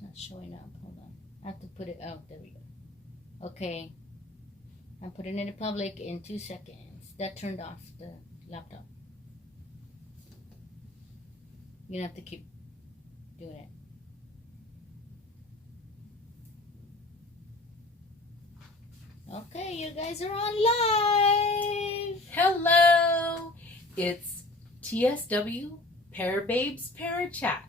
not showing up. Hold on. I have to put it out. There we go. Okay. I'm putting it in public in 2 seconds. That turned off the laptop. You're going to have to keep doing it. Okay, you guys are on live. Hello, it's Tsw Parababes Parachat.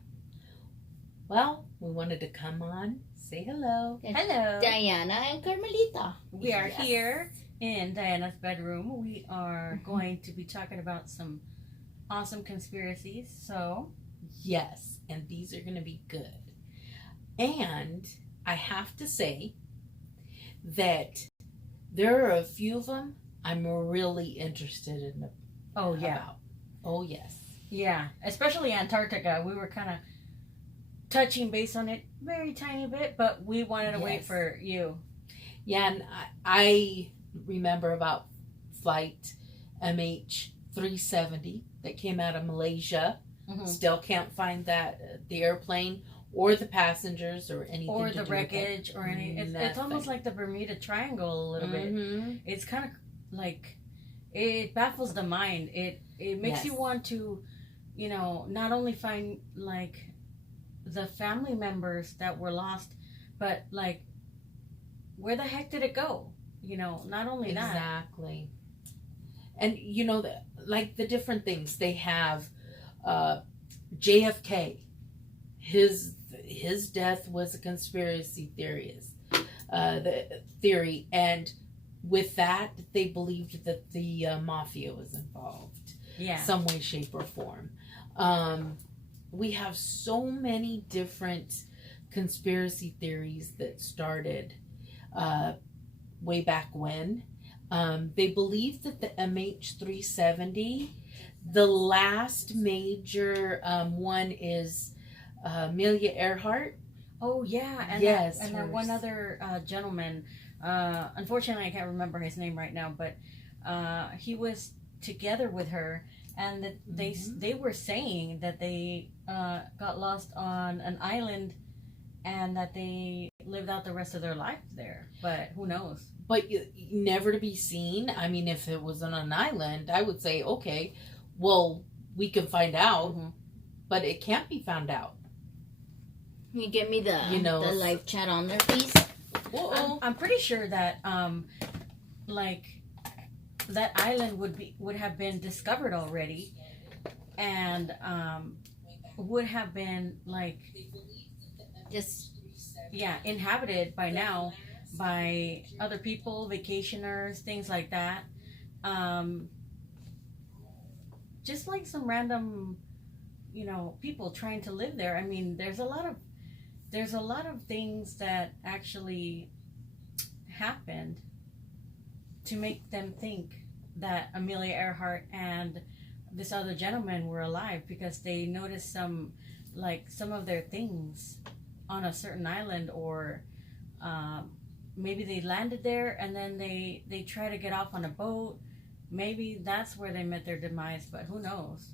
Well, we wanted to come on, say hello. Hello. Diana and Carmelita. We are here in Diana's bedroom. We are going to be talking about some awesome conspiracies. So, Yes, and these are going to be good. And I have to say that there are a few of them I'm really interested in. oh yeah. About. Oh, yes. Yeah, especially Antarctica. We were kind of touching base on it very tiny bit, but we wanted to wait Yes. for you. Yeah, and I remember about flight MH370 that came out of Malaysia. Mhm. Still can't find that the airplane or the passengers or anything Or to the do with it. wreckage or any. It's almost like the Bermuda Triangle a little bit. Mhm. It's kind of like it baffles the mind. It makes you Yes. want to, not only find like the family members that were lost, but like where the heck did it go? Not only that. Exactly. And like the different things they have, JFK, his death was a conspiracy theory, and with that they believed that the mafia was involved, Yeah. some way, shape, or form. We have so many different conspiracy theories that started way back when. They believe that the MH370, the last major one is Amelia Earhart. Oh yeah, and Yes, that one hers. other gentleman. Unfortunately, I can't remember his name right now, but he was together with her, and that they were saying that they got lost on an island, and that they lived out the rest of their life there. But who knows? But never to be seen. I mean, if it was on an island, I would say, okay, well, we can find out, Mhm. but it can't be found out. Can you get me the live chat on there, please? Whoa. I'm pretty sure that like that island would have been discovered already, and would have been like Just inhabited by now by other people, vacationers, things like that. Just like some random people trying to live there. I mean, there's a lot of things that actually happened to make them think that Amelia Earhart and this other gentleman were alive, because they noticed some of their things on a certain island, or maybe they landed there and then they try to get off on a boat. Maybe that's where they met their demise, but who knows?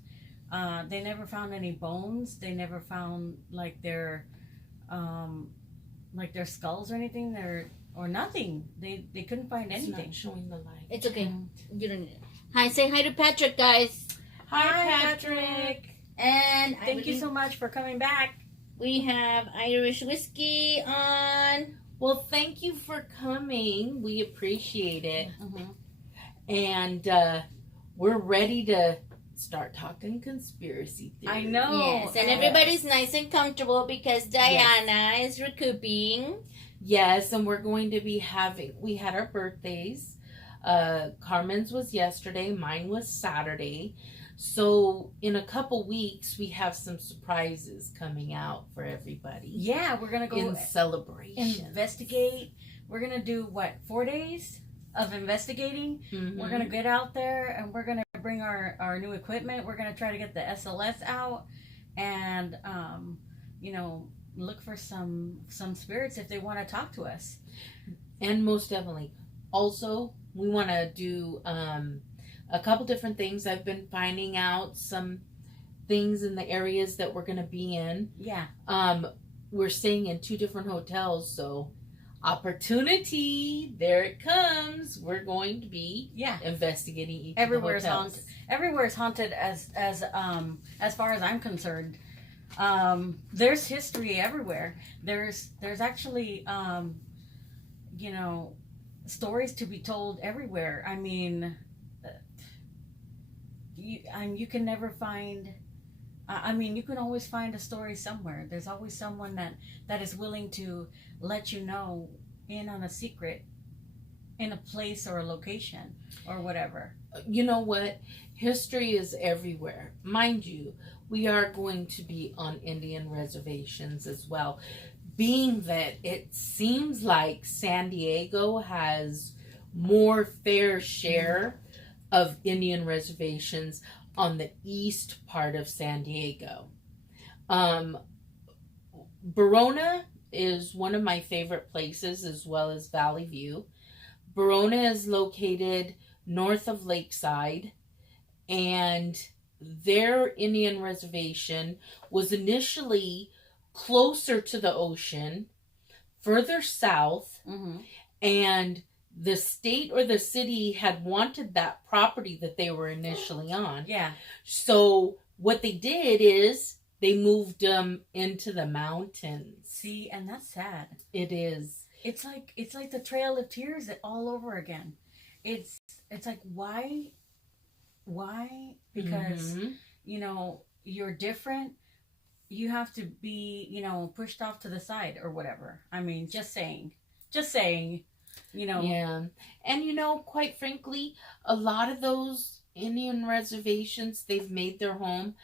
They never found any bones. They never found their skulls or anything there, or nothing. They couldn't find It's anything. not showing the light. it's okay. You don't need it. Hi, say hi to Patrick, guys. Hi, Patrick. And Thank you so much for coming back. We have Irish whiskey on. Well, thank you for coming. We appreciate it. Mhm. And we're ready to start talking conspiracy theories. I know. Yes, and everybody's nice and comfortable because Diana is recouping. Yes, and we're going to be we had our birthdays. Carmen's was yesterday, mine was Saturday. So in a couple weeks, we have some surprises coming out for everybody. Yeah, we're gonna go In celebration. investigate. We're gonna do 4 days of investigating. Mhm. We're gonna get out there and we're gonna bring our new equipment. We're gonna try to get the SLS out, and look for some spirits if they want to talk to us. And most definitely. Also, we want to do a couple different things. I've been finding out some things in the areas that we're going to be in. Yeah. we're staying in 2 different hotels, so opportunity, there it comes. We're going to be investigating each Everywhere's of the hotels. haunted. Everywhere's haunted as far as I'm concerned. There's history everywhere. There's actually you know, stories to be told everywhere. I mean, you can never find. I mean, you can always find a story somewhere. There's always someone that is willing to let you know in on a secret in a place or a location or whatever. You know what? History is everywhere. Mind you, we are going to be on Indian reservations as well. Being that it seems like San Diego has more fair share of Indian reservations on the east part of San Diego. Verona is one of my favorite places, as well as Valley View. Verona is located north of Lakeside, and their Indian reservation was initially closer to the ocean, further south, and the state or the city had wanted that property that they were initially on. Yeah. So what they did is they moved them into the mountains. See, and that's sad. It is. It's like the Trail of Tears all over again. It's like why? Because you know, you're different. You have to be, you know, pushed off to the side or whatever. I mean, just saying, you know. Yeah. And, you know, quite frankly, a lot of those Indian reservations, they've made their home.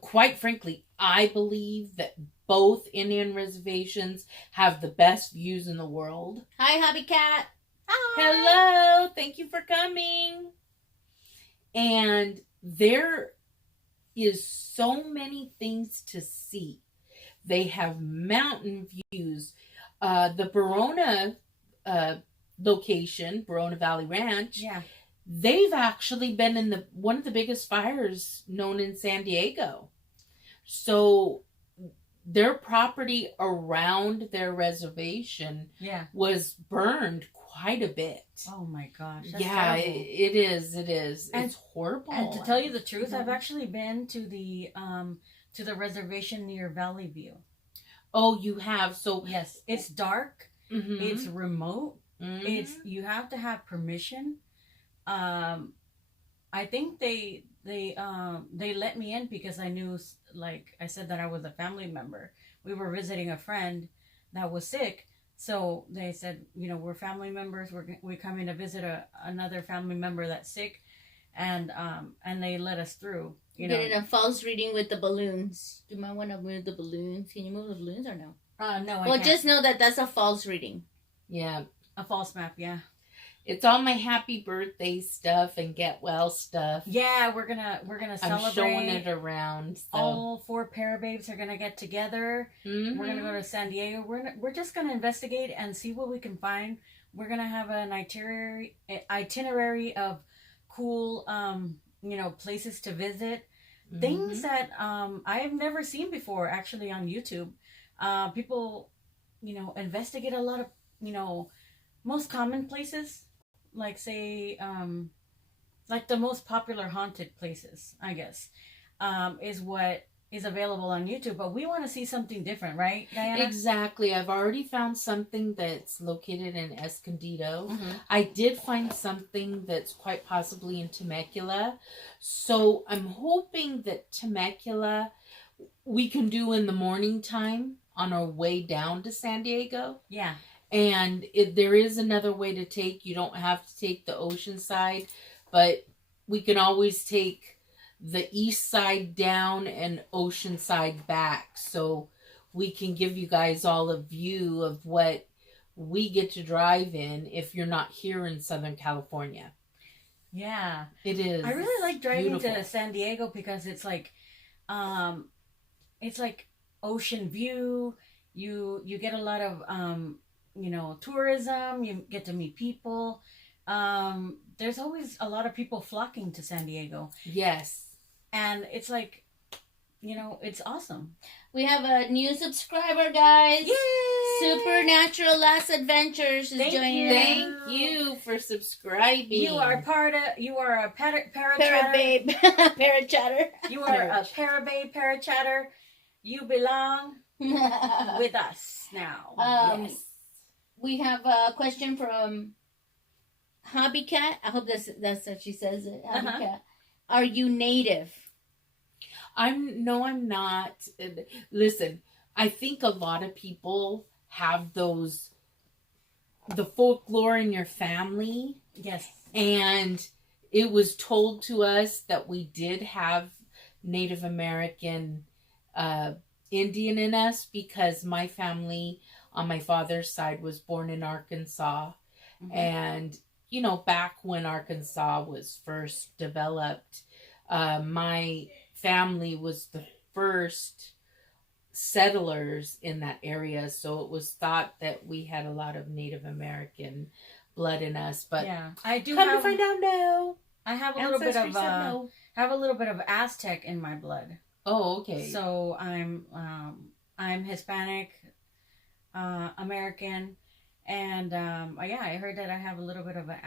Quite frankly, I believe that both Indian reservations have the best views in the world. Hi, Hobby Cat. Hi. Hello. Thank you for coming. And there is so many things to see. They have mountain views. The Verona location, Verona Valley Ranch, they've actually been in one of the biggest fires known in San Diego. So their property around their reservation was burned quite a bit. Oh my gosh. It is. It's horrible. And to tell you the truth, I've actually been to the reservation near Valley View. Oh, you have? So yes, it's dark. It's remote. You have to have permission. I think they let me in because I knew, like I said, that I was a family member. We were visiting a friend that was sick. So they said, you know, we're family members. We're coming to visit another family member that's sick, and they let us through. You know, did a false reading with the balloons. Do you might want to move the balloons? Can you move the balloons or no? No. Well, just know that that's a false reading. Yeah, a false map. Yeah. It's all my happy birthday stuff and get well stuff. Yeah, we're gonna celebrate. I'm showing it around. So. All 4 Parababes are gonna get together. We're gonna go to San Diego. We're just gonna investigate and see what we can find. We're gonna have an itinerary of cool, you know, places to visit, things that I have never seen before. Actually, on YouTube, people, you know, investigate a lot of, you know, most common places. Like say, like the most popular haunted places, I guess, is what is available on YouTube. But we want to see something different, right, Diana? Exactly. I've already found something that's located in Escondido. I did find something that's quite possibly in Temecula. So I'm hoping that Temecula we can do in the morning time on our way down to San Diego. Yeah. And there is another way to take. You don't have to take the ocean side, but we can always take the east side down and ocean side back. So we can give you guys all a view of what we get to drive in if you're not here in Southern California. Yeah. It is. I really like driving beautiful. to San Diego because it's like ocean view. You get a lot of you know, tourism, you get to meet people. There's always a lot of people flocking to San Diego. Yes. And it's like, it's awesome. We have a new subscriber, guys. Yay! Supernatural Last Adventures is joining us. Thank you for subscribing. You are a parachatter. Parababe. Parachatter. You are a parababe parachatter. You belong with us now. Yes. We have a question from Hobby Cat. I hope that's what she says. Hobby Cat. Are you native? I'm not. Listen, I think a lot of people have the folklore in your family. Yes. And it was told to us that we did have Native American Indian in us, because my family on my father's side was born in Arkansas. Mm-hmm. And, back when Arkansas was first developed, my family was the first settlers in that area. So it was thought that we had a lot of Native American blood in us. But yeah, I do come to find out, no. I have a little bit of have a little bit of Aztec in my blood. Oh, okay. So I'm Hispanic, American, and I heard that I have a little bit of an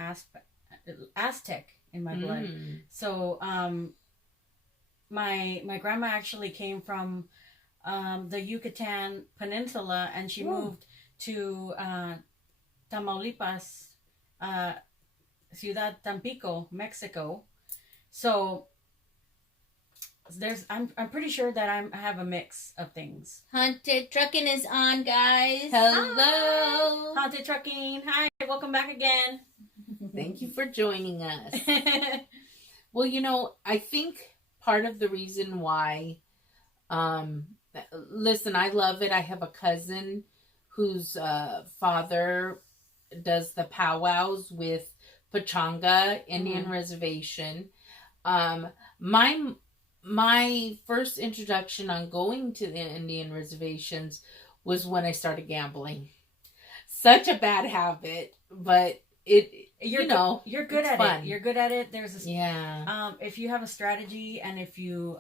Aztec in my blood. So my grandma actually came from the Yucatan Peninsula, and she moved to Tamaulipas, Ciudad Tampico, Mexico. So I'm pretty sure that I have a mix of things. Haunted Trucking is on, guys. Hello. Hi. Haunted Trucking. Hi, welcome back again. Thank you for joining us. Well, I think part of the reason why, listen, I love it. I have a cousin whose father does the powwows with Pechanga Indian Reservation. My first introduction on going to the Indian reservations was when I started gambling. Such a bad habit, but you're good at fun. it. You're good at it. There's a if you have a strategy, and if you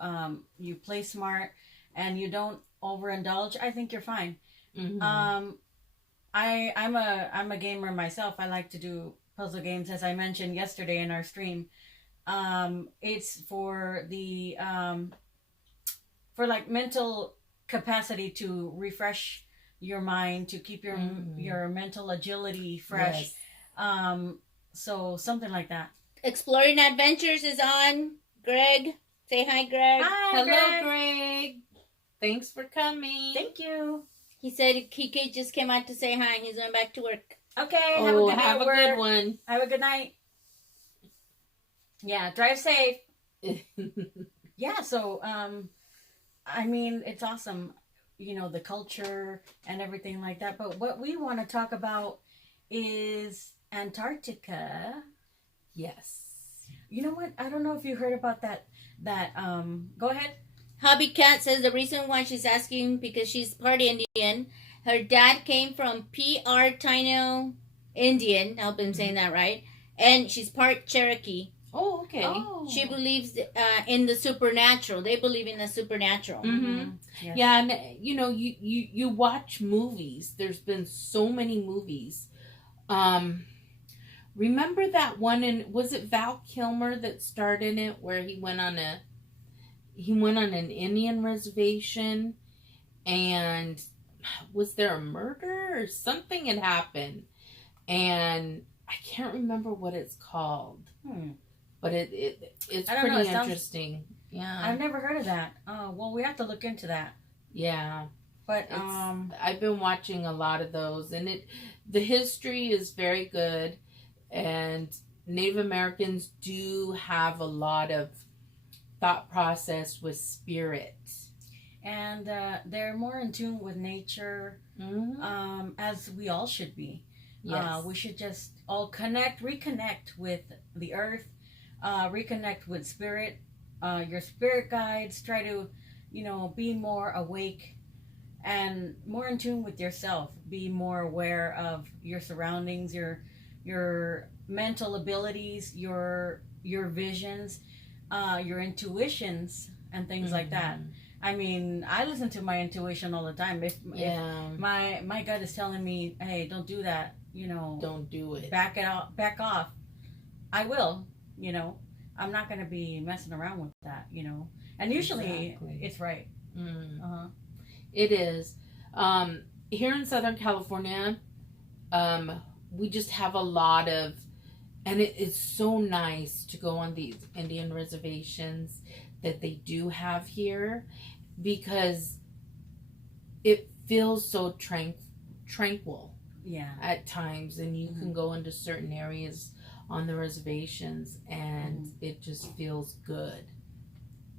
you play smart and you don't overindulge, I think you're fine. Mm-hmm. I'm a gamer myself. I like to do puzzle games, as I mentioned yesterday in our stream. It's for the for like mental capacity to refresh your mind, to keep your mental agility fresh. Yes. So something like that. Exploring Adventures is on. Greg, say hi, Greg. Hi, hello, Greg. Thanks for coming. Thank you. He said Kike just came out to say hi. He's going back to work. Okay. Have a good one. Have a good night. Yeah, drive safe. Yeah, so I mean, it's awesome, the culture and everything like that. But what we want to talk about is Antarctica. Yes. You know what? I don't know if you heard about that go ahead. Hobby Cat says the reason why she's asking, because she's part Indian. Her dad came from PR Taino Indian. I hope I'm saying that right. And she's part Cherokee. Oh, okay. Oh. She believes in the supernatural. They believe in the supernatural. Mm-hmm. Yes. Yeah, and you watch movies. There's been so many movies. Remember that one was it Val Kilmer that starred in it, where he went on an Indian reservation, and was there a murder or something had happened, and I can't remember what it's called. But it's pretty interesting. Yeah, I've never heard of that. Well, we have to look into that. Yeah, but I've been watching a lot of those, and the history is very good, and Native Americans do have a lot of thought process with spirit, and they're more in tune with nature, as we all should be. Yes. We should just all reconnect with the earth. Reconnect with spirit, your spirit guides. Try to, be more awake and more in tune with yourself. Be more aware of your surroundings, your mental abilities, your visions, your intuitions, and things like that. I mean, I listen to my intuition all the time. If Yeah. my gut is telling me, hey, don't do that, Don't do it. back it out, back off, I will. I'm not going to be messing around with that. And usually Exactly. it's right. Mm. It is. Here in Southern California, we just have a lot of, and it's so nice to go on these Indian reservations that they do have here, because it feels so tranquil Yeah. at times, and you can go into certain areas on the reservations, and it just feels good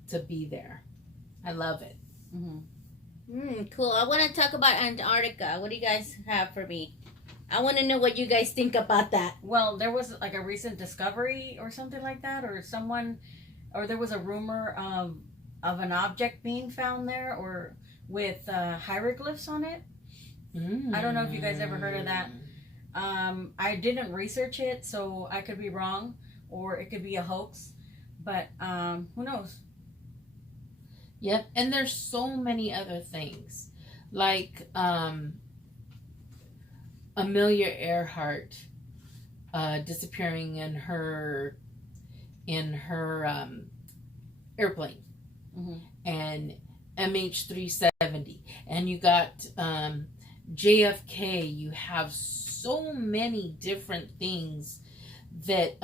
to be there. I love it. Cool. I want to talk about Antarctica. What do you guys have for me? I want to know what you guys think about that. Well, there was like a recent discovery or something like that, or there was a rumor of an object being found there, or with hieroglyphs on it. I don't know if you guys ever heard of that. I didn't research it, so I could be wrong, or it could be a hoax, but who knows? Yep, and there's so many other things, like Amelia Earhart disappearing in her airplane, and MH370, and you got JFK. You have so many different things that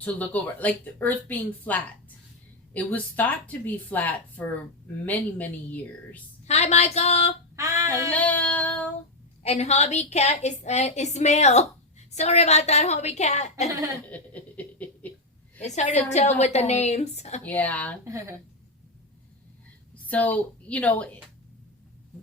to look over, like the Earth being flat. It was thought to be flat for many, many years. Hi, Michael. Hi. Hello. And Hobby Cat is Ismail. Sorry about that, Hobby Cat. It's hard to Sorry tell about with the that. names. Yeah. So,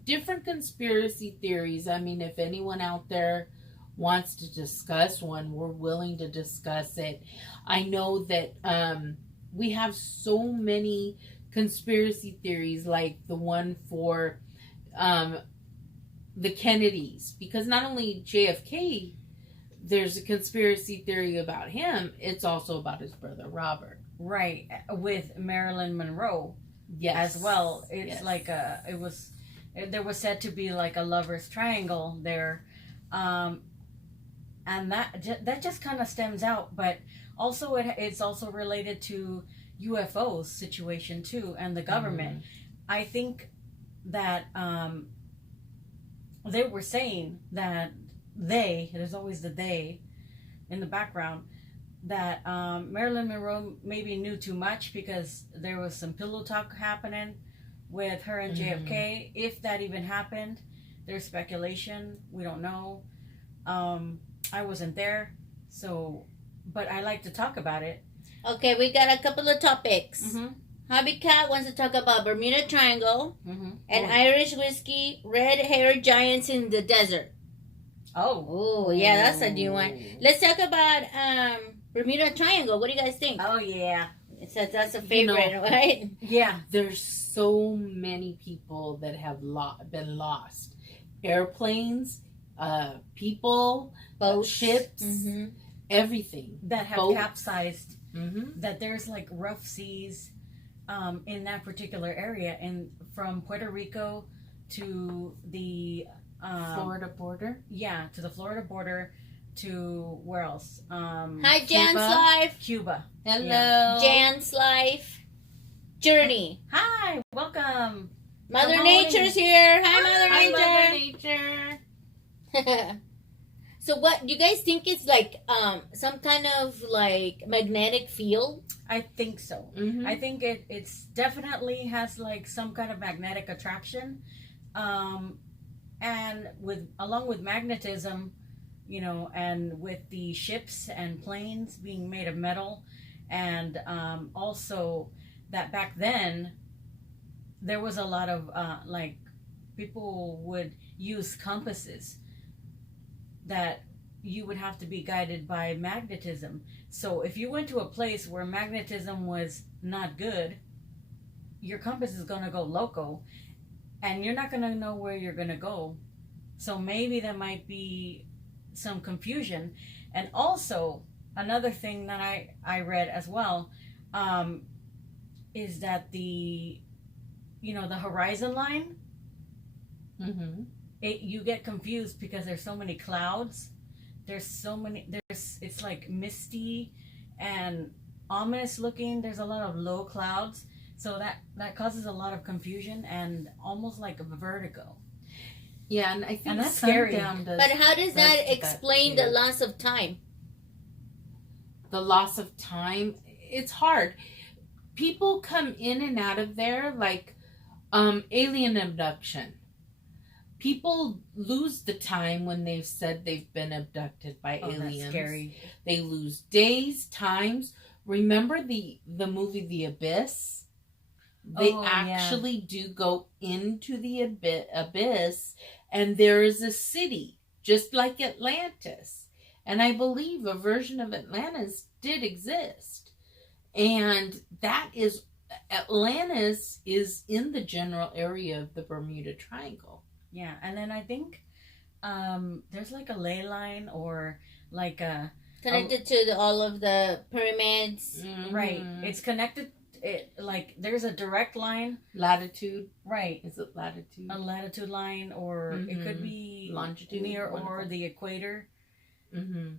different conspiracy theories. I mean, if anyone out there wants to discuss one, we're willing to discuss it. I know that we have so many conspiracy theories, like the one for the Kennedys, because not only JFK, there's a conspiracy theory about him, it's also about his brother Robert. Right, with Marilyn Monroe. Yes. As well. It's Yes. like there was said to be like a lover's triangle there, and that just kind of stems out. But also it's also related to UFOs situation too, and the government. I think that they were saying that there's always the they in the background, that Marilyn Monroe maybe knew too much, because there was some pillow talk happening with her and JFK. If that even happened, there's speculation. We don't know. I wasn't there, but I like to talk about it. Okay, we got a couple of topics. Hobby Cat wants to talk about Bermuda Triangle and Irish whiskey, red-haired giants in the desert. Oh, yeah, that's a new one. Let's talk about Bermuda Triangle. What do you guys think? Oh, yeah. It says that's a favorite, right? Yeah. There's so many people that have been lost. Airplanes, people, Boats, ships, everything. That have Boats. capsized. That there's like rough seas in that particular area, and from Puerto Rico to the Florida border. Yeah, to the Florida border, to where else? Hi, Jan's Cuba. Life. Cuba. Hello. Yeah. Jan's Life. Journey. Hi, welcome. Mother Good Nature's morning. here. Hi, Hi, Mother Nature. Mother Nature. So what, do you guys think it's like some kind of like magnetic field? I think so. I think it's definitely has like some kind of magnetic attraction, and along with magnetism, and with the ships and planes being made of metal, and also that back then there was a lot of like people would use compasses, that you would have to be guided by magnetism. So if you went to a place where magnetism was not good, your compass is going to go loco, and you're not going to know where you're going to go. So maybe there might be some confusion. And also, another thing that I read as well, is that the horizon line, Mm-hmm. you get confused because there's so many clouds. It's like misty and ominous looking. There's a lot of low clouds, so that causes a lot of confusion and almost like a vertigo. Yeah, and I think And that's scary. sundown does. But how does that that explain too. the loss of time? The loss of time, it's hard. People come in and out of there like alien abduction. People lose the time when they've said they've been abducted by aliens. That's scary. They lose days, times. Remember the movie The Abyss? They actually do go into the abyss, and there is a city just like Atlantis. And I believe a version of Atlantis did exist. And that is, Atlantis is in the general area of the Bermuda Triangle. Yeah, and then I think there's like a ley line or like a Connected to all of the pyramids. Mm-hmm. right. It's connected. Like there's a direct line. Latitude. Right. Is it latitude? A latitude line, or it could be longitude, near or the equator,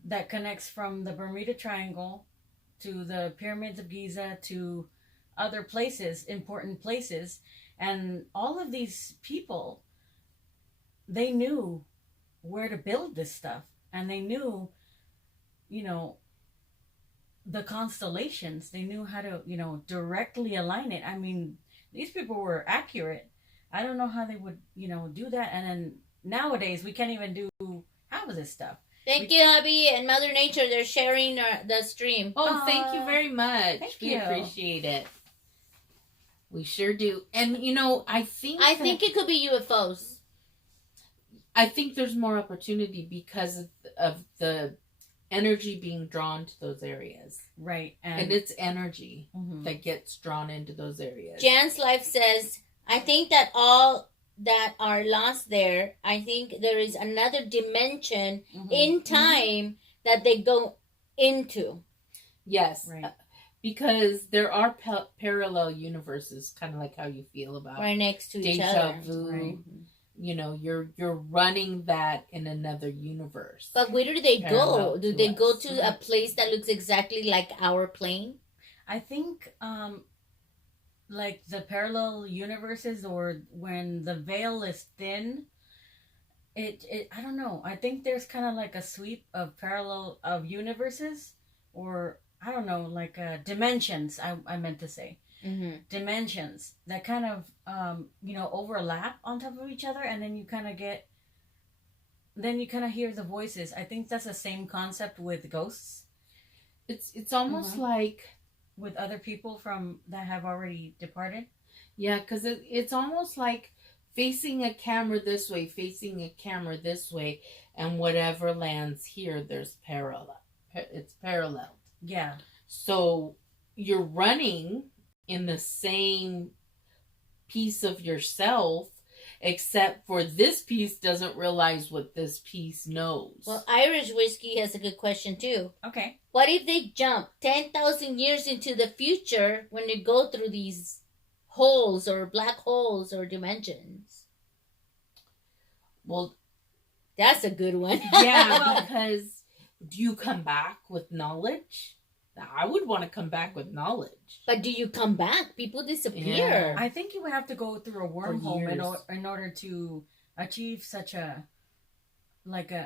that connects from the Bermuda Triangle to the pyramids of Giza to other places, important places, and all of these people, they knew where to build this stuff, and they knew, the constellations. They knew how to, directly align it. I mean, these people were accurate. I don't know how they would, do that. And then nowadays we can't even do half of this stuff. Thank you, hubby, and Mother Nature. They're sharing the stream. Oh, thank you very much. Thank we you. appreciate it. We sure do. And I think it could be UFOs. I think there's more opportunity because of the energy being drawn to those areas. Right. And it's energy that gets drawn into those areas. Jan's Life says, I think that all that are lost there, I think there is another dimension in time that they go into. Yes. Right. Because there are parallel universes, kind of like how you feel about right next to each deja other. vu. Right. You're running that in another universe. But where do they go? Parallel Do to they go us. to a place that looks exactly like our plane? I think like the parallel universes, or when the veil is thin, it I don't know. I think there's kind of like a sweep of parallel of universes, or I don't know, like dimensions. I meant to say dimensions that kind of overlap on top of each other, and then you kind of hear the voices. I think that's the same concept with ghosts. It's almost like with other people from that have already departed. Yeah, because it's almost like facing a camera this way, facing a camera this way, and whatever lands here, there's parallel. It's parallel. Yeah. So you're running in the same piece of yourself, except for this piece doesn't realize what this piece knows. Well, Irish Whiskey has a good question too. Okay. What if they jump 10,000 years into the future when they go through these holes or black holes or dimensions? Well, that's a good one. Yeah, because do you come back with knowledge? I would want to come back with knowledge. But do you come back? People disappear. Yeah. I think you would have to go through a wormhole in order to achieve such a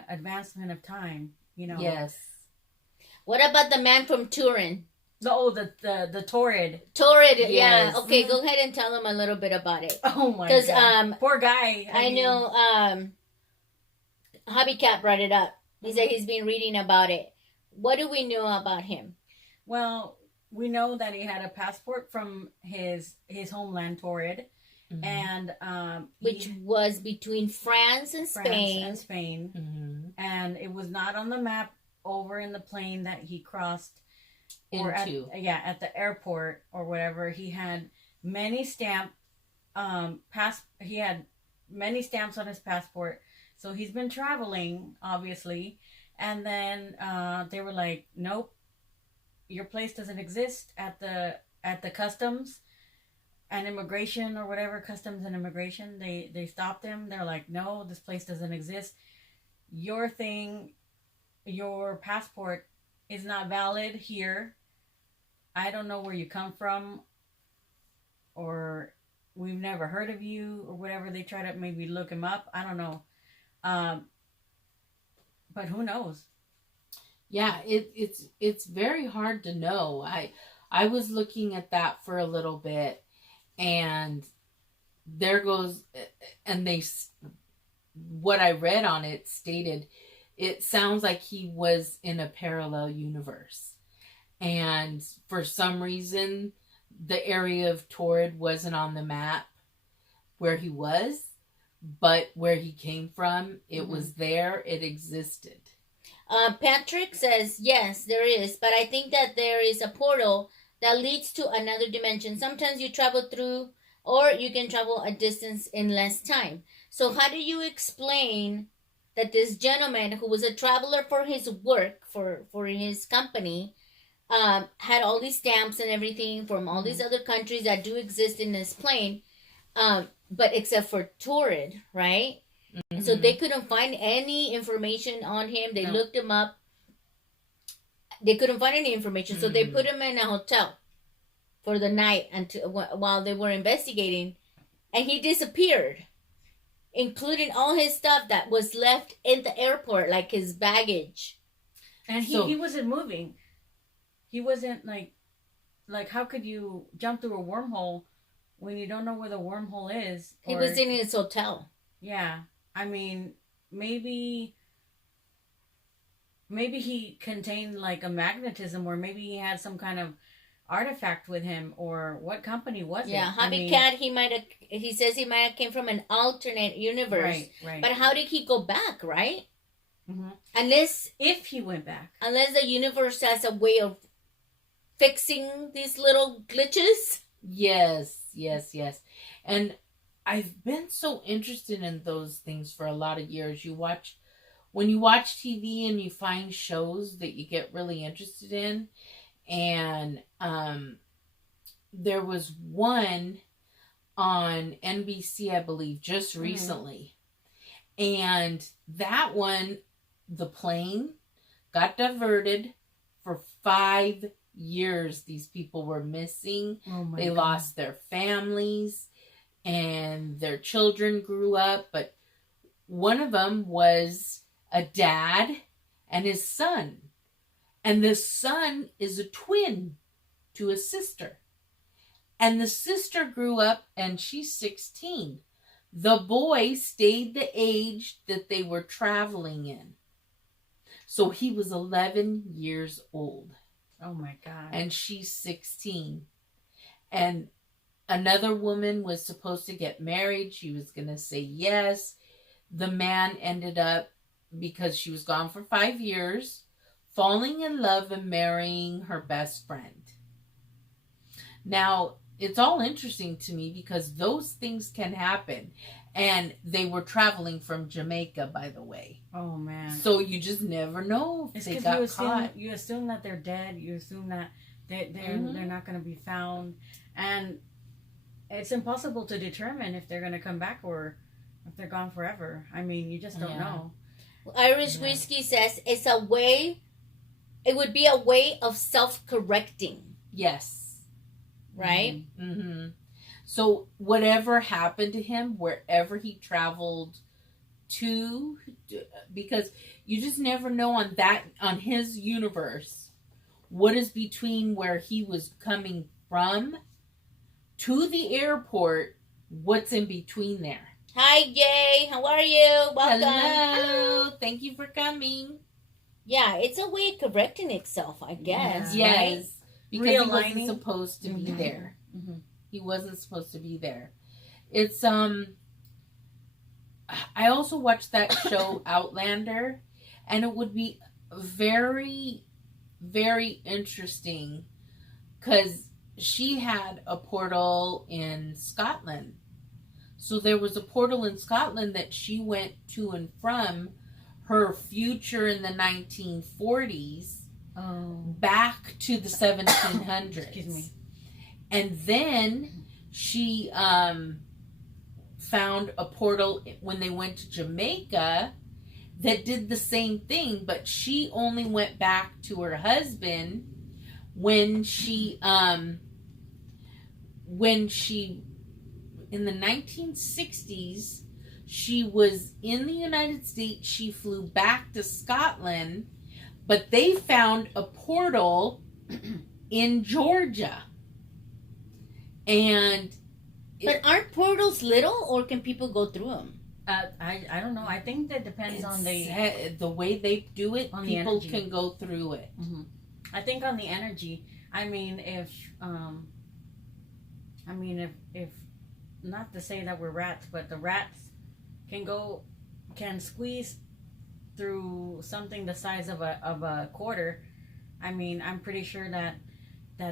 advancement of time. Yes. What about the man from Turin? The Torrid. Torrid, Yes. yeah. Okay, go ahead and tell them a little bit about it. Oh my god. Poor guy. I know Hobby Cat brought it up. He said he's been reading about it. What do we know about him? Well, we know that he had a passport from his homeland, Torrid, and which was between France and Spain. And it was not on the map over in the plane that he crossed, or at the airport or whatever. He had many he had many stamps on his passport, so he's been traveling, obviously. And then they were like, nope, your place doesn't exist at the customs. and immigration or whatever, customs and immigration, they stopped him. They're like, no, this place doesn't exist. Your thing, your passport is not valid here. I don't know where you come from, or we've never heard of you, or whatever. They try to maybe look him up. I don't know. But who knows? Yeah, it's very hard to know. I was looking at that for a little bit, and there goes, and what I read on it stated, it sounds like he was in a parallel universe, and for some reason, the area of Torrid wasn't on the map where he was, but where he came from, it was there, it existed. Patrick says, yes, there is, but I think that there is a portal that leads to another dimension. Sometimes you travel through, or you can travel a distance in less time. So how do you explain that this gentleman, who was a traveler for his work, for his company, had all these stamps and everything from all these other countries that do exist in this plane, but except for Torrid, right? Mm-hmm. So they couldn't find any information on him. They looked him up. They couldn't find any information, so they put him in a hotel for the night while they were investigating, and he disappeared, including all his stuff that was left in the airport, like his baggage. And he wasn't moving. He wasn't like how could you jump through a wormhole when you don't know where the wormhole is? He was in his hotel. Yeah. I mean, maybe he contained like a magnetism, or maybe he had some kind of artifact with him, or what company was it? Yeah, Hobby Cat, he says he might have came from an alternate universe. Right. But how did he go back, right? Mm-hmm. If he went back. Unless the universe has a way of fixing these little glitches. Yes. And I've been so interested in those things for a lot of years. When you watch TV and you find shows that you get really interested in, and there was one on NBC, I believe, just recently, and that one, the plane got diverted for 5 years. These people were missing. They lost their families, and their children grew up, but one of them was a dad and his son. And the son is a twin to a sister. And the sister grew up and she's 16. The boy stayed the age that they were traveling in. So he was 11 years old. Oh my God. And she's 16. And another woman was supposed to get married. She was going to say yes. The man ended up, because she was gone for 5 years, falling in love and marrying her best friend. Now, it's all interesting to me because those things can happen. And they were traveling from Jamaica, by the way. Oh, man. So you just never know if they got caught. You assume that they're dead. You assume that they're not going to be found. And it's impossible to determine if they're going to come back or if they're gone forever. I mean, you just don't know. Irish Whiskey says it's a way, it would be a way of self-correcting. Yes. Right? Mm-hmm. So whatever happened to him, wherever he traveled to, because you just never know on his universe, what is between where he was coming from to the airport, what's in between there. Hi, Jay. How are you? Welcome. Hello. Thank you for coming. Yeah, it's a way of correcting itself, I guess. Yeah. Right? Yes. Because he wasn't supposed to be there. Mm-hmm. He wasn't supposed to be there. It's, I also watched that show, Outlander, and it would be very, very interesting because she had a portal in Scotland. So there was a portal in Scotland that she went to and from her future in the 1940s back to the 1700s. Excuse me. And then she found a portal when they went to Jamaica that did the same thing, but she only went back to her husband when she in the 1960s, she was in the United States. She flew back to Scotland, but they found a portal in Georgia. But aren't portals little, or can people go through them? I don't know. I think that depends on the way they do it. On People can go through it. Mm-hmm. I think on the energy. I mean, if not to say that we're rats, but the rats can squeeze through something the size of a quarter. I mean, I'm pretty sure that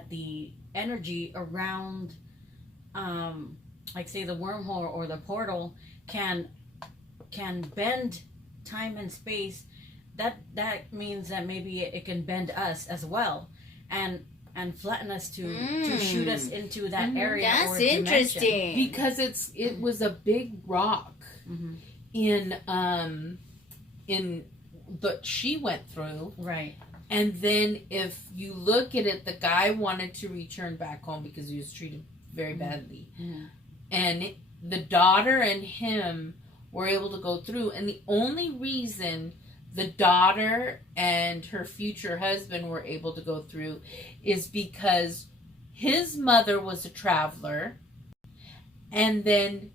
the energy around, like say the wormhole or the portal can bend time and space. That means that maybe it can bend us as well, and flatten us to shoot us into that area. That's or interesting because it was a big rock in that she went through, right. And then if you look at it, the guy wanted to return back home because he was treated very badly, and the daughter and him were able to go through, and the only reason the daughter and her future husband were able to go through is because his mother was a traveler, and then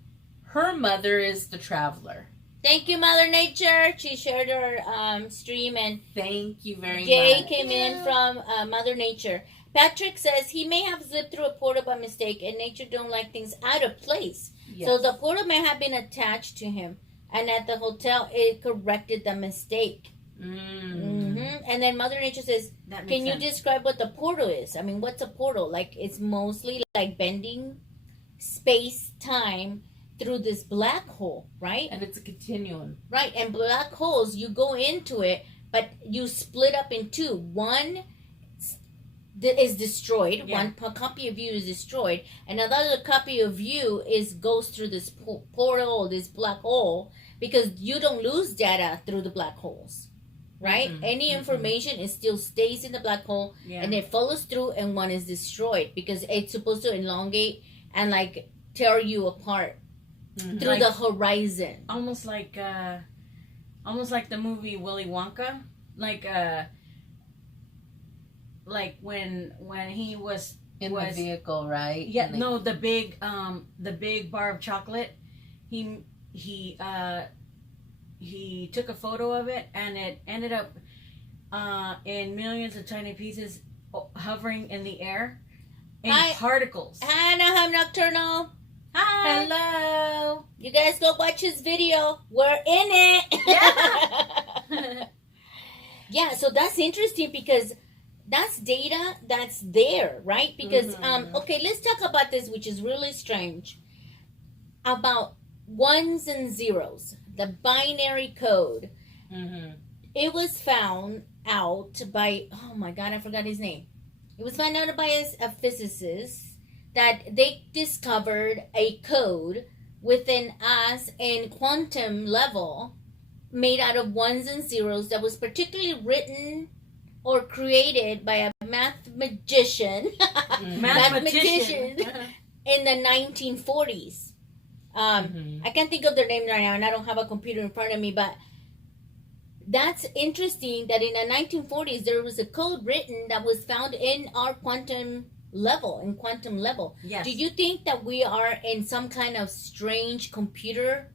her mother is the traveler. Thank you, Mother Nature. She shared her stream, and thank you very much. Gay came in from Mother Nature. Patrick says he may have slipped through a portal by mistake, and nature don't like things out of place. Yes. So the portal may have been attached to him, and at the hotel it corrected the mistake. And then Mother Nature says, can you describe what the portal is? I mean, what's a portal? Like, it's mostly like bending space-time through this black hole, right? And it's a continuum. Right, and black holes, you go into it, but you split up in two. One is destroyed. One copy of you is destroyed, and another copy of you goes through this portal, this black hole, because you don't lose data through the black holes, right? Any information, it still stays in the black hole, and it follows through, and one is destroyed because it's supposed to elongate and like tear you apart through like, the horizon. Almost like the movie Willy Wonka, like when he was in the vehicle, right? Yeah, no, the big bar of chocolate. He took a photo of it, and it ended up in millions of tiny pieces hovering in the air in particles. Hi, Naham Nocturnal. Hi. Hello. You guys go watch his video. We're in it. Yeah. Yeah, so that's interesting because that's data that's there, right? Because, okay, let's talk about this, which is really strange, about ones and zeros, the binary code. It was found out by, oh my God, I forgot his name. It was found out by a physicist that they discovered a code within us in quantum level made out of ones and zeros that was particularly written or created by a mathematician in the 1940s. I can't think of their name right now, and I don't have a computer in front of me, but that's interesting that in the 1940s there was a code written that was found in our quantum level. Yes. Do you think that we are in some kind of strange computer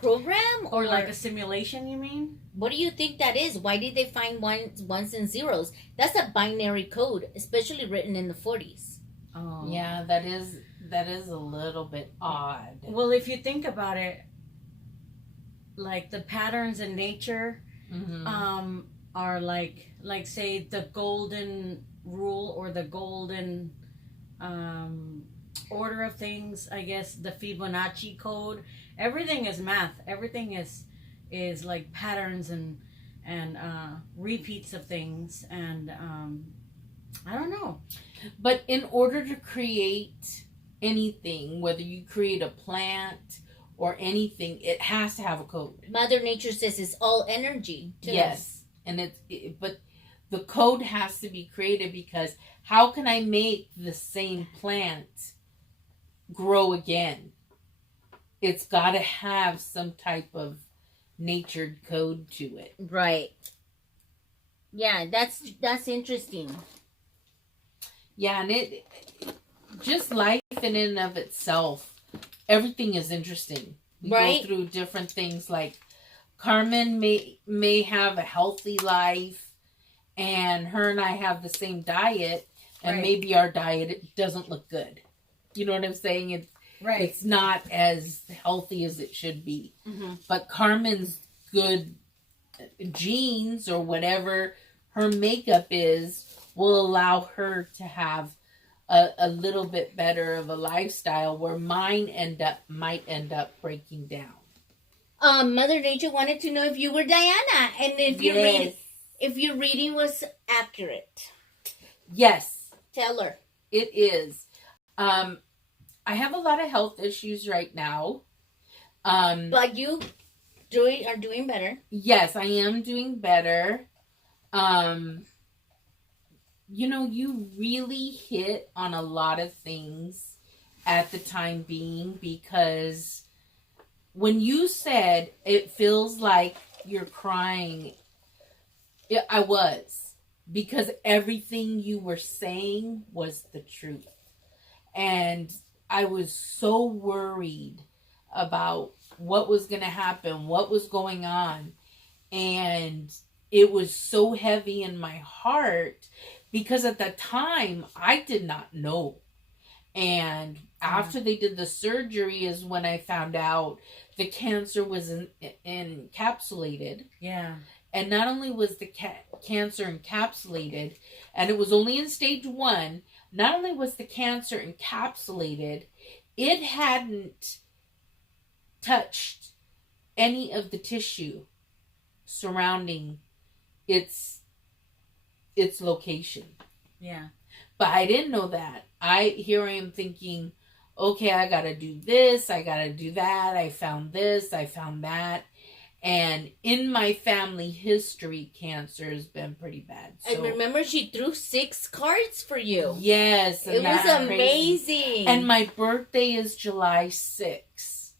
program? Or like a simulation, you mean? What do you think that is? Why did they find ones and zeros? That's a binary code, especially written in the 40s. Oh. Yeah, that is a little bit odd. Well, if you think about it, like the patterns in nature are like say the golden rule or the golden order of things, I guess, the Fibonacci code. Everything is math. Everything is like patterns and repeats of things, and I don't know. But in order to create anything, whether you create a plant or anything, it has to have a code. Mother Nature says it's all energy too. Yes, and but the code has to be created, because how can I make the same plant grow again? It's got to have some type of natured code to it. Right. Yeah, that's interesting. Yeah, and it just life in and of itself, everything is interesting. We Right. go through different things. Like Carmen may have a healthy life, and her and I have the same diet, and Right. maybe our diet doesn't look good. You know what I'm saying? It's not as healthy as it should be. Mm-hmm. But Carmen's good genes, or whatever her makeup is, will allow her to have a little bit better of a lifestyle, where mine might end up breaking down. Mother Nature wanted to know if you were Diana, and if your reading was accurate. Yes, Tell her. it is. I have a lot of health issues right now. But you are doing better. Yes, I am doing better. You really hit on a lot of things at the time being, because when you said it feels like you're crying, I was, because everything you were saying was the truth. And I was so worried about what was going to happen, what was going on. And it was so heavy in my heart, because at the time I did not know. And after they did the surgery is when I found out the cancer was encapsulated. Yeah. And not only was the cancer encapsulated, and it was only in stage 1, not only was the cancer encapsulated, it hadn't touched any of the tissue surrounding its location. Yeah. But I didn't know that. Here I am thinking, okay, I gotta do this, I gotta do that, I found this, I found that. And in my family history, cancer has been pretty bad. So, I remember she threw 6 cards for you. yes. It was amazing. And my birthday is July 6th.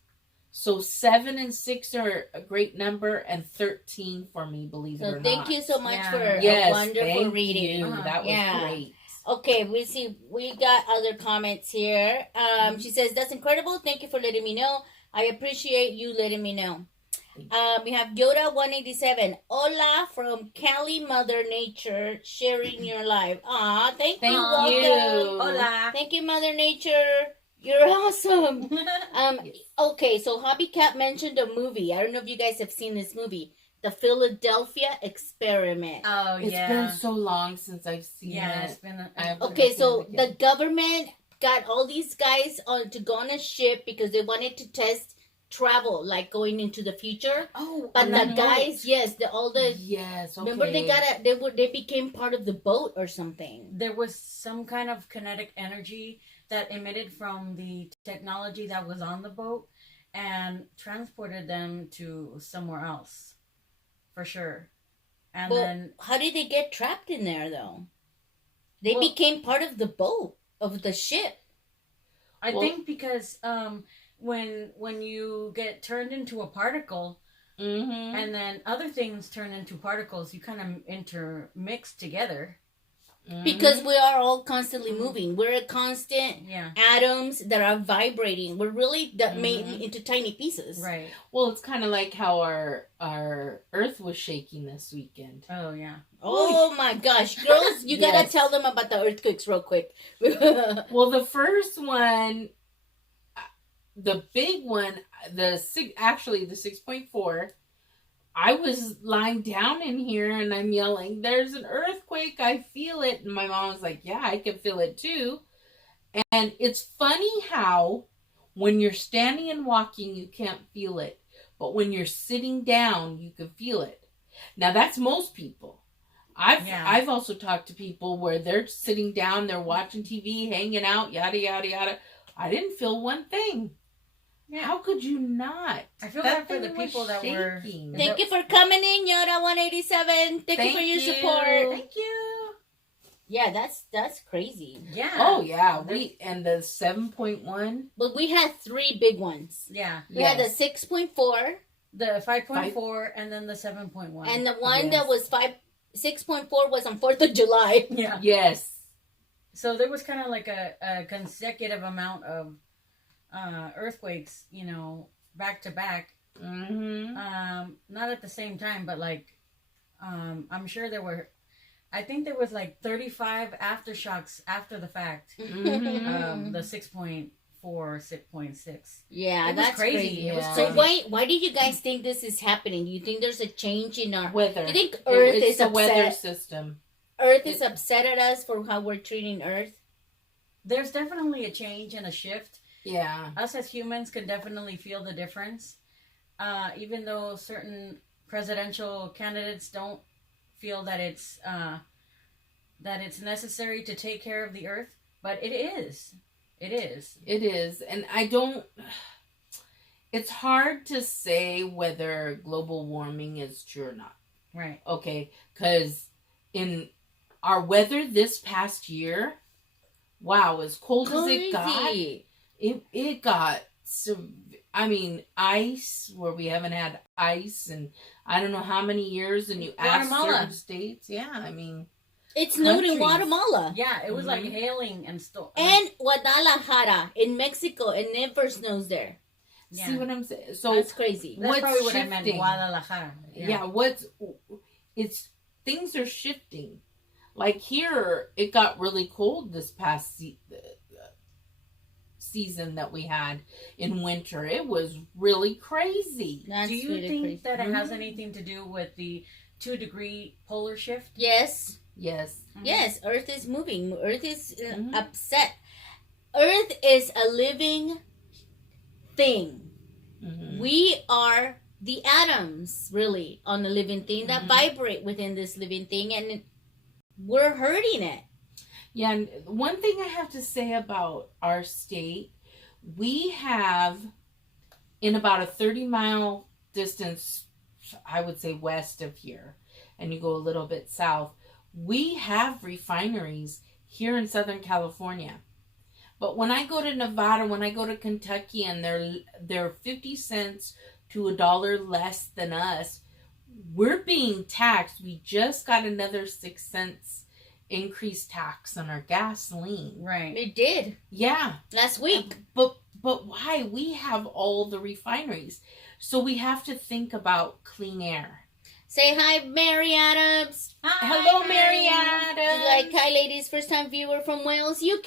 So 7 and 6 are a great number, and 13 for me, believe it or not. So thank you so much for yes, a wonderful thank reading. You. That was great. Okay, we got other comments here. She says, that's incredible. Thank you for letting me know. I appreciate you letting me know. We have Yoda 187. Hola from Cali, Mother Nature, sharing your life. Aw, thank you. Welcome. Hola. Thank you, Mother Nature. You're awesome. Okay, so Hobby Cat mentioned a movie. I don't know if you guys have seen this movie, The Philadelphia Experiment. Oh, It's been so long since I've seen it. It's been. Okay, so the government got all these guys to go on a ship because they wanted to test travel, like going into the future. Oh, but the guys, yes, okay. Remember they became part of the boat or something. There was some kind of kinetic energy that emitted from the technology that was on the boat and transported them to somewhere else, for sure. And then how did they get trapped in there though? They became part of the boat, of the ship. I think because when you get turned into a particle, and then other things turn into particles, you kind of intermix together. Because we are all constantly moving. We're a constant atoms that are vibrating. We're really made into tiny pieces. Right. Well, it's kind of like how our Earth was shaking this weekend. Oh, yeah. Oh, my gosh. Girls, you got to tell them about the earthquakes real quick. Well, the first one, the big one, the 6.4, I was lying down in here and I'm yelling, there's an earthquake, I feel it. And my mom was like, yeah, I can feel it too. And it's funny how when you're standing and walking, you can't feel it. But when you're sitting down, you can feel it. Now, that's most people. I've also talked to people where they're sitting down, they're watching TV, hanging out, yada, yada, yada. I didn't feel one thing. Yeah. How could you not? I feel That bad for the thing was people that were. shaking. Thank you for coming in, Yoda 187. Thank you for your support. Thank you. Yeah, that's crazy. Yeah. Oh yeah, and the 7.1. But we had 3 big ones. Yeah. We had the 6.4 The 5.4 and then the 7.1. and the one that was 6.4 was on 4th of July. Yeah. Yes. So there was kind of like a consecutive amount of earthquakes, back to back. Mm-hmm. Not at the same time, but like, I'm sure I think there was like 35 aftershocks after the fact. Mm-hmm. The 6.4, 6.6. Yeah, It was that's crazy. crazy. It was So crazy. why do you guys think this is happening? Do you think there's a change in our Weather. Do you think Earth It's is the weather upset? system. Earth is upset at us for how we're treating Earth? There's definitely a change and a shift. Yeah. Us as humans can definitely feel the difference. Even though certain presidential candidates don't feel that it's necessary to take care of the earth, but it is. It is. It is. And it's hard to say whether global warming is true or not. Right. Okay. Because in our weather this past year, wow, as cold as it got, it got, ice where we haven't had ice in I don't know how many years, and you ask Guatemala. certain states. Yeah, It's snowed in countries. Guatemala. Yeah, it was like hailing and stuff. And Guadalajara in Mexico, it never snows there. Yeah. See what I'm saying? So That's crazy. That's what's probably what I meant. shifting? Guadalajara. Yeah, it's things are shifting. Like here, it got really cold this past season that we had in winter. It was really crazy. That's Do you really think crazy. that it has anything to do with the 2-degree polar shift? Yes. Yes. Yes, Earth is moving. Earth is Mhm. upset. Earth is a living thing. Mhm. We are the atoms, really, on the living thing that Mhm. vibrate within this living thing, and we're hurting it. Yeah, and one thing I have to say about our state, we have in about a 30-mile distance, I would say west of here, and you go a little bit south, we have refineries here in Southern California. But when I go to Nevada, when I go to Kentucky, and they're 50 cents to $1 less than us, we're being taxed. We just got another 6 cents increased tax on our gasoline. Right. It did Yeah. last week. But why? We have all the refineries. So we have to think about clean air. Say hi, Mary Adams. Hello, Mary Adams. Like, hi, ladies. First time viewer from Wales, UK.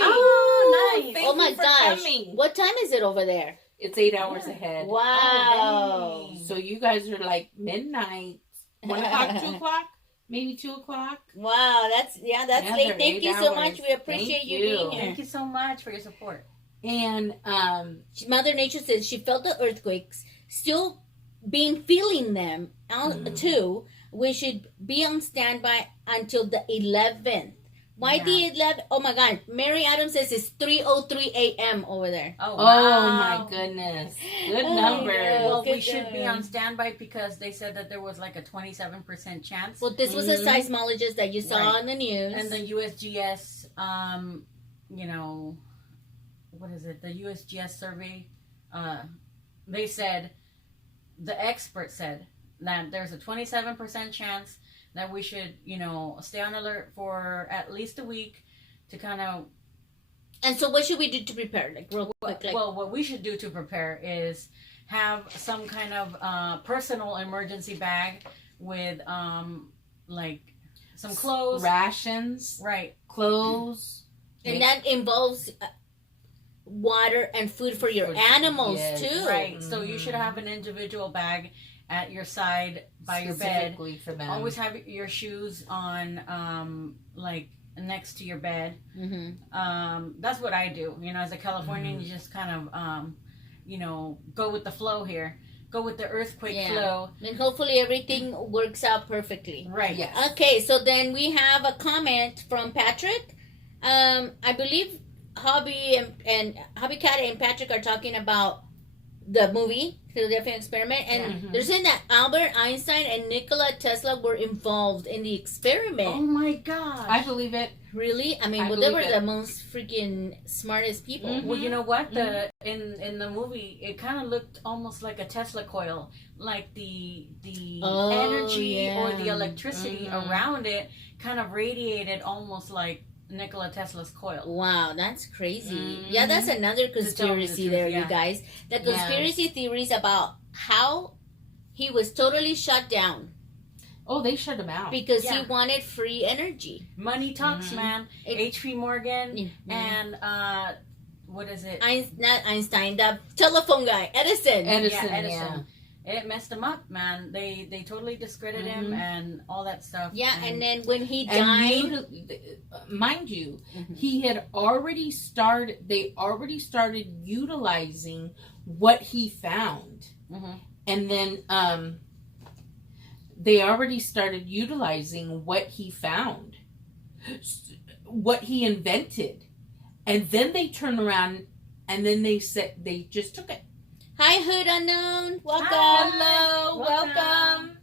Oh, nice. Thank Oh my you for gosh. coming. What time is it over there? It's 8 hours Yeah. ahead. Wow. dang. So you guys are like midnight, 1 o'clock, 2 o'clock, maybe 2 o'clock. Wow, that's Yeah, late. they're Thank 8 you so much. hours. We appreciate Thank you you. being here. Thank you so much for your support. And Mother Nature says she felt the earthquakes, still feeling them out too. We should be on standby until the 11th. Why Yeah. the 11th? Oh my God. Mary Adams says it's 3:03 a.m. over there. Oh, oh wow. my goodness, good Oh, number. yeah. Well, we Good should be job. on standby because they said that there was like a 27% chance. Well, this was a Mhm. seismologist that you saw Right. on the news. And the USGS, what is it? The USGS survey, they said, the expert said that there's a 27% chance that we should, stay on alert for at least a week to kind of. And so, what should we do to prepare? Like real quick, like Well, what we should do to prepare is have some kind of personal emergency bag with like some clothes. Rations, Right. clothes. and that involves water and food for your animals Yes. too. Right. So you should have an individual bag at your side by your bed. Specifically for them. Always have your shoes on, like next to your bed. Mm-hmm. That's what I do. As a Californian, you just kind of, go with the flow here. Go with the earthquake Yeah. flow. And hopefully everything works out perfectly. Right. Yes. Okay, so then we have a comment from Patrick. I believe and Hobby Cat and Patrick are talking about the movie Philadelphia Experiment, and they're saying that Albert Einstein and Nikola Tesla were involved in the experiment. Oh my gosh! I believe it. Really? I mean, well, they were the most freaking smartest people. Well, you know what? The in the movie, it kind of looked almost like a Tesla coil, like the energy or the electricity around it kind of radiated almost like Nikola Tesla's coil. Wow, that's crazy. Yeah, that's another conspiracy there, you guys. The conspiracy theories about how he was totally shut down. Oh, they shut him out. Because he wanted free energy. Money talks, man. H.P. Morgan and, what is it? Not Einstein, the telephone guy, Edison. Edison. It messed him up, man. They totally discredited him and all that stuff. Yeah, and then when he died, mind you, he had already started. They already started utilizing what he found, and then they already started utilizing what he found, what he invented, and then they turned around and then they said they just took it. Hi, Hood Unknown. Welcome. Hello. Welcome.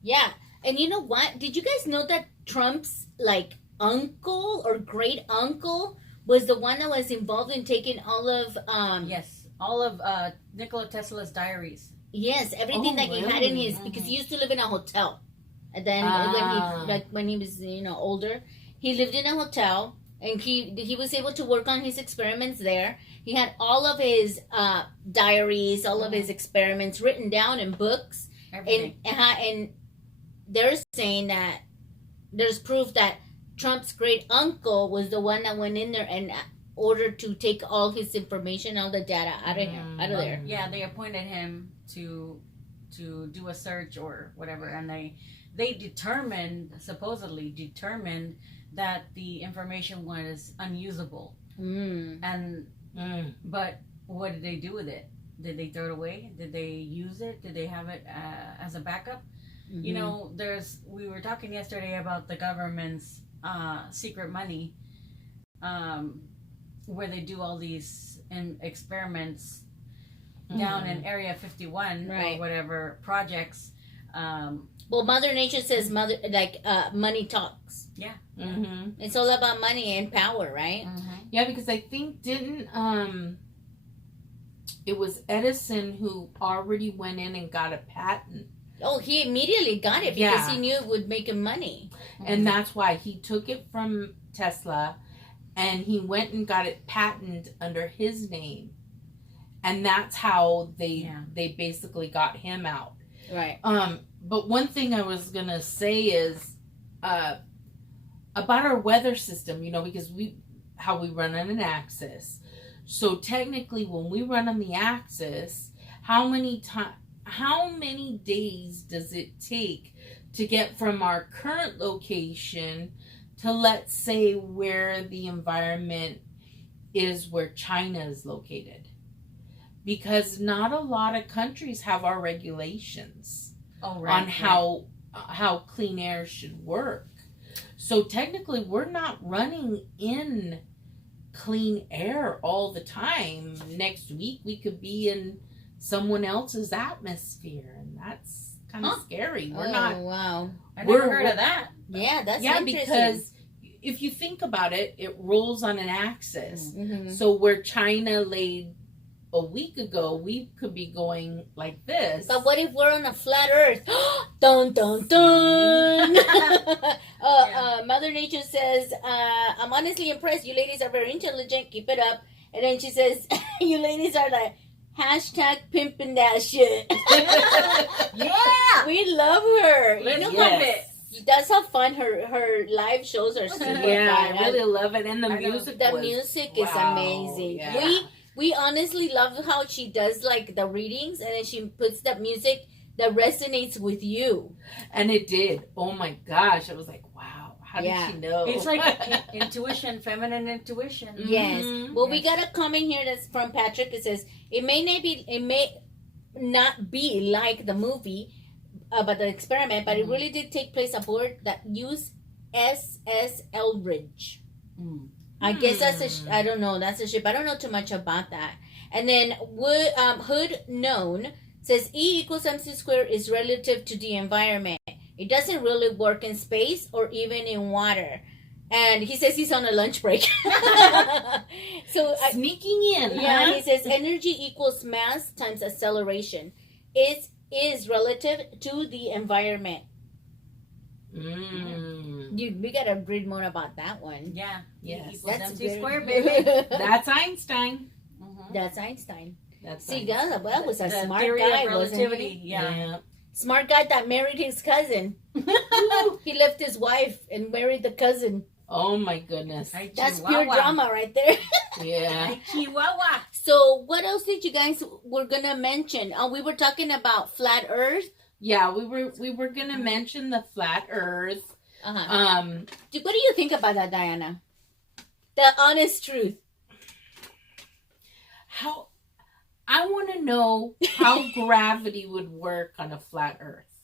Yeah. And you know what? Did you guys know that Trump's, uncle or great uncle was the one that was involved in taking all of... all of Nikola Tesla's diaries. Yes, everything that he had in his... Because he used to live in a hotel. And then when he was, older, he lived in a hotel. And he was able to work on his experiments there. He had all of his diaries, all of his experiments written down in books. Everything. And they're saying that there's proof that Trump's great uncle was the one that went in there and ordered to take all his information, all the data out of there. Yeah, they appointed him to do a search or whatever, and they supposedly determined that the information was unusable. But what did they do with it? Did they throw it away? Did they use it? Did they have it as a backup? We were talking yesterday about the government's secret money, where they do all these experiments down in Area 51 or whatever projects. Well, Mother Nature says money talks. Yeah. It's all about money and power, right? Yeah, because I think it was Edison who already went in and got a patent. Oh, he immediately got it because he knew it would make him money. And that's why he took it from Tesla and he went and got it patented under his name. And that's how they basically got him out. Right. But one thing I was going to say is about our weather system, because how we run on an axis. So technically when we run on the axis, how many days does it take to get from our current location to, let's say, where the environment is where China is located? Because not a lot of countries have our regulations on how clean air should work. So technically we're not running in clean air all the time. Next week we could be in someone else's atmosphere, and that's kind of scary. We're not. Wow. I never heard of that. Yeah, that's interesting. Because if you think about it, it rolls on an axis. So where China laid a week ago, we could be going like this. But what if we're on a flat earth? Dun, dun, dun. Mother Nature says, I'm honestly impressed. You ladies are very intelligent. Keep it up. And then she says, you ladies are like, #pimping that shit. Yeah. We love her. Let's love it. That's how fun her live shows are. Super fun. I really love it. And the music is amazing. Yeah. We honestly love how she does the readings, and then she puts that music that resonates with you. And it did. Oh my gosh. I was like, wow. How did she know? It's like intuition, feminine intuition. Yes. Well, we got a comment here that's from Patrick. It says, it may not be like the movie about the experiment, but it really did take place aboard that USS Eldridge. I guess that's I don't know. That's a ship. I don't know too much about that. And then Hood known says E equals mc squared is relative to the environment. It doesn't really work in space or even in water. And he says he's on a lunch break. So sneaking in. Yeah, huh? he says energy equals mass times acceleration. It is relative to the environment. We gotta read more about that one. Yeah. Yes. That's That's MC squared, baby. That's Einstein. That's Einstein. That's See, Einstein. that was a The smart theory guy, of wasn't relativity. he? Yeah. Smart guy that married his cousin. He left his wife and married the cousin. Oh my goodness. That's pure drama right there. Yeah. Chihuahua. So what else did you guys were gonna mention? We were talking about flat Earth. Yeah, we were gonna mention the flat Earth. Uh-huh. What do you think about that, Diana? The honest truth. How I want to know how gravity would work on a flat Earth.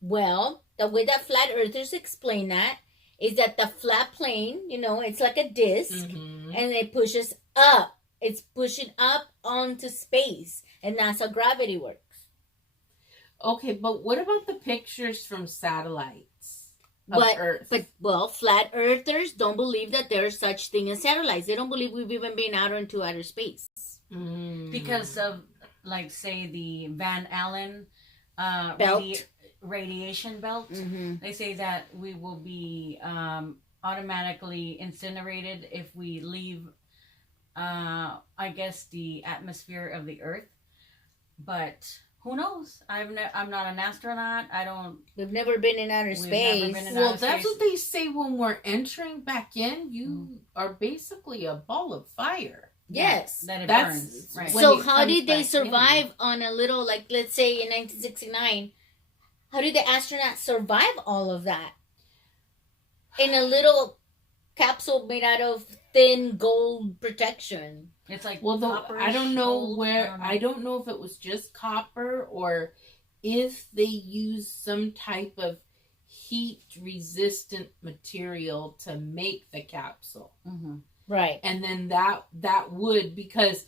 Well, the way that flat earthers explain that is that the flat plane, it's like a disc, and it pushes up. It's pushing up onto space, and that's how gravity works. Okay, but what about the pictures from satellites of Earth? But flat earthers don't believe that there's such thing as satellites. They don't believe we've even been out into outer space. Because of, like, say, the Van Allen Belt. Radiation belt. They say that we will be automatically incinerated if we leave, I guess, the atmosphere of the Earth. But who knows? I'm not an astronaut. We've never been in outer space. Well, that's what they say when we're entering back in. You are basically a ball of fire. Yes. That it burns. Right. So how did they survive on a little, like, let's say in 1969, how did the astronauts survive all of that? In a little capsule made out of thin gold protection. It's like, well, I don't know gold, I don't know if it was just copper or if they used some type of heat resistant material to make the capsule. Right. And then that would, because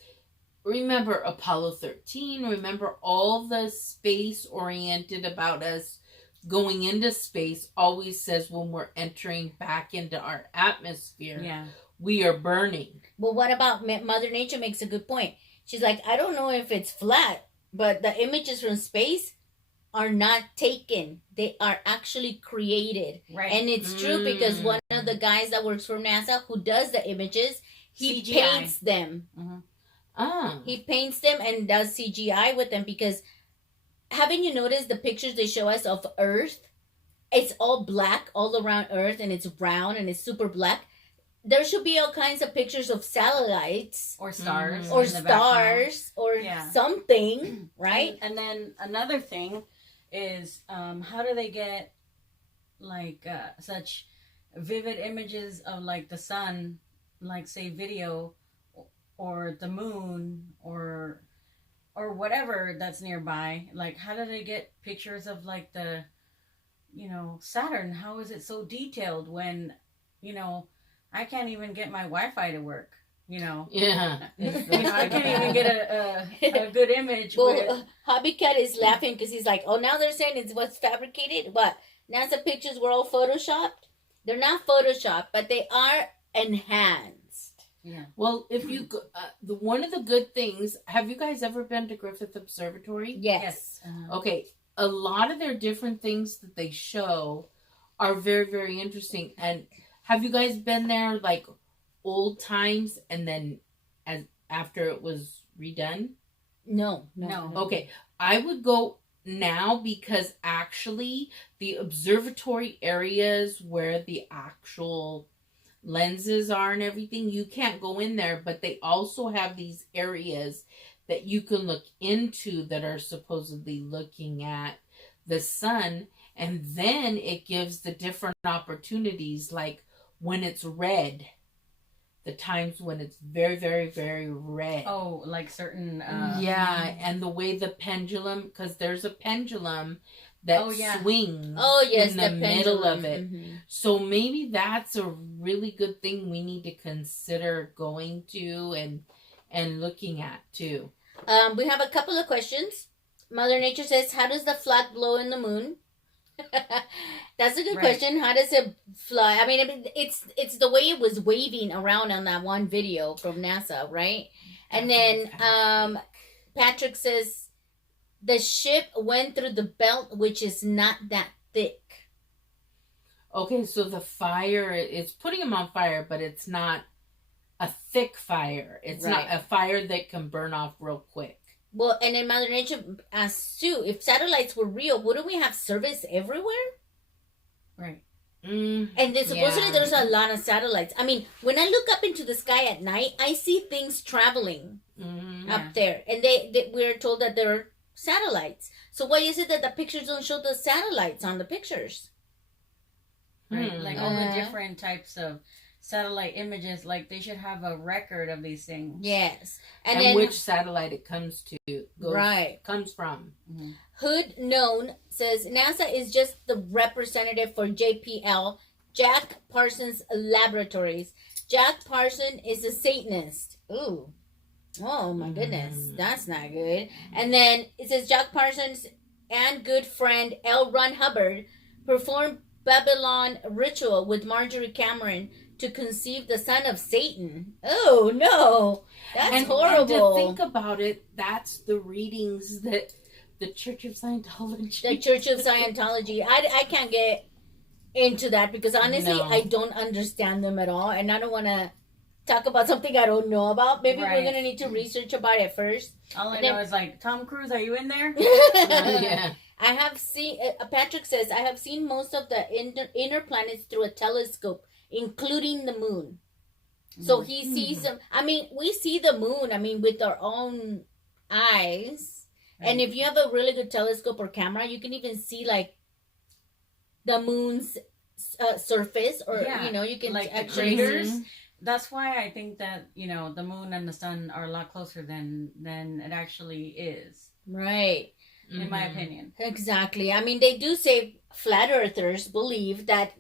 remember Apollo 13, remember all the space oriented about us going into space always says when we're entering back into our atmosphere, we are burning. Well, what about Mother Nature makes a good point. She's like, I don't know if it's flat, but the images from space are not taken. They are actually created. Right. And it's true because one of the guys that works for NASA who does the images, he CGI. paints them. He paints them and does CGI with them because haven't you noticed the pictures they show us of Earth? It's all black all around Earth and it's brown and it's super black. There should be all kinds of pictures of satellites or stars or stars or something, right? And then another thing is how do they get like such vivid images of like the sun, like say video or the moon or whatever that's nearby? Like how do they get pictures of like the Saturn? How is it so detailed when I can't even get my Wi-Fi to work? Yeah. I can't even get a good image. Well, Hobby Cat is laughing because he's like, oh, now they're saying it's what's fabricated. But NASA pictures were all photoshopped. They're not photoshopped, but they are enhanced. Yeah. Well, if you one of the good things, have you guys ever been to Griffith Observatory? Yes. Okay. A lot of their different things that they show are very, very interesting. And have you guys been there like old times and then after it was redone? No. Okay. I would go now because actually the observatory areas where the actual lenses are and everything, you can't go in there, but they also have these areas that you can look into that are supposedly looking at the sun, and then it gives the different opportunities, like when it's red, the times when it's very, very, very red. Oh, like certain. Yeah, and the way the pendulum, because there's a pendulum that swings. Oh yes, in the middle of it. Mm-hmm. So maybe that's a really good thing we need to consider going to and looking at too. We have a couple of questions. Mother Nature says, "How does the flag blow in the moon?" That's a good question. How does it fly? I mean, it's the way it was waving around on that one video from NASA, right? And then Patrick says the ship went through the belt, which is not that thick. Okay, so the fire is putting them on fire, but it's not a thick fire. It's not a fire that can burn off real quick. Well, and then Mother Nature asks too, if satellites were real, wouldn't we have service everywhere? Right. And then supposedly there's a lot of satellites. I mean, when I look up into the sky at night, I see things traveling up there. And we're told that they're satellites. So why is it that the pictures don't show the satellites on the pictures? Right. Like all the different types of satellite images, like they should have a record of these things. Yes. And then, which satellite it comes from. Mm-hmm. Hood Known says NASA is just the representative for JPL, Jack Parsons Laboratories. Jack Parsons is a Satanist. Ooh. Oh my goodness. That's not good. And then it says Jack Parsons and good friend L. Ron Hubbard performed Babylon ritual with Marjorie Cameron to conceive the son of Satan. Oh no, that's horrible. And to think about it, that's the readings that the Church of Scientology. The Church of Scientology. I can't get into that because honestly, I don't understand them at all, and I don't want to talk about something I don't know about. Maybe we're gonna need to research about it first. All I know is like, Tom Cruise, are you in there? Yeah. I have seen. Patrick says I have seen most of the inner planets through a telescope, including the moon. So he sees them. I mean, we see the moon, I mean, with our own eyes. Right. And if you have a really good telescope or camera, you can even see, like, the moon's surface. Or, you can... Like the craters. That's why I think that, the moon and the sun are a lot closer than it actually is. Right. In my opinion. Exactly. I mean, they do say flat earthers believe that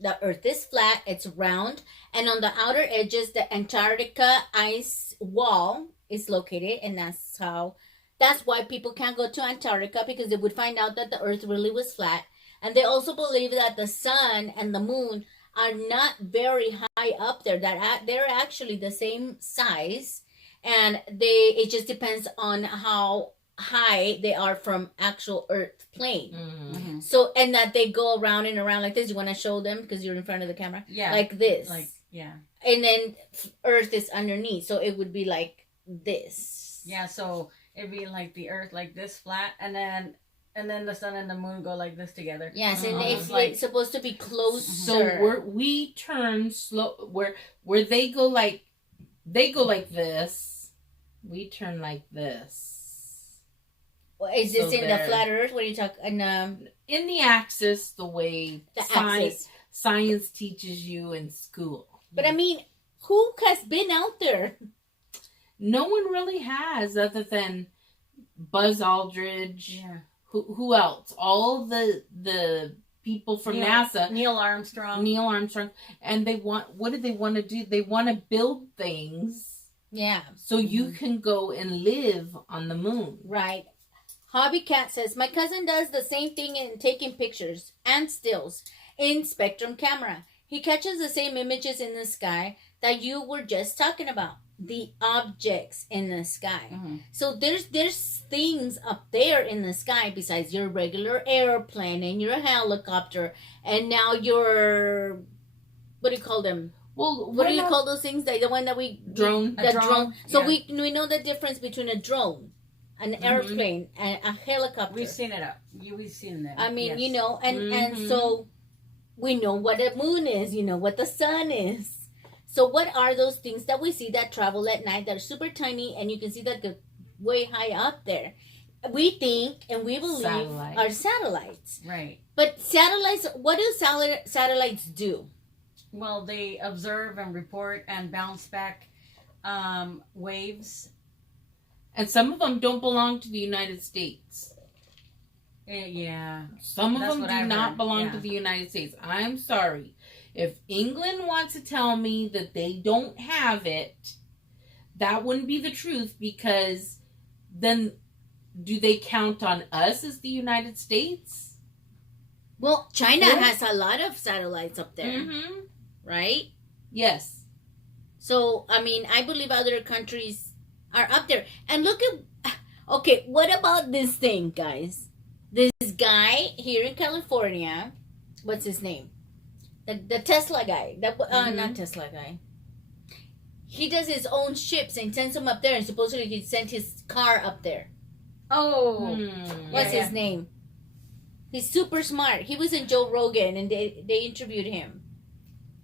the earth is flat, it's round, and on the outer edges, the Antarctica ice wall is located, and that's why people can't go to Antarctica, because they would find out that the earth really was flat. And they also believe that the sun and the moon are not very high up there, that they're actually the same size, and it just depends on how high they are from actual earth plane. So, and that they go around and around like this. You want to show them because you're in front of the camera? Yeah. Like this. And then earth is underneath, so it would be like this. Yeah, so it'd be like the earth like this flat, and then the sun and the moon go like this together. Yes, and it's supposed to be closer. So we turn slow where they go like this. We turn like this. Is this in the flat earth? What are you talking? In the axis, the way science teaches you in school. But I mean, who has been out there? No one really has, other than Buzz Aldrin. Yeah. Who else? All the people from NASA. Neil Armstrong. And what did they want to do? They want to build things. Yeah. So you can go and live on the moon. Right. Hobby Cat says, my cousin does the same thing in taking pictures and stills in Spectrum camera. He catches the same images in the sky that you were just talking about. The objects in the sky. So there's things up there in the sky besides your regular airplane and your helicopter and now your, what do you call them? Well, what do you call those things? The one that we drone. The drone. So we know the difference between a drone, an airplane, and a helicopter. We've seen it up. We've seen that. I mean, and so we know what a moon is. You know what the sun is. So what are those things that we see that travel at night that are super tiny and you can see that they're way high up there? We think and we believe are satellites. Right. But satellites, what do satellites do? Well, they observe and report and bounce back waves. And some of them don't belong to the United States. Yeah. Some of That's them what do I not heard, belong yeah. to the United States. I'm sorry. If England wants to tell me that they don't have it, that wouldn't be the truth, because then do they count on us as the United States? Well, China Yeah. has a lot of satellites up there, Mm-hmm. right? Yes. So, I mean, I believe other countries are up there. And look at, okay, what about this thing, guys? This guy here in California, what's his name? The Tesla guy. Not Tesla guy. He does his own ships and sends them up there, and supposedly he sent his car up there. Oh. What's Yeah, his name? He's super smart. He was in Joe Rogan, and they interviewed him.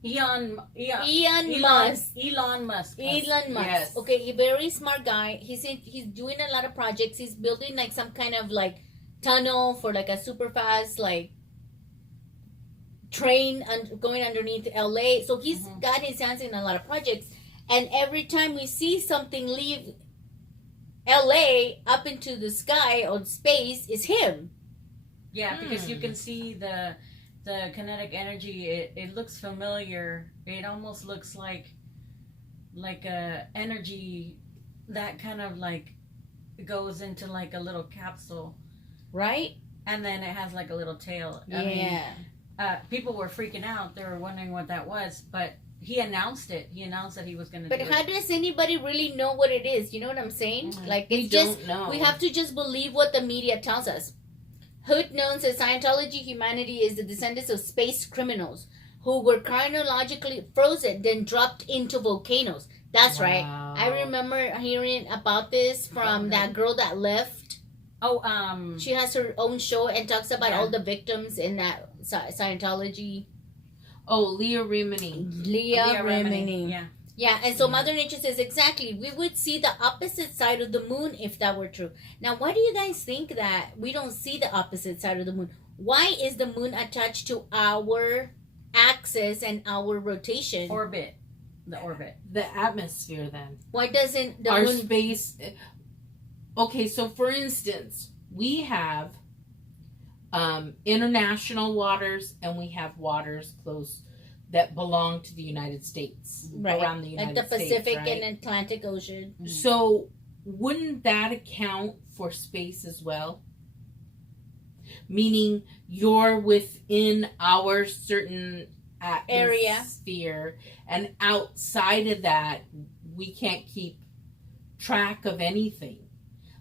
Elon Musk. Elon Musk. Elon Musk. Yes. Okay, he very smart guy. He's doing a lot of projects. He's building like some kind of like tunnel for like a super fast like train going underneath LA. So he's got his hands in a lot of projects. And every time we see something leave LA up into the sky or space, is him. Yeah, because you can see the kinetic energy. It looks familiar. It almost looks like a energy that kind of like goes into like a little capsule, Right? and then it has like a little tail. Yeah. I mean, people were freaking out. They were wondering what that was, but he announced it. He announced that he was going to But do how it. does anybody really know what it is? You know what I'm saying? Like, We it's just, don't know. we have to just believe what the media tells us. Hood known says Scientology humanity is the descendants of space criminals who were chronologically frozen, then dropped into volcanoes. That's right. Wow. I remember hearing about this from that girl that left. Oh, She has her own show and talks about Yeah. all the victims in that Scientology. Oh, Leah Remini. Leah Remini. Yeah. Yeah, and so Mother Nature says exactly, we would see the opposite side of the moon if that were true. Now, why do you guys think that we don't see the opposite side of the moon? Why is the moon attached to our axis and our rotation? Orbit. The orbit. The atmosphere, then. Why doesn't the Our moon... space. Okay, so for instance, we have international waters, and we have waters close that belong to the United States, Right. around the United Like the States, Pacific right? and Atlantic Ocean. So wouldn't that account for space as well? Meaning you're within our certain atmosphere, and outside of that, we can't keep track of anything.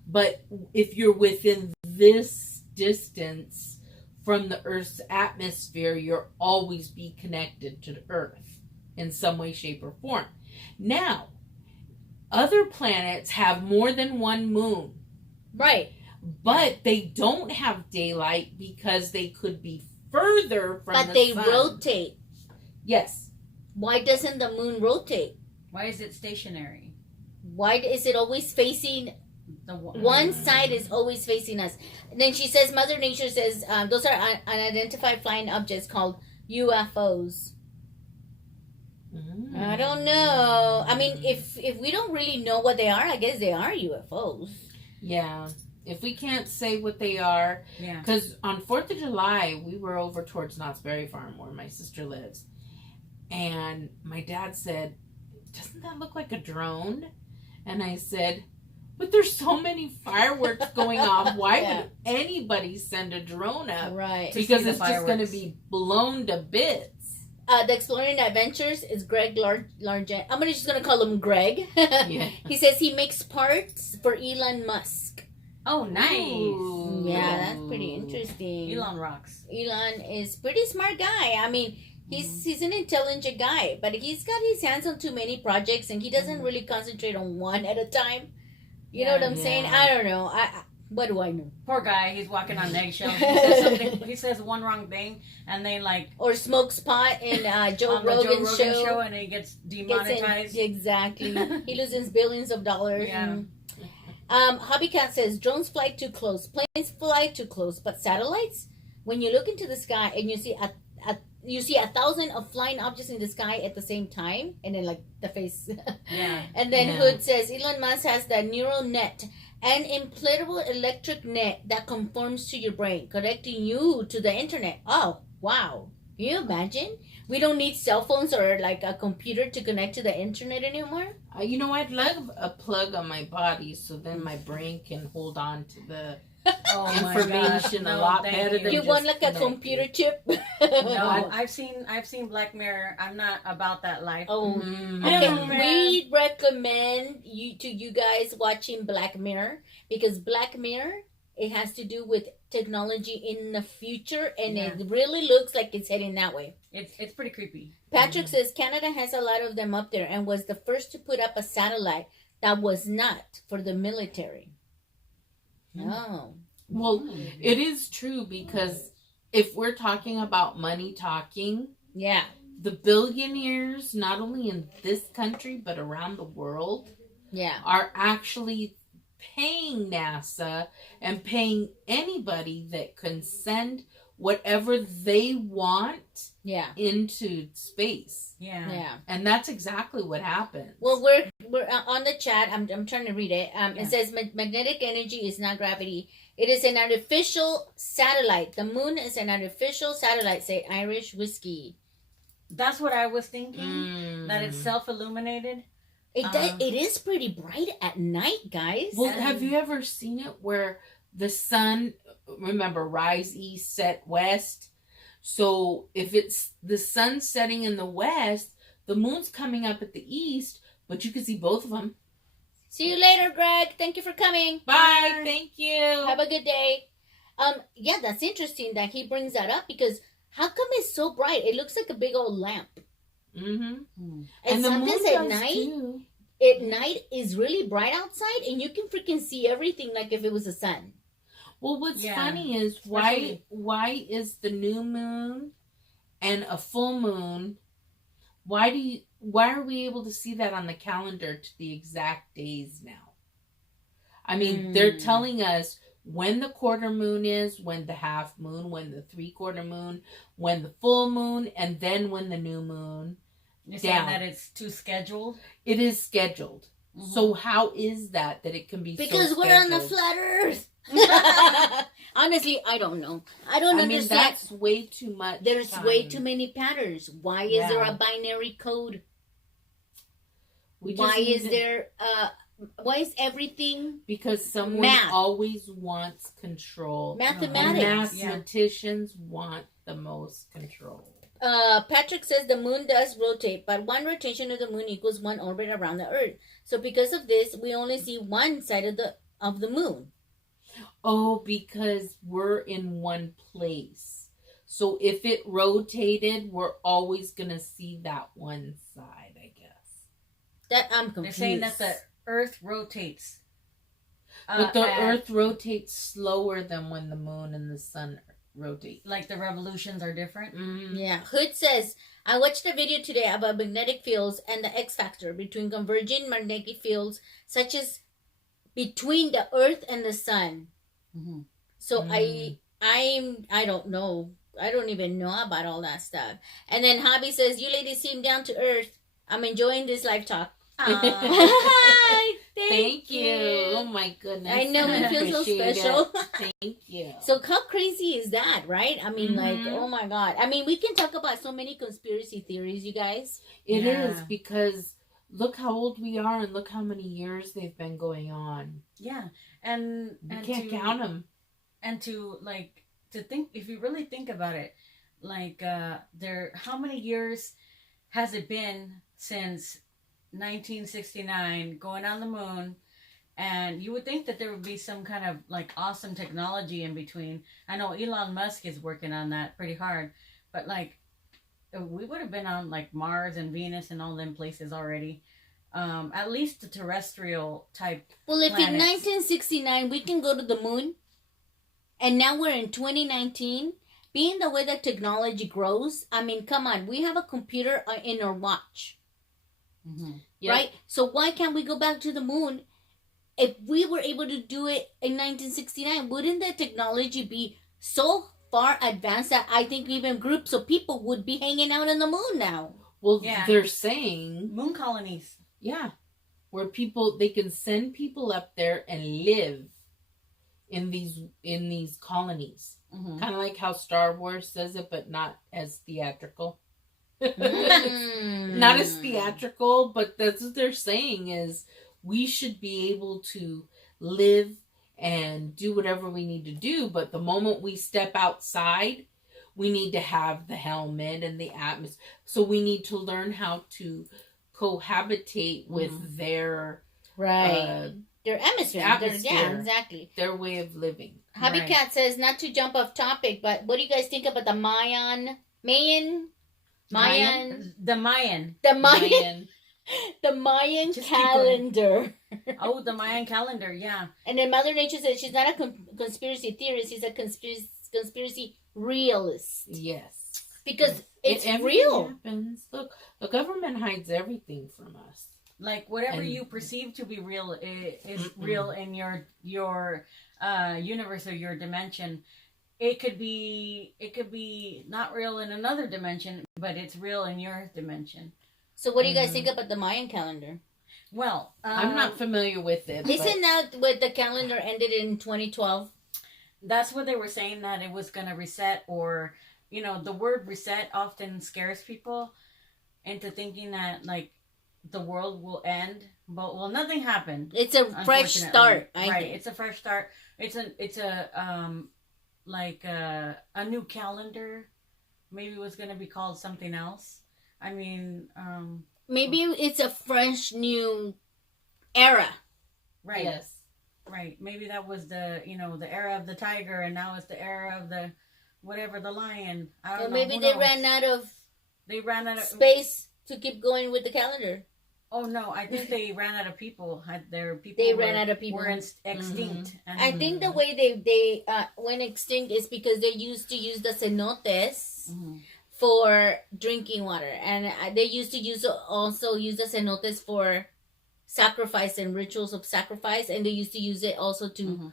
But if you're within this distance from the Earth's atmosphere, you'll always be connected to the Earth in some way, shape, or form. Now, other planets have more than one moon, Right. but they don't have daylight because they could be further from But the they sun. rotate. Yes. Why doesn't the moon rotate? Why is it stationary? Why is it always facing... One side is always facing us. And then she says, Mother Nature says, those are unidentified flying objects called UFOs. I don't know. I mean, if we don't really know what they are, I guess they are UFOs. Yeah. If we can't say what they are, Yeah. because on 4th of July, we were over towards Knott's Berry Farm where my sister lives. And my dad said, doesn't that look like a drone? And I said, but there's so many fireworks going off. Why Yeah. would anybody send a drone up? Right. To Because see the it's just going to fireworks. be blown to bits. The Exploring Adventures is Greg Largent. I'm just going to call him Greg. Yeah. He says he makes parts for Elon Musk. Oh, nice. Ooh. Yeah, that's pretty interesting. Elon rocks. Elon is pretty smart guy. I mean, he's an intelligent guy, but he's got his hands on too many projects, and he doesn't really concentrate on one at a time. You know what I'm saying? Yeah. I don't know. What do I know? Poor guy. He's walking on eggshells. He says something. He says one wrong thing, and they like Or smokes pot in Joe on the Rogan's Joe Rogan show. and he gets Gets in- demonetized. exactly. He loses billions of dollars. Yeah. Hobbycat says drones fly too close, planes fly too close, but satellites, when you look into the sky and you see you see 1,000 of flying objects in the sky at the same time, and then like the face. Yeah. And then Yeah. Hood says Elon Musk has the neural net, an implantable electric net that conforms to your brain, connecting you to the internet. Oh, wow. Can you imagine? We don't need cell phones or like a computer to connect to the internet anymore. You know, I'd love a plug on my body so then my brain can hold on to the Oh my information gosh, a no, lot thank better you. than You just want like a connected. computer chip? No, I've seen Black Mirror. I'm not about that life. Oh, Mm. okay. Oh, man. We recommend you guys watching Black Mirror, because Black Mirror, it has to do with technology in the future, and Yeah. it really looks like it's heading that way. It's pretty creepy. Patrick says Canada has a lot of them up there and was the first to put up a satellite that was not for the military. Oh. Well, it is true, because if we're talking about money talking, Yeah. the billionaires, not only in this country but around the world, Yeah. are actually paying NASA and paying anybody that can send whatever they want Yeah. into space. Yeah. Yeah. And that's exactly what happens. Well, we're on the chat. I'm trying to read it. Yeah. It says magnetic energy is not gravity. It is an artificial satellite. The moon is an artificial satellite. Say Irish whiskey. That's what I was thinking. Mm. That it's self-illuminated. It is pretty bright at night, guys. Well, have you ever seen it where the sun, remember, rise east, set west? So if it's the sun setting in the west, the moon's coming up at the east, but you can see both of them. See you later, Greg. Thank you for coming. Bye. Thank you. Have a good day. Yeah, that's interesting that he brings that up, because how come it's so bright? It looks like a big old lamp. Mm-hmm. And the moon sometimes at does night, too. at night is really bright outside, and you can freaking see everything like if it was the sun. Well, what's Yeah. funny is why is the new moon and a full moon? Why are we able to see that on the calendar to the exact days now? I mean, they're telling us when the quarter moon is, when the half moon, when the 3/4 moon, when the full moon, and then when the new moon. You're Down. saying that it's too scheduled. It is scheduled. Mhm. So how is that it can be Because so we're on the scheduled? flat earth. Honestly, I don't know. I don't I mean, understand. that's way too much. There's time. way too many patterns. Why is there Yeah. a binary code? We just Why need is to- there why is everything Because someone Math. always wants control. And mathematics? mathematicians want the most control. Patrick says the moon does rotate, but one rotation of the moon equals one orbit around the earth. So because of this, we only see one side of the moon. Oh, because we're in one place. So if it rotated, we're always going to see that one side, I guess. That I'm They're confused. saying that the Earth rotates. But the at- earth rotates slower than when the moon and the sun rotate. like the revolutions are different. Mm. Yeah. Hood says, I watched a video today about magnetic fields and the X factor between converging magnetic fields, such as between the earth and the sun. Mm-hmm. So I don't know. I don't even know about all that stuff. And then Hobby says, you ladies seem down to earth. I'm enjoying this live talk. Hi, Thank you. Oh my goodness. I know, we feel so Appreciate special. it. Thank you. So how crazy is that, right? I mean, like, Mhm. oh my God. I mean, we can talk about so many conspiracy theories, you guys. It is Yeah. because look how old we are and look how many years they've been going on. Yeah, and You can't count them. And to think, if you really think about it, like how many years has it been since 1969 going on the moon? And you would think that there would be some kind of like awesome technology in between. I know Elon Musk is working on that pretty hard, but like we would have been on like Mars and Venus and all them places already. At least the terrestrial type. Well, if in Planets. 1969 we can go to the moon, and now we're in 2019, being the way that technology grows, I mean, come on, we have a computer in our watch, Mm-hmm. Yep. right? So why can't we go back to the moon? If we were able to do it in 1969, wouldn't the technology be so far advanced that I think even groups of people would be hanging out on the moon now. Well, Yeah. they're saying, Moon colonies. yeah, where they can send people up there and live in these colonies. Mm-hmm. Kind of like how Star Wars says it, but not as theatrical. Mm. Not as theatrical, but that's what they're saying is we should be able to live and do whatever we need to do, but the moment we step outside, we need to have the helmet and the atmosphere. So we need to learn how to cohabitate with their right. Their atmosphere. Yeah, exactly. Their way of living. Hobby Cat says, not to jump off topic, but what do you guys think about the Mayan? The Mayan Just calendar. Oh, the Mayan calendar, yeah. And then Mother Nature says she's not a conspiracy theorist, she's a conspiracy realist. Yes. Because it's real. Happens. Look, the government hides everything from us. Like whatever you perceive to be real is real in your universe or your dimension. It could be not real in another dimension, but it's real in your dimension. So what do you guys think about the Mayan calendar? Well, I'm not familiar with it. Isn't that what the calendar ended in 2012? That's what they were saying, that it was going to reset, or, the word reset often scares people into thinking that, like, the world will end. But, well, nothing happened. It's a fresh start. Right. It's a fresh start. It's a new calendar. Maybe it was going to be called something else. I mean, maybe it's a fresh new era. Right. Yes. Right. Maybe that was the era of the tiger, and now it's the era of the lion. I don't know. Maybe they ran out of space to keep going with the calendar. Oh no, I think they ran out of people. They ran out of people. Were extinct. Mm-hmm. I think the way they went extinct is because they used to use the cenotes for drinking water, and they used to also use the cenotes for sacrifice and rituals of sacrifice, and they used to use it also to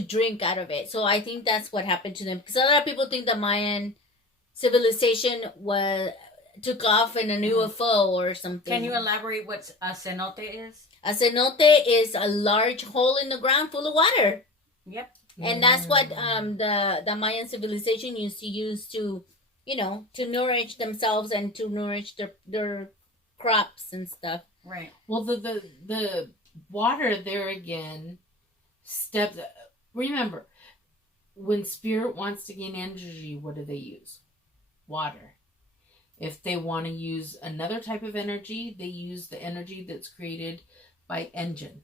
drink out of it. So I think that's what happened to them, because a lot of people think the Mayan civilization took off in an UFO or something. Can you elaborate what a cenote is? A cenote is a large hole in the ground full of water. Yep. And that's what the Mayan civilization used to use to nourish themselves and to nourish their crops and stuff. Right. Well, the water there again remember, when spirit wants to gain energy, what do they use? Water. If they want to use another type of energy, they use the energy that's created by engine,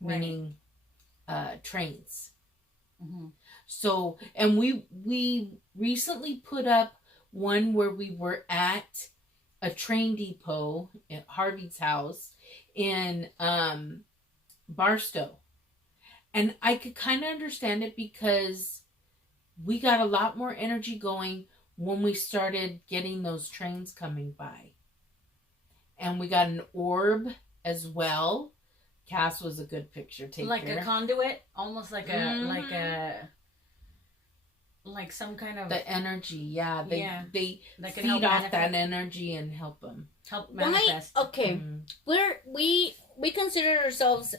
meaning trains. Mm-hmm. So, and we recently put up one where we were at a train depot at Harvey's house in Barstow. And I could kind of understand it because we got a lot more energy going when we started getting those trains coming by. And we got an orb as well. Cass was a good picture taker. Like a conduit, almost like like some kind of the energy. Yeah, they like feed off that energy and help manifest. Okay, we consider ourselves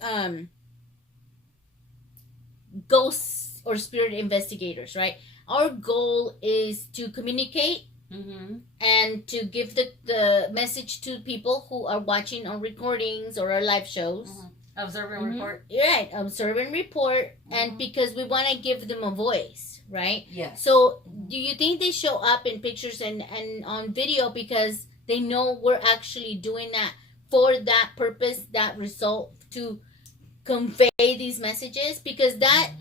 ghosts or spirit investigators, right? Our goal is to communicate and to give the message to people who are watching our recordings or our live shows. Observe and report. Right, observe and report. And because we want to give them a voice, right? Yes. So do you think they show up in pictures and on video because they know we're actually doing that for that purpose, that result, to convey these messages? Because that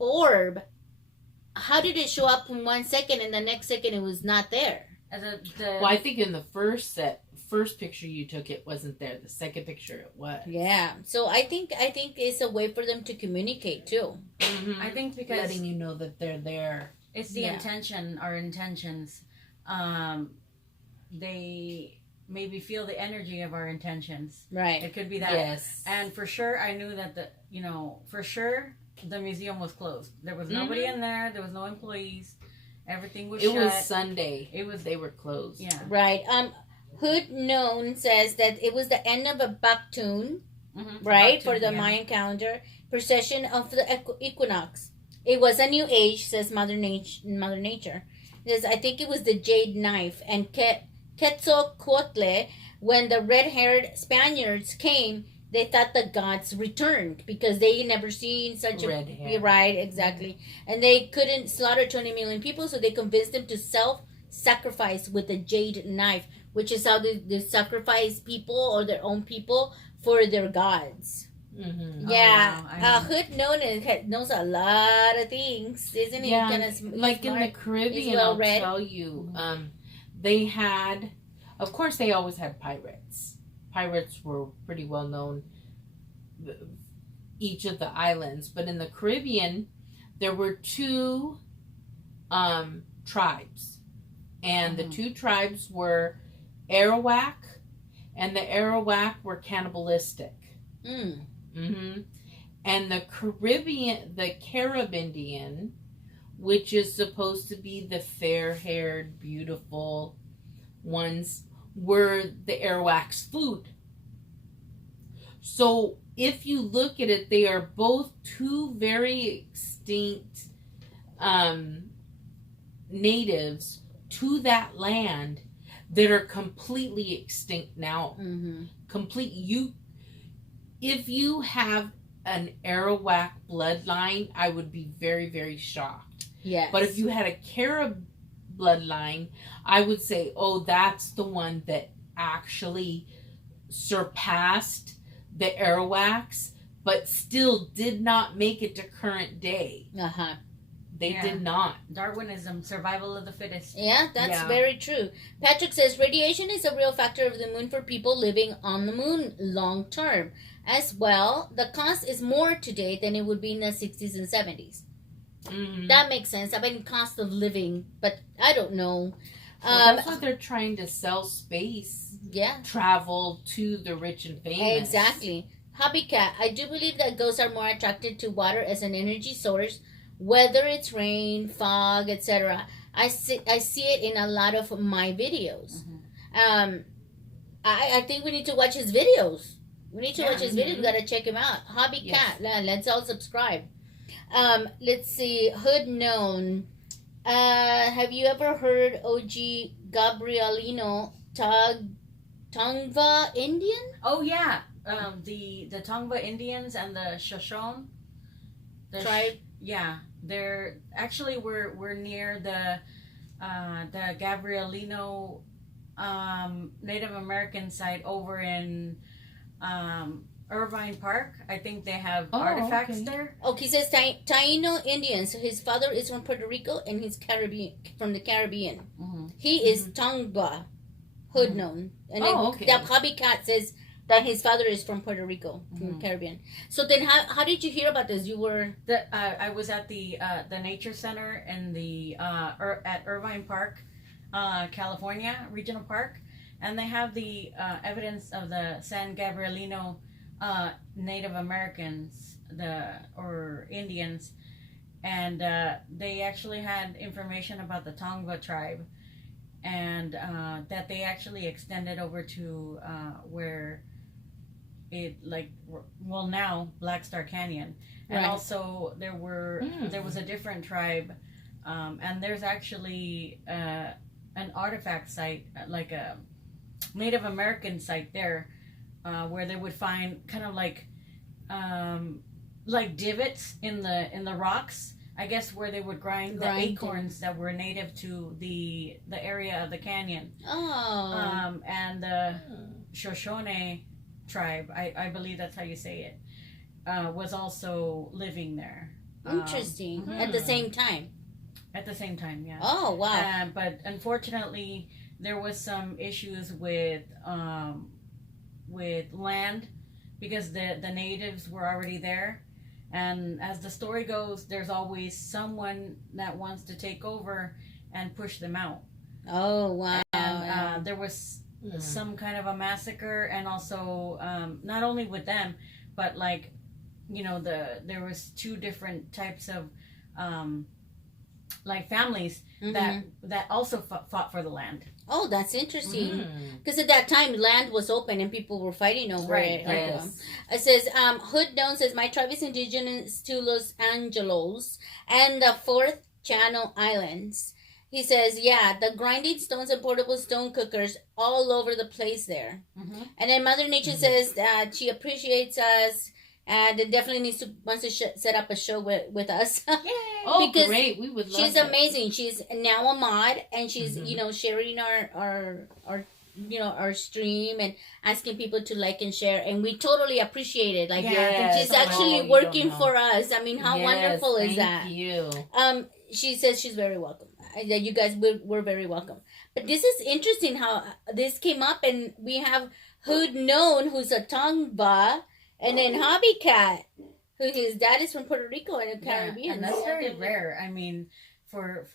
orb, how did it show up in 1 second and the next second it was not there? Well, I think in the first picture you took, it wasn't there. The second picture, it was. Yeah. So I think it's a way for them to communicate too. I think because letting you know that they're there. It's the intention, our intentions. They maybe feel the energy of our intentions. Right. It could be that. Yes. And for sure, I knew that for sure, the museum was closed. There was nobody in there. There was no employees. Everything was It shut. was Sunday. It was. They were closed. Yeah. Right. Hood Known says that it was the end of a Baktun, right, Baktun, for the yeah. Mayan calendar, precession of the equinox. It was a new age, says Mother Nature. It says, I think it was the jade knife and Quetzalcoatl, when the red-haired Spaniards came, they thought the gods returned because they never seen such Red a hair. right, exactly, and they couldn't slaughter 20 million people, so they convinced them to self-sacrifice with a jade knife, which is how they sacrifice people or their own people for their gods. Mm-hmm. Yeah, Oh, wow. Hood knows a lot of things, isn't he? Yeah, Kind of like in the Caribbean, well I'll read. tell you, they had, of course, they always had pirates. Pirates were pretty well known, each of the islands. But in the Caribbean, there were two tribes. And the two tribes were Arawak, and the Arawak were cannibalistic. Mm-hmm. And the Caribbean, which is supposed to be the fair-haired, beautiful ones, were the Arawak's food. So if you look at it, they are both two very extinct natives to that land that are completely extinct now. If you have an Arawak bloodline, I would be very, very shocked. Yes. But if you had a Carib bloodline, I would say, oh, that's the one that actually surpassed the Arawaks, but still did not make it to current day. They did not. Darwinism, survival of the fittest. Yeah, that's very true. Patrick says radiation is a real factor of the moon for people living on the moon long term. As well, the cost is more today than it would be in the 60s and 70s. Mm-hmm. That makes sense. I mean, cost of living, but I don't know. Well, that's what they're trying to sell, space. Yeah. Travel to the rich and famous. Exactly. Hobbycat, I do believe that ghosts are more attracted to water as an energy source, whether it's rain, fog, etc. I see it in a lot of my videos. I think we need to watch his videos. We need to watch his videos. We gotta check him out. Hobbycat, let's all subscribe. Let's see. Hood Known. Have you ever heard OG Gabrielino Tongva Indian? Oh yeah, the Tongva Indians and the Shoshone tribe. They're actually we're near the Gabrielino Native American site over in Irvine Park. I think they have artifacts there. Oh, he says Taino Indians. His father is from Puerto Rico and he's from the Caribbean. He is Tongva, Hood Known. And then the Hobbycat says that his father is from Puerto Rico, from the Caribbean. So then how did you hear about this? You were... I was at the Nature Center in the at Irvine Park, California, Regional Park. And they have the evidence of the San Gabrielino Native Americans, or Indians, and they actually had information about the Tongva tribe, and that they actually extended over to where it now Black Star Canyon, and also there was a different tribe, and there's actually an artifact site, like a Native American site there, where they would find kind of like divots in the rocks, I guess, where they would grind the acorns that were native to the area of the canyon. And the Shoshone tribe, I believe that's how you say it, was also living there. Interesting. At the same time. At the same time, yeah. Oh, wow. But unfortunately, there was some issues with land, because the natives were already there, and as the story goes, there's always someone that wants to take over and push them out. Oh, wow. And there was some kind of a massacre, and also not only with them, but like there was two different types of like families that also fought for the land. Oh, that's interesting. Mm. Because at that time, land was open and people were fighting over it. Yes. It says, Hood Known says, my tribe is indigenous to Los Angeles and the Fourth Channel Islands. He says, yeah, the grinding stones and portable stone cookers all over the place there. Mm-hmm. And then Mother Nature says that she appreciates us and it definitely wants to set up a show with us. Yay! Oh, Because great. We would love she's it. amazing. She's now a mod and she's, sharing our stream and asking people to like and share, and we totally appreciate it. Like, Yes. she's actually you working don't know. for us. I mean, how Yes, wonderful is that? Thank you. She says she's very welcome. You guys, we're very welcome. But this is interesting how this came up, and we have Hood Known, who's a Tongva, and then Hobby Cat, who his dad is from Puerto Rico and the Caribbean. And that's very rare. I mean, for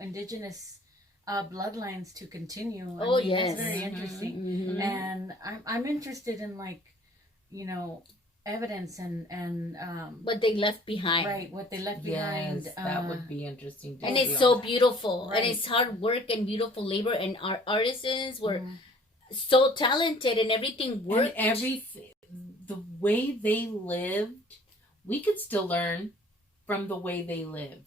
indigenous bloodlines to continue. Oh, I mean, yes. That's very interesting. Mm-hmm. And I'm interested in, like, evidence and what they left behind. right, what they left Yes, behind. that would be interesting. To And see it's all so that. beautiful. Right. And it's hard work and beautiful labor. And our artisans were Mhm. so talented and everything worked. And everything, the way they lived, we could still learn from the way they lived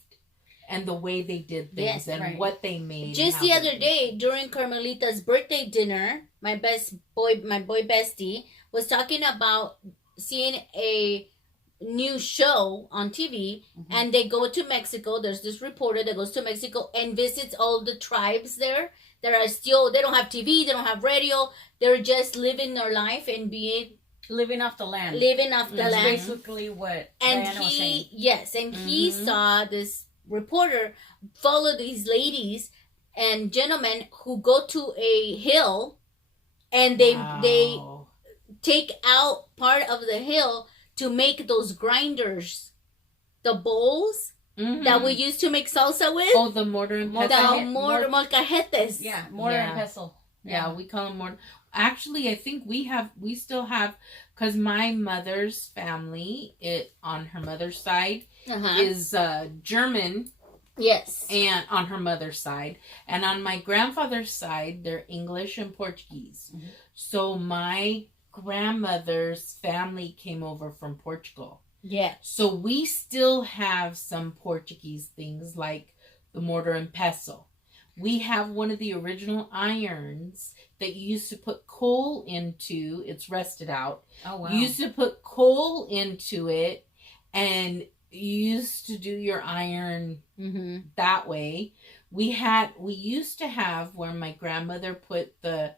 and the way they did things Yes, and right. what they made. Just how the they other did day during Carmelita's birthday dinner, my boy bestie, was talking about seeing a new show on TV, and they go to Mexico. There's this reporter that goes to Mexico and visits all the tribes there that are still, they don't have TV, they don't have radio, they're just living their life and living off the land. living off the That's land. basically what And Diana was saying. he saw this reporter follow these ladies and gentlemen who go to a hill, and they Wow. take out part of the hill to make those grinders, the bowls that we used to make salsa with. Oh, the mortar and Mortar- pestle. The molcajetes. Yeah, mortar and Yeah. pestle. Yeah, we call them mortar. Actually, I think we still have, because my mother's family, on her mother's side, Uh-huh. is German, Yes. and on her mother's side, and on my grandfather's side, they're English and Portuguese. Mhm. So my grandmother's family came over from Portugal. Yeah. So we still have some Portuguese things like the mortar and pestle. We have one of the original irons that you used to put coal into. It's rusted out. Oh, wow. You used to put coal into it, and you used to do your iron Mm-hmm. that way. We used to have where my grandmother put the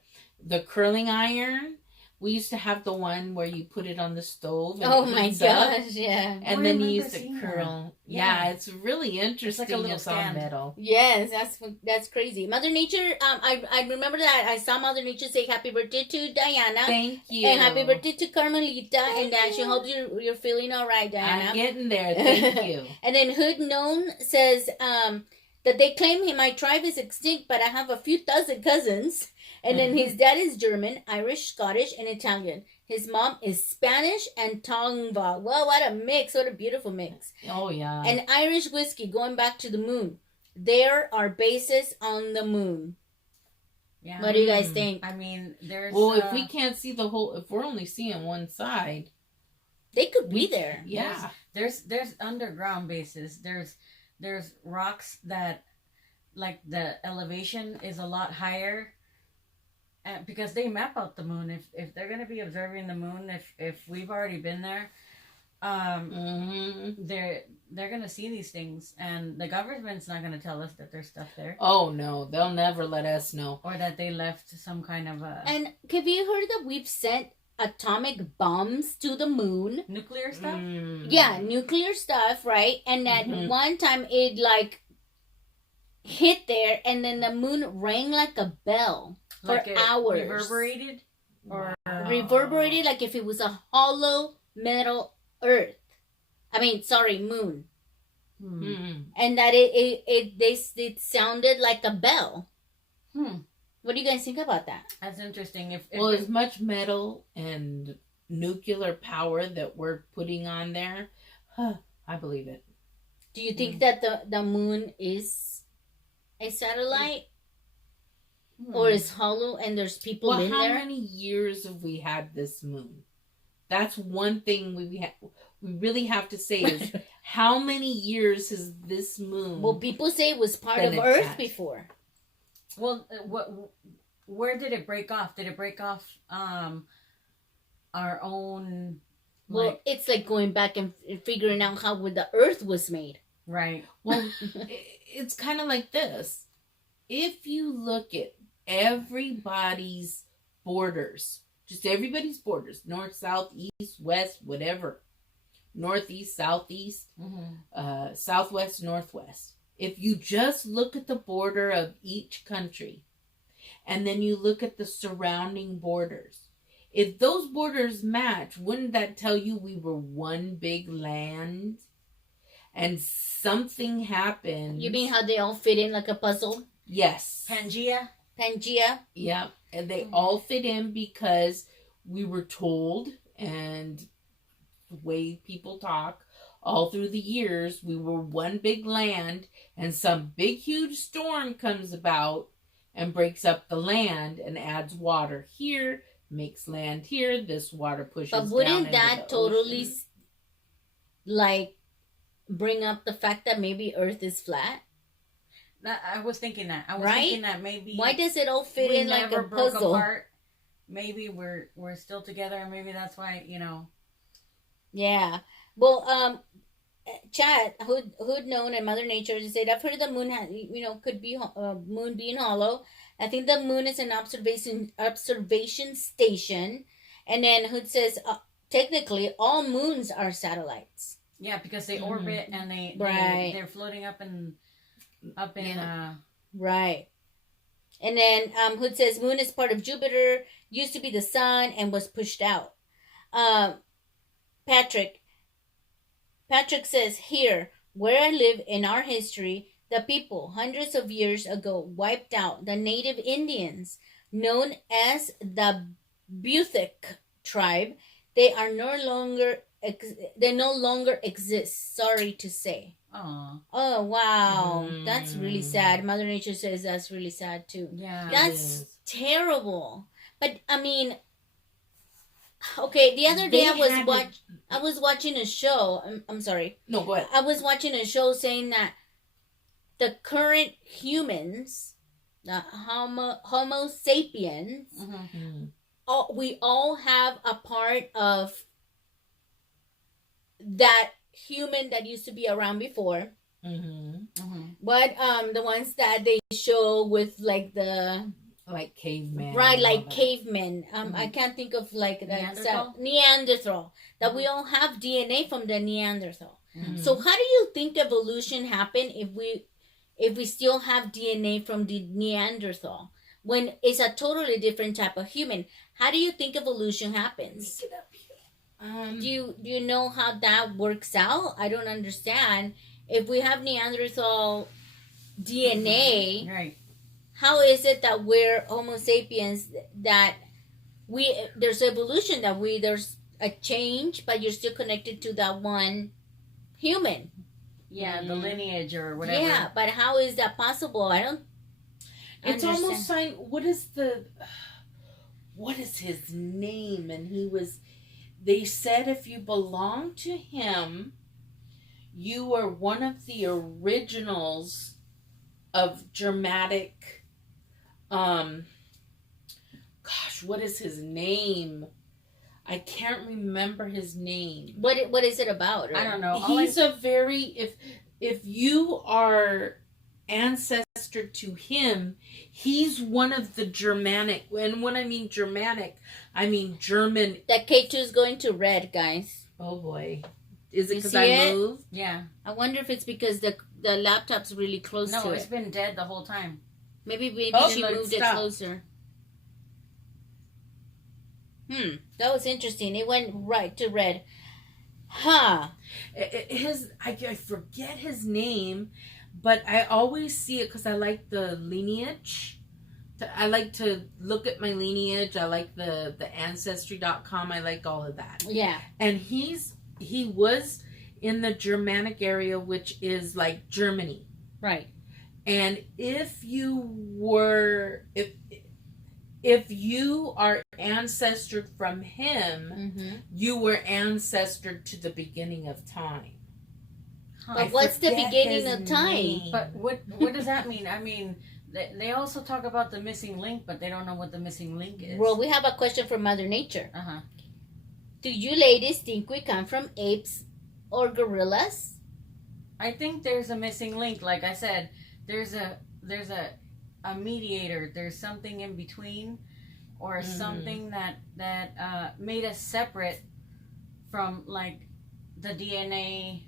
curling iron. We used to have the one where you put it on the stove. And Oh it my heats up, gosh! Yeah. and I then you remember use seeing the that. curl. Yeah. Yeah, it's really interesting. little It's on stand. metal. Yes, that's crazy. Mother Nature. I remember that I saw Mother Nature say happy birthday to Diana. Thank you. And happy birthday to Carmelita, and that she you. hopes you're feeling all right, Diana. I'm getting there. Thank you. And then Hood Known says that they claim my tribe is extinct, but I have a few dozen cousins. And then his dad is German, Irish, Scottish, and Italian. His mom is Spanish and Tongva. Well, what a mix. What a beautiful mix. Oh, yeah. And Irish whiskey, going back to the moon. There are bases on the moon. Yeah. What do you guys think? I mean, there's. Well, if we can't see the whole, if we're only seeing one side, They could be there. yeah. there's underground bases. There's rocks that, like, the elevation is a lot higher. Because they map out the moon. If they're gonna be observing the moon, if we've already been there, they're gonna see these things, and the government's not gonna tell us that there's stuff there, Oh, no. They'll never let us know. or that they left some kind of a And have you heard that we've sent atomic bombs to the moon? nuclear stuff. Mm. Yeah, nuclear stuff, right? And that one time it like hit there, and then the moon rang like a bell for Like it hours. reverberated, or Reverberated like if it was a hollow metal earth. I mean, sorry, moon. Mm. And that it sounded like a bell. Hmm. What do you guys think about that? That's interesting. If Well, as much metal and nuclear power that we're putting on there, I believe it. Do you think that the moon is a satellite? Or is hollow and there's people in how there? How many years have we had this moon? That's one thing we really have to say is how many years has this moon? Well, people say it was part of Earth before. Well, where did it break off? Did it break off our own? Well, it's like going back and figuring out how the Earth was made. Right. Well, it's kind of like this. If you look at everybody's borders, just everybody's borders, north, south, east, west, whatever, northeast, southeast, southwest, northwest. If you just look at the border of each country and then you look at the surrounding borders, if those borders match, wouldn't that tell you we were one big land? And something happened. You mean how they all fit in like a puzzle? Yes. Pangea. Yep. And they all fit in because we were told, and the way people talk, all through the years, we were one big land, and some big, huge storm comes about and breaks up the land and adds water here, makes land here, this water pushes down. But wouldn't into that the totally, ocean. like, bring up the fact that maybe Earth is flat? I was thinking that. I was right? thinking that maybe. Why does it all fit in like a puzzle? Apart. Maybe we're still together, and maybe that's why, Yeah. Well, Chad, who'd known, and Mother Nature said, I've heard the moon has, could be moon being hollow. I think the moon is an observation station, and then Hood says, technically, all moons are satellites. Yeah, because they orbit and they're floating up in. Right. And then Hood says moon is part of Jupiter, used to be the sun and was pushed out. Patrick says, here where I live in our history, the people hundreds of years ago wiped out the native Indians known as the Buthic tribe. They no longer exist, sorry to say. Aww. Oh, wow. That's really sad. Mother Nature says that's really sad, too. Yeah. That's terrible. But, I mean, okay, the other day I was watching a show. I'm sorry. No, go ahead. I was watching a show saying that the current humans, the Homo sapiens, we all have a part of that human that used to be around before. But the ones that they show with like cavemen, right, like cavemen. I can't think of like Neanderthal. That we all have DNA from the Neanderthal. So how do you think evolution happened if we still have DNA from the Neanderthal when it's a totally different type of human? How do you think evolution happens? Do you know how that works out? I don't understand. If we have Neanderthal DNA, right? How is it that we're Homo sapiens? That there's evolution, there's a change, but you're still connected to that one human. Yeah, the lineage or whatever. Yeah, but how is that possible? I don't. It's almost like what is his name? And they said if you belong to him, you are one of the originals of Germanic. What is his name? I can't remember his name. What is it about? I don't know. He's if you are ancestor to him, he's one of the Germanic. And when I mean Germanic, I mean German. That K2 is going to red, guys. Oh boy. Is it because I moved? Yeah. I wonder if it's because the laptop's really close to it. No, it's been dead the whole time. Maybe she moved it closer. That was interesting. It went right to red. Huh. I forget his name, but I always see it because I like the lineage I like to look at my lineage. I like the ancestry.com. I like all of that. Yeah. And he was in the Germanic area, which is like Germany. Right. And if you are ancestored from him, you were ancestored to the beginning of time. But what's the beginning of time? Name. But what does that mean? I mean, they also talk about the missing link, but they don't know what the missing link is. Well, we have a question from Mother Nature. Uh-huh. Do you ladies think we come from apes or gorillas? I think there's a missing link. Like I said, there's a mediator. There's something in between, or something that made us separate from, like, the DNA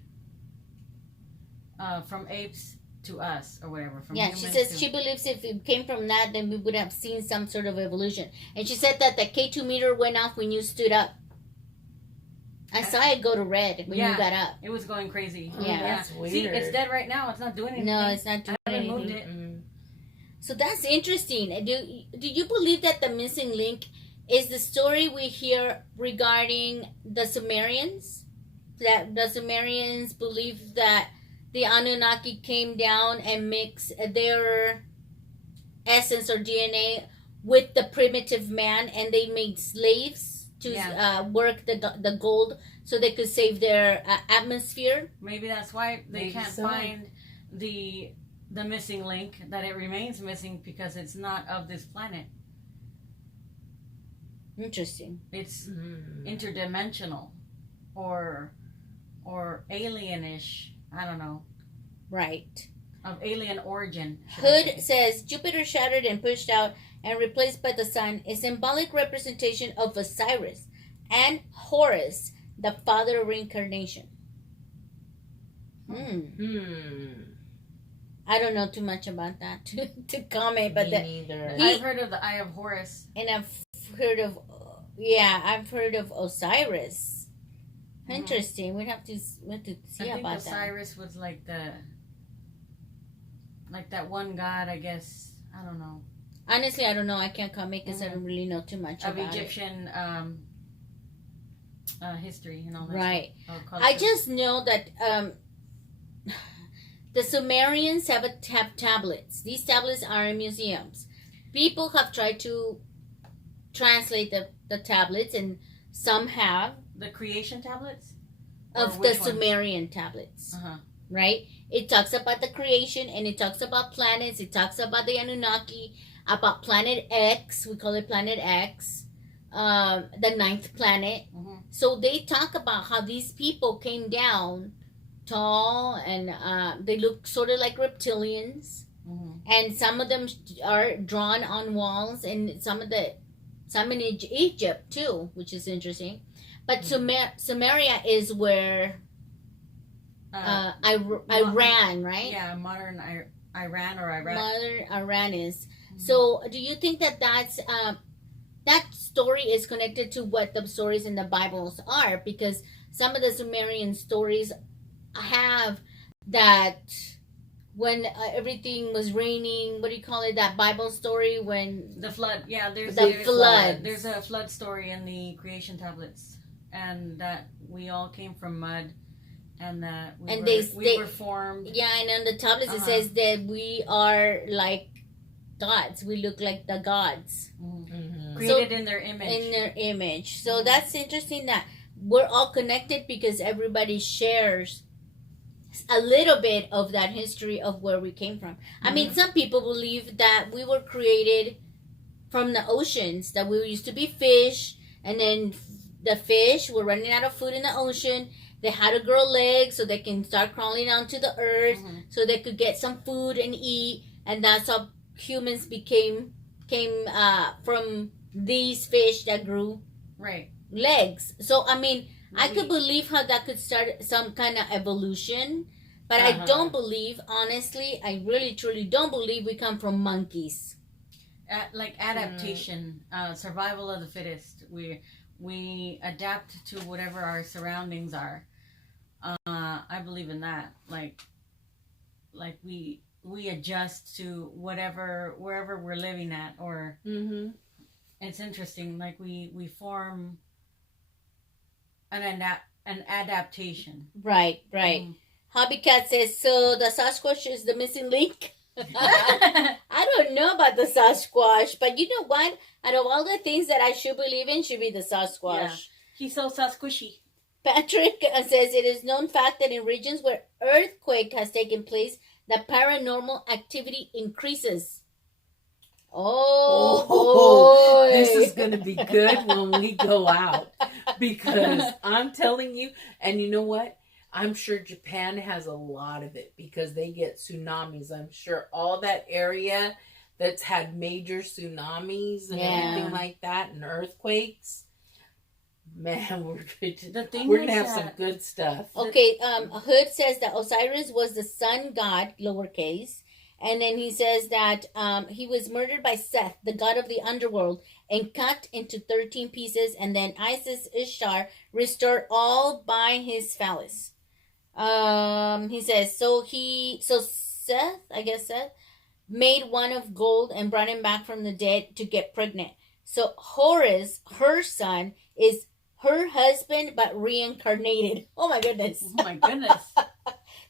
from apes to us, or whatever. From Yeah, she says she believes if it came from that, then we would have seen some sort of evolution. And she said that the K2 meter went off when you stood up. I saw it go to red when you got up. It was going crazy. Yeah. That's weird. See, it's dead right now. It's not doing anything. No, it's not doing I haven't anything. moved it. So that's interesting. Do you believe that the missing link is the story we hear regarding the Sumerians? That the Sumerians believe that the Anunnaki came down and mixed their essence or DNA with the primitive man, and they made slaves to work the gold so they could save their atmosphere. Maybe that's why they can't find the missing link, that it remains missing because it's not of this planet. Interesting. It's interdimensional or alienish. I don't know. Right. Of alien origin. Hood says Jupiter shattered and pushed out and replaced by the sun, a symbolic representation of Osiris and Horus, the father of reincarnation. I don't know too much about that to comment, but neither. I've heard of the Eye of Horus, and I've heard of Osiris. Interesting. We'd have to see I think about Osiris was like that one god, I guess. I don't know. Honestly, I don't know. I can't comment because I don't really know too much of about Egyptian history and all that. Right. Stuff. I just know that the Sumerians have tablets. These tablets are in museums. People have tried to translate the tablets, and some have. The creation tablets? Of the Sumerian tablets. Right? It talks about the creation, and it talks about planets. It talks about the Anunnaki, about Planet X. We call it Planet X. The ninth planet. So they talk about how these people came down tall, and they look sort of like reptilians. And some of them are drawn on walls, and some in Egypt too, which is interesting. But Sumeria is where Iran, right? Yeah, modern Iran or Iraq. Modern Iran is. So, do you think that that story is connected to what the stories in the Bibles are? Because some of the Sumerian stories have that when everything was raining. What do you call it? That Bible story when the flood. Yeah, there's flood. There's a flood story in the creation tablets, and that we all came from mud, and that we were formed. Yeah, and on the tablets it says that we are like gods. We look like the gods. Created in their image. In their image. So that's interesting that we're all connected because everybody shares a little bit of that history of where we came from. I mean, some people believe that we were created from the oceans, that we used to be fish, and then the fish were running out of food in the ocean. They had to grow legs so they can start crawling onto the earth so they could get some food and eat, and that's how humans came from these fish that grew legs. So I mean, I could believe how that could start some kind of evolution, but I don't believe, honestly, I really truly don't believe we come from monkeys. Like adaptation, survival of the fittest. We adapt to whatever our surroundings are. I believe in that. Like like we adjust to wherever we're living at, or it's interesting. Like we form an adaptation. Right. Hobbycat says, so the Sasquatch is the missing link? I don't know about the Sasquatch, but you know what? Out of all the things that I should believe in, should be the Sasquatch. Yeah. He's so squishy. Patrick says, it is known fact that in regions where earthquake has taken place, the paranormal activity increases. Oh, boy. This is going to be good when we go out, because I'm telling you, and you know what? I'm sure Japan has a lot of it because they get tsunamis. I'm sure all that area that's had major tsunamis and everything like that, and earthquakes. Man, we're going to have some good stuff. Okay, Hood says that Osiris was the sun god, lowercase. And then he says that he was murdered by Seth, the god of the underworld, and cut into 13 pieces. And then Isis Ishtar restored all by his phallus. He says, so Seth, I guess Seth, made one of gold and brought him back from the dead to get pregnant. So Horus, her son, is her husband, but reincarnated. Oh my goodness. Oh my goodness.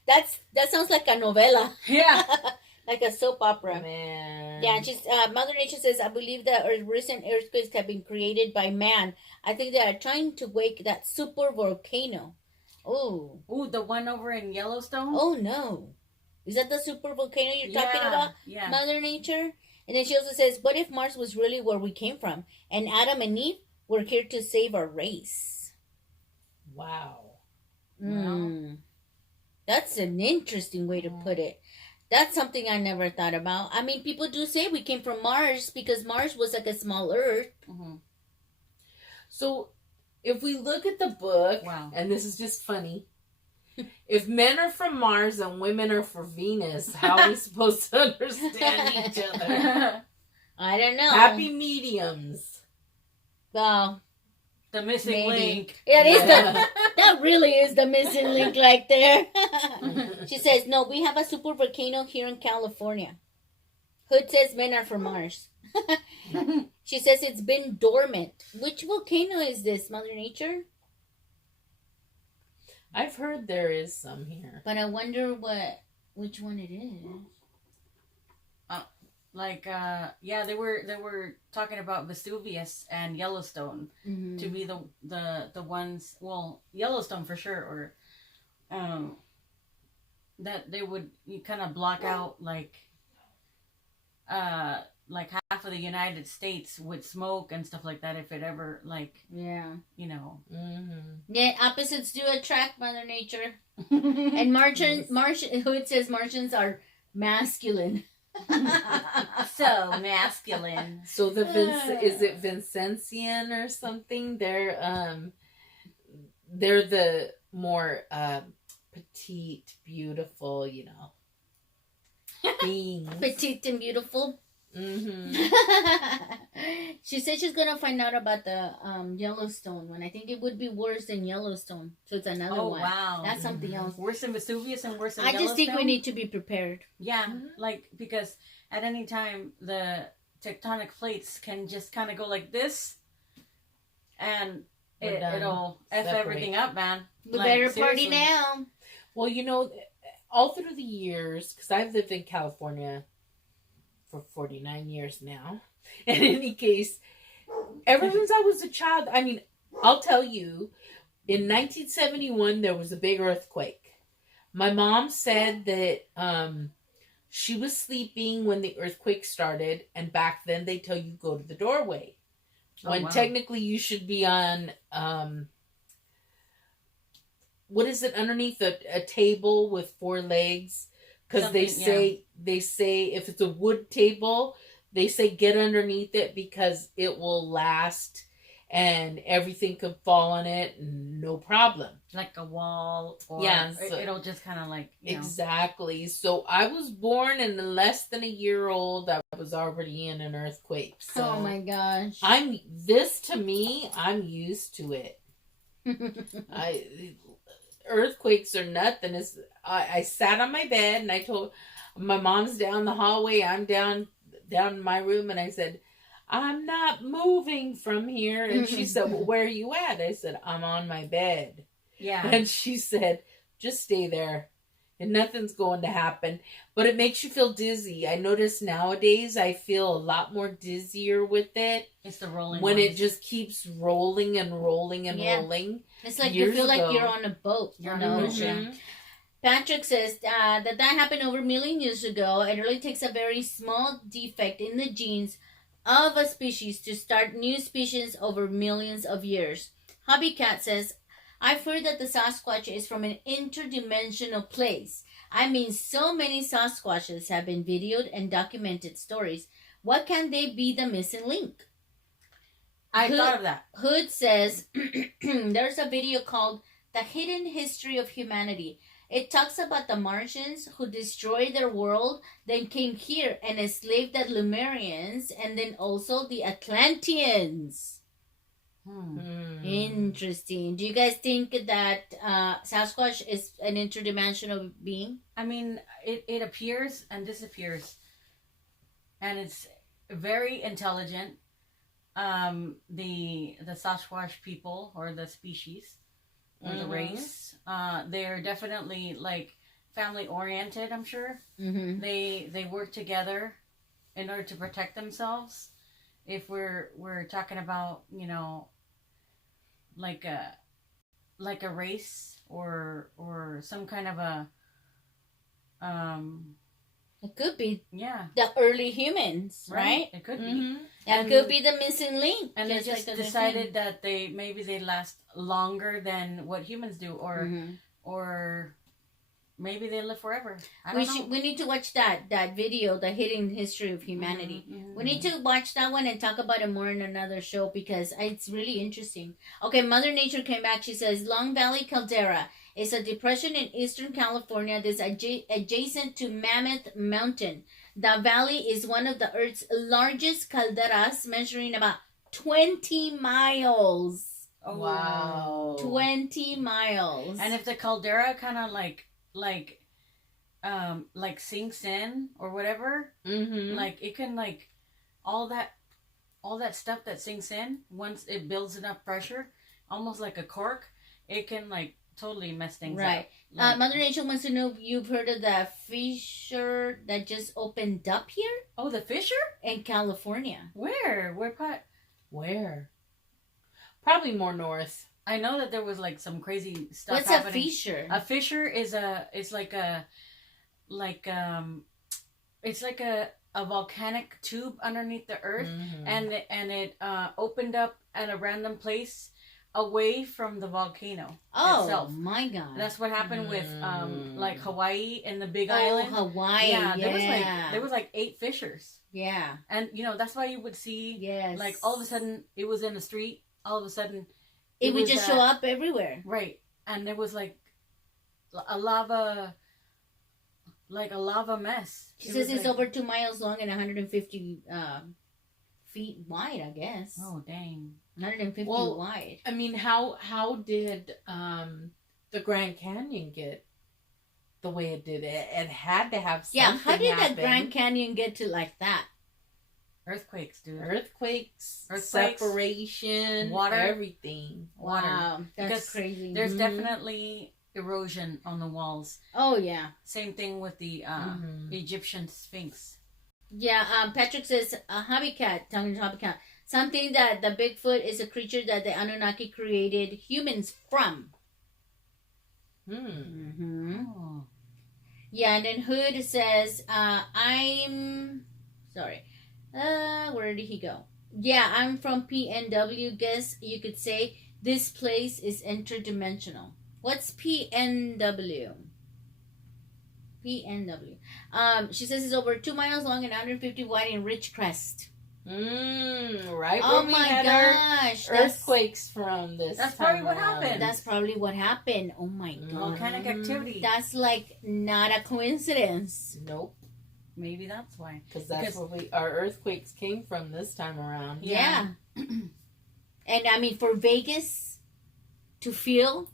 That sounds like a novela. Yeah. Like a soap opera. Man. Yeah, and she's Mother Nature says, I believe that recent earthquakes have been created by man. I think they are trying to wake that super volcano. Oh. Ooh, the one over in Yellowstone? Oh no. Is that the super volcano you're talking about? Yeah. Mother Nature? And then she also says, what if Mars was really where we came from? And Adam and Eve were here to save our race. Wow. That's an interesting way to put it. That's something I never thought about. I mean, people do say we came from Mars because Mars was like a small Earth. Mm-hmm. So, if we look at the book, and this is just funny, if men are from Mars and women are for Venus, how are we supposed to understand each other? I don't know. Happy mediums. Well, the missing link. Yeah, it is that really is the missing link right there. She says, no, we have a super volcano here in California. Hood says men are from Mars. She says it's been dormant. Which volcano is this, Mother Nature? I've heard there is some here. But I wonder which one it is. They were talking about Vesuvius and Yellowstone to be the ones. Well, Yellowstone for sure, or that they would kind of block out like half of the United States with smoke and stuff like that if it ever Yeah, opposites do attract, Mother Nature. And Martian, who it says Martians are masculine. So masculine. So is it Vincentian or something? They're the more petite, beautiful, beings. Petite and beautiful. She said she's gonna find out about the Yellowstone one. I think it would be worse than Yellowstone, so it's another one. Wow, that's something else. Worse than Vesuvius and worse than I Yellowstone? just think we need to be prepared. Yeah, because at any time the tectonic plates can just kind of go like this, and it'll F everything up, man. We better party now. Well, all through the years, because I've lived in California for 49 years now. In any case, ever since I was a child, I mean, I'll tell you, in 1971, there was a big earthquake. My mom said that she was sleeping when the earthquake started, and back then they tell you go to the doorway. When technically you should be on, what is it, underneath a table with 4 legs? Because they say if it's a wood table, they say get underneath it because it will last and everything could fall on it and no problem. Like a wall, or so it'll just kind of Exactly. So I was born and less than a year old, I was already in an earthquake. So oh my gosh. I'm used to it. earthquakes are nothing. I sat on my bed and I told my mom's down the hallway. I'm down in my room, and I said, I'm not moving from here. And she said, well, where are you at? I said, I'm on my bed. Yeah. And she said, just stay there and nothing's going to happen. But it makes you feel dizzy. I notice nowadays I feel a lot more dizzier with it. It's the rolling when ones. it just keeps rolling and rolling and rolling. It's like Years you feel ago. like you're on a boat. You're on on the a ocean. boat. Patrick says that happened over a million years ago. It really takes a very small defect in the genes of a species to start new species over millions of years. Hobby Cat says, I've heard that the Sasquatch is from an interdimensional place. I mean, so many Sasquatches have been videoed and documented stories. What can they be the missing link? I thought of that. Hood says, there's a video called The Hidden History of Humanity. It talks about the Martians who destroyed their world, then came here and enslaved the Lemurians, and then also the Atlanteans. Interesting. Do you guys think that Sasquatch is an interdimensional being? I mean, it appears and disappears, and it's very intelligent. The Sasquatch people, or the species, or the race, they're definitely like family oriented. I'm sure they work together in order to protect themselves. If we're talking about, you know, like a race or some kind of a It could be yeah, the early humans, right? It could be. That And- could be the missing link. And they just decided that they last longer than what humans do, or maybe they live forever. I don't know. We need to watch that video, The Hidden History of Humanity. We need to watch that one and talk about it more in another show because it's really interesting. Okay, Mother Nature came back. She says Long Valley Caldera is a depression in eastern California that's adjacent to Mammoth Mountain. The valley is one of the Earth's largest calderas, measuring about 20 miles. Oh. Wow. 20 miles. And if the caldera kind of like sinks in or whatever, like it can like all that stuff that sinks in, once it builds enough pressure, almost like a cork, it can like totally mess things right. up. Like, Mother Nature wants to know if you've heard of the fissure that just opened up here oh, the fissure? in California. Where? Where? Probably more north. I know that there was like some crazy stuff What's happening. a fissure? A fissure is it's like a volcanic tube underneath the earth, and it opened up at a random place away from the volcano itself. My God. That's what happened with like Hawaii and the Big Oh, Island. Hawaii. Yeah, there was like 8 fissures. Yeah. And you know, that's why you would see like all of a sudden it was in the street, all of a sudden it would was just show up everywhere. Right. And there was like a lava mess. She says it's over 2 miles long and 150 feet wide, I guess. Oh, dang. 150 Well, wide. I mean, how did the Grand Canyon get the way it did? It had to have something How did happen. the Grand Canyon get to like that? Earthquakes, dude. Earthquakes, Earthquakes, separation, water. everything. Water. Wow, that's Because crazy. There's definitely erosion on the walls. Oh, yeah. Same thing with the Egyptian Sphinx. Yeah, Patrick says, Hobby Cat, talking to Hobby Cat, something that the Bigfoot is a creature that the Anunnaki created humans from. Oh. Yeah, and then Hood says, I'm sorry. Where did he go? Yeah, I'm from PNW. Guess you could say this place is interdimensional. What's PNW? PNW. She says it's over 2 miles long and 150 wide in Ridgecrest. Right Oh where we my had gosh. our earthquakes from this. That's time probably what around. happened. That's probably what happened. Oh my god. Volcanic activity. That's like not a coincidence. Nope, Maybe that's why. because that's where our earthquakes came from this time around. Yeah. And I mean, for Vegas to feel,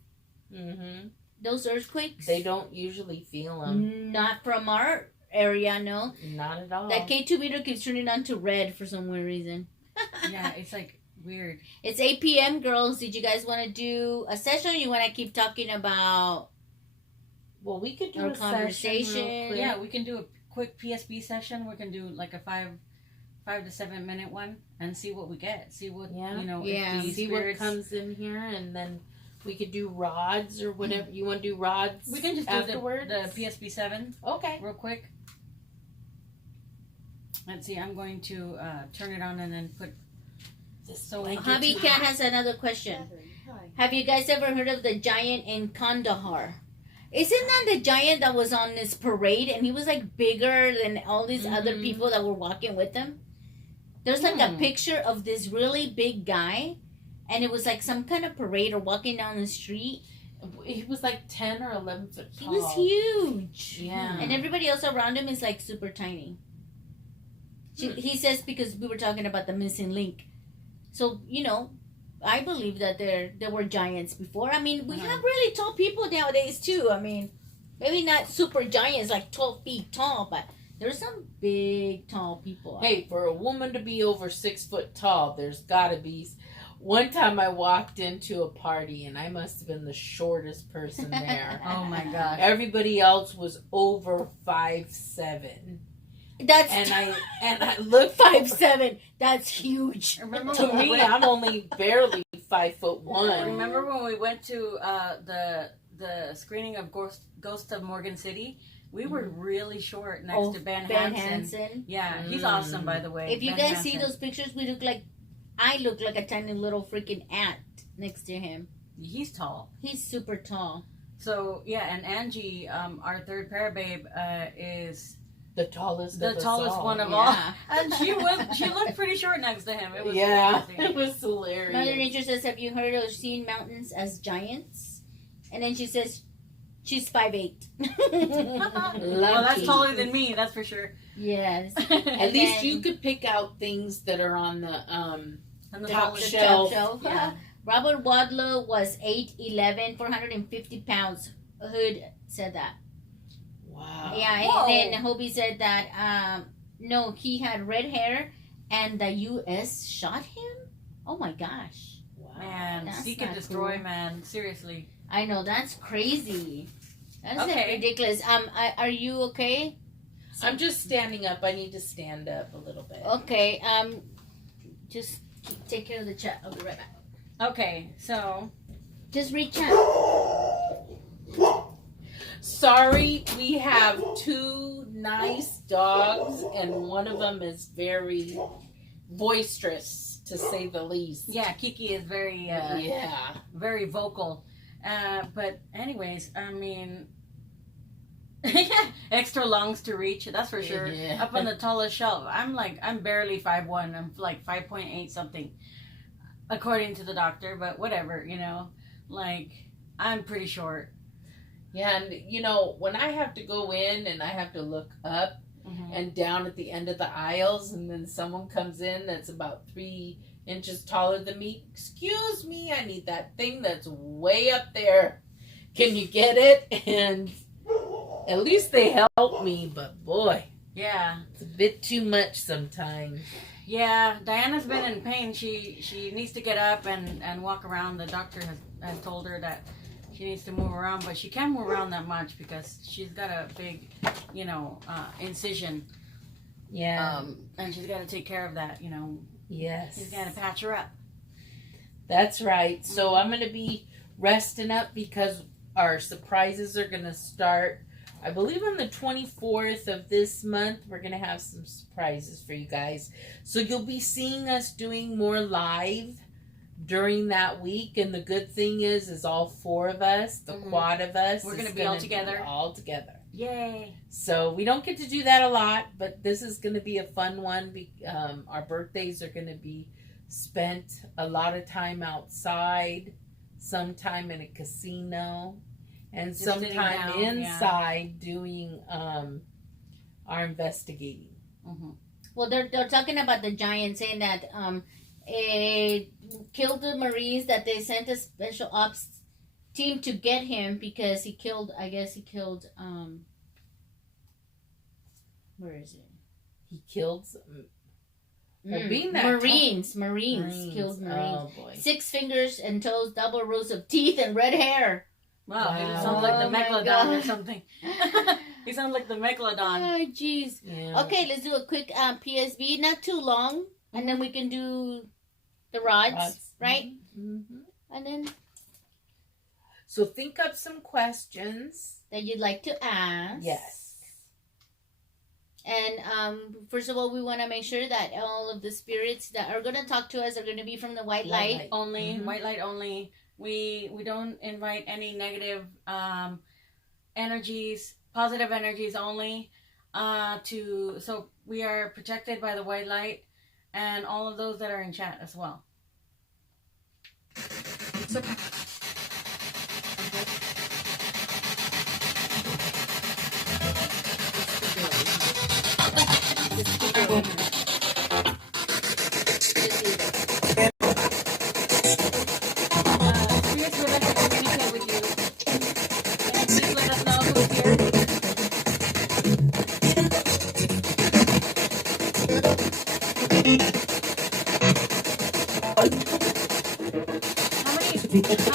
those earthquakes? They don't usually feel them. Not from our area, no. Not at all. That K2 meter keeps turning on to red for some weird reason. Yeah, it's like weird. It's 8 p.m., girls. Did you guys want to do a session, or you want to keep talking about Well, we could do our a conversation? session real quick. Yeah, we can do a quick PSB session. We can do like a 5 to 7 minute one and see what we get. See what Yeah. you know. Yeah. If the See spirits, what comes in here, and then we could do rods or whatever. You want to do rods? We can just do afterwards. the PSB 7 Okay. real quick. Let's see. I'm going to turn it on and then put. So Hobby Cat has another question. Have you guys ever heard of the giant in Kandahar? Isn't that the giant that was on this parade, and he was like bigger than all these other people that were walking with him? There's like a picture of this really big guy, and it was like some kind of parade or walking down the street. He was like 10 or 11 foot He tall. was huge. Yeah. And everybody else around him is like super tiny. He says because we were talking about the missing link. So, you know, I believe that there were giants before. I mean, we have really tall people nowadays too. I mean, maybe not super giants like 12 feet tall, but there's some big tall people. Hey, for a woman to be over 6 foot tall, there's gotta be. One time I walked into a party and I must have been the shortest person there. Oh my gosh. Everybody else was over 5'7". That's And I looked 5'7". That's huge. Remember to when we me, went- I'm only barely 5'1". Remember when we went to the screening of Ghost of Morgan City? We were really short next to Ben Hansen. Yeah, he's awesome, by the way. If you Ben guys see Hansen. those pictures, I look like a tiny little freaking ant next to him. He's tall. He's super tall. So yeah, and Angie, our third Parababe, is The tallest the of us tallest all. one of Yeah. all, and she looked pretty short next to him. It was Yeah, crazy. it was hilarious. Mother Nature says, have you heard of seeing mountains as giants? And then she says, she's 5'8". Well, that's taller than me, that's for sure. Yes. At least then- you could pick out things that are on the And the top tallest- shelf. Yeah. Robert Wadlow was 8'11", 450 pounds. Hood said that. Wow. Yeah, Whoa. and then Hobie said that, no, he had red hair and the U.S. shot him? Oh my gosh. Wow. Man, That's seek and not destroy, cool. man. Seriously. I know, that's crazy. That's like Okay. ridiculous. Are you okay? I'm just standing up. I need to stand up a little bit. Okay, just take care of the chat. I'll be right back. Okay, so Just reach out. Sorry, we have 2 nice dogs, and one of them is very boisterous, to say the least. yeah, Kiki is very Yeah. very vocal. But anyways, I mean, extra lungs to reach, that's for sure. Yeah. Up on the tallest shelf. I'm barely 5'1". I'm like 5.8 something, according to the doctor. But whatever, you know, like I'm pretty short. Yeah, and you know, when I have to go in and I have to look up Mhm. and down at the end of the aisles, and then someone comes in that's about 3 inches taller than me. Excuse me, I need that thing that's way up there. Can you get it? And at least they help me, but boy, Yeah, it's a bit too much sometimes. yeah. Diana's been in pain. She needs to get up and walk around. The doctor has told her that she needs to move around, but she can't move around that much because she's got a big, incision. Yeah. And she's got to take care of that. You know, Yes. she's got to patch her up. That's right. So I'm going to be resting up because our surprises are going to start, I believe, on the 24th of this month. We're going to have some surprises for you guys. So you'll be seeing us doing more live during that week. And the good thing is all 4 of us, the Mhm. quad of us, We're is gonna be all together. All together. Yay! So we don't get to do that a lot, but this is going to be a fun one. Our birthdays are going to be spent a lot of time outside, sometime in a casino, and Just sitting sometime down, inside doing our investigating. Mm-hmm. Well, they're talking about the giant, saying that it killed the Marines, that they sent a special ops team to get him because he killed. I guess he killed. Where is it? He killed being that Marines killed Marines. Oh boy. 6 fingers and toes, double rows of teeth, and red hair. Wow, Wow. it sounds like the Oh my Megalodon God. or something. He sounds like the Megalodon. Oh, jeez. Yeah. Okay, let's do a quick PSB. Not too long, and then we can do the rods, right? Mm-hmm. And then So think up some questions. that you'd like to ask. Yes. And first of all, we want to make sure that all of the spirits that are going to talk to us are going to be from the white light. Only white light only. We don't invite any negative energies, positive energies only. So we are protected by the white light and all of those that are in chat as well. Spirits would like to communicate with you. And please let us know who's here. How many spirits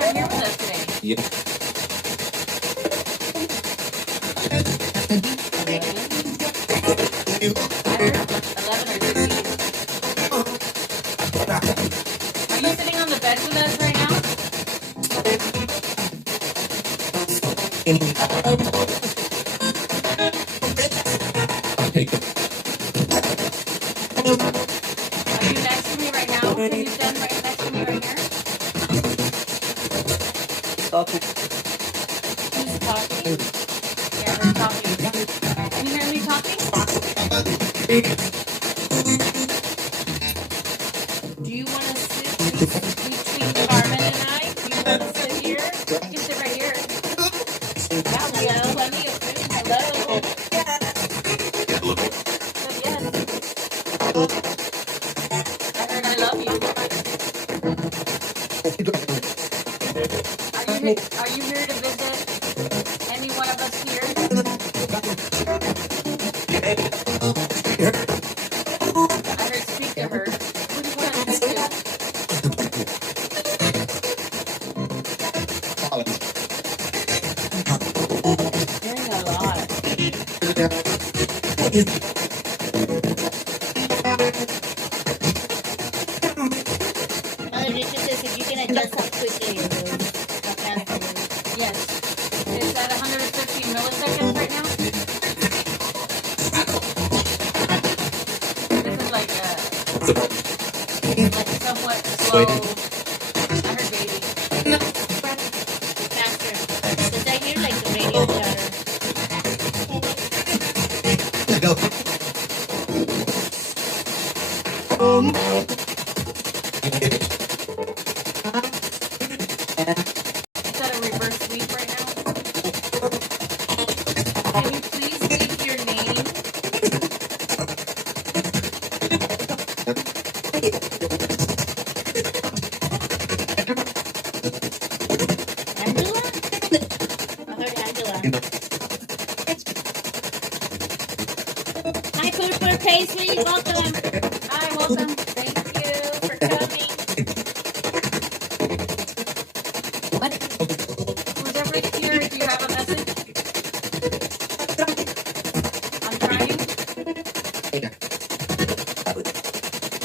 are here with us today? Yeah. I heard 11 or 13. Are you sitting on the bed with us right now? Are you next to me right now? Can you stand right next to me right here? Who's talking? Yeah, we're talking. Can you hear me talking? Do you want to sit between Carmen and I? Do you want to sit here? You can sit right here. Hello, let me open. Hello. So yes. I heard I love you. Are you here to visit any one of us here? I heard speak to her. Who do you want to speak to? Hearing a lot. Mother Nature says if you can adjust how quickly it moves. How fast it moves. Yes. It's at 115 milliseconds right now. This is like somewhat slow. I heard baby. Faster. Because I hear like the radio chatter. It's at a reverse sweep right now. Can you please speak your name? Angela? I heard Angela. Hi, Pooper Paisley. Welcome. Hi, welcome. Thank you for coming. Who's ever here, do you have a message? I'm trying.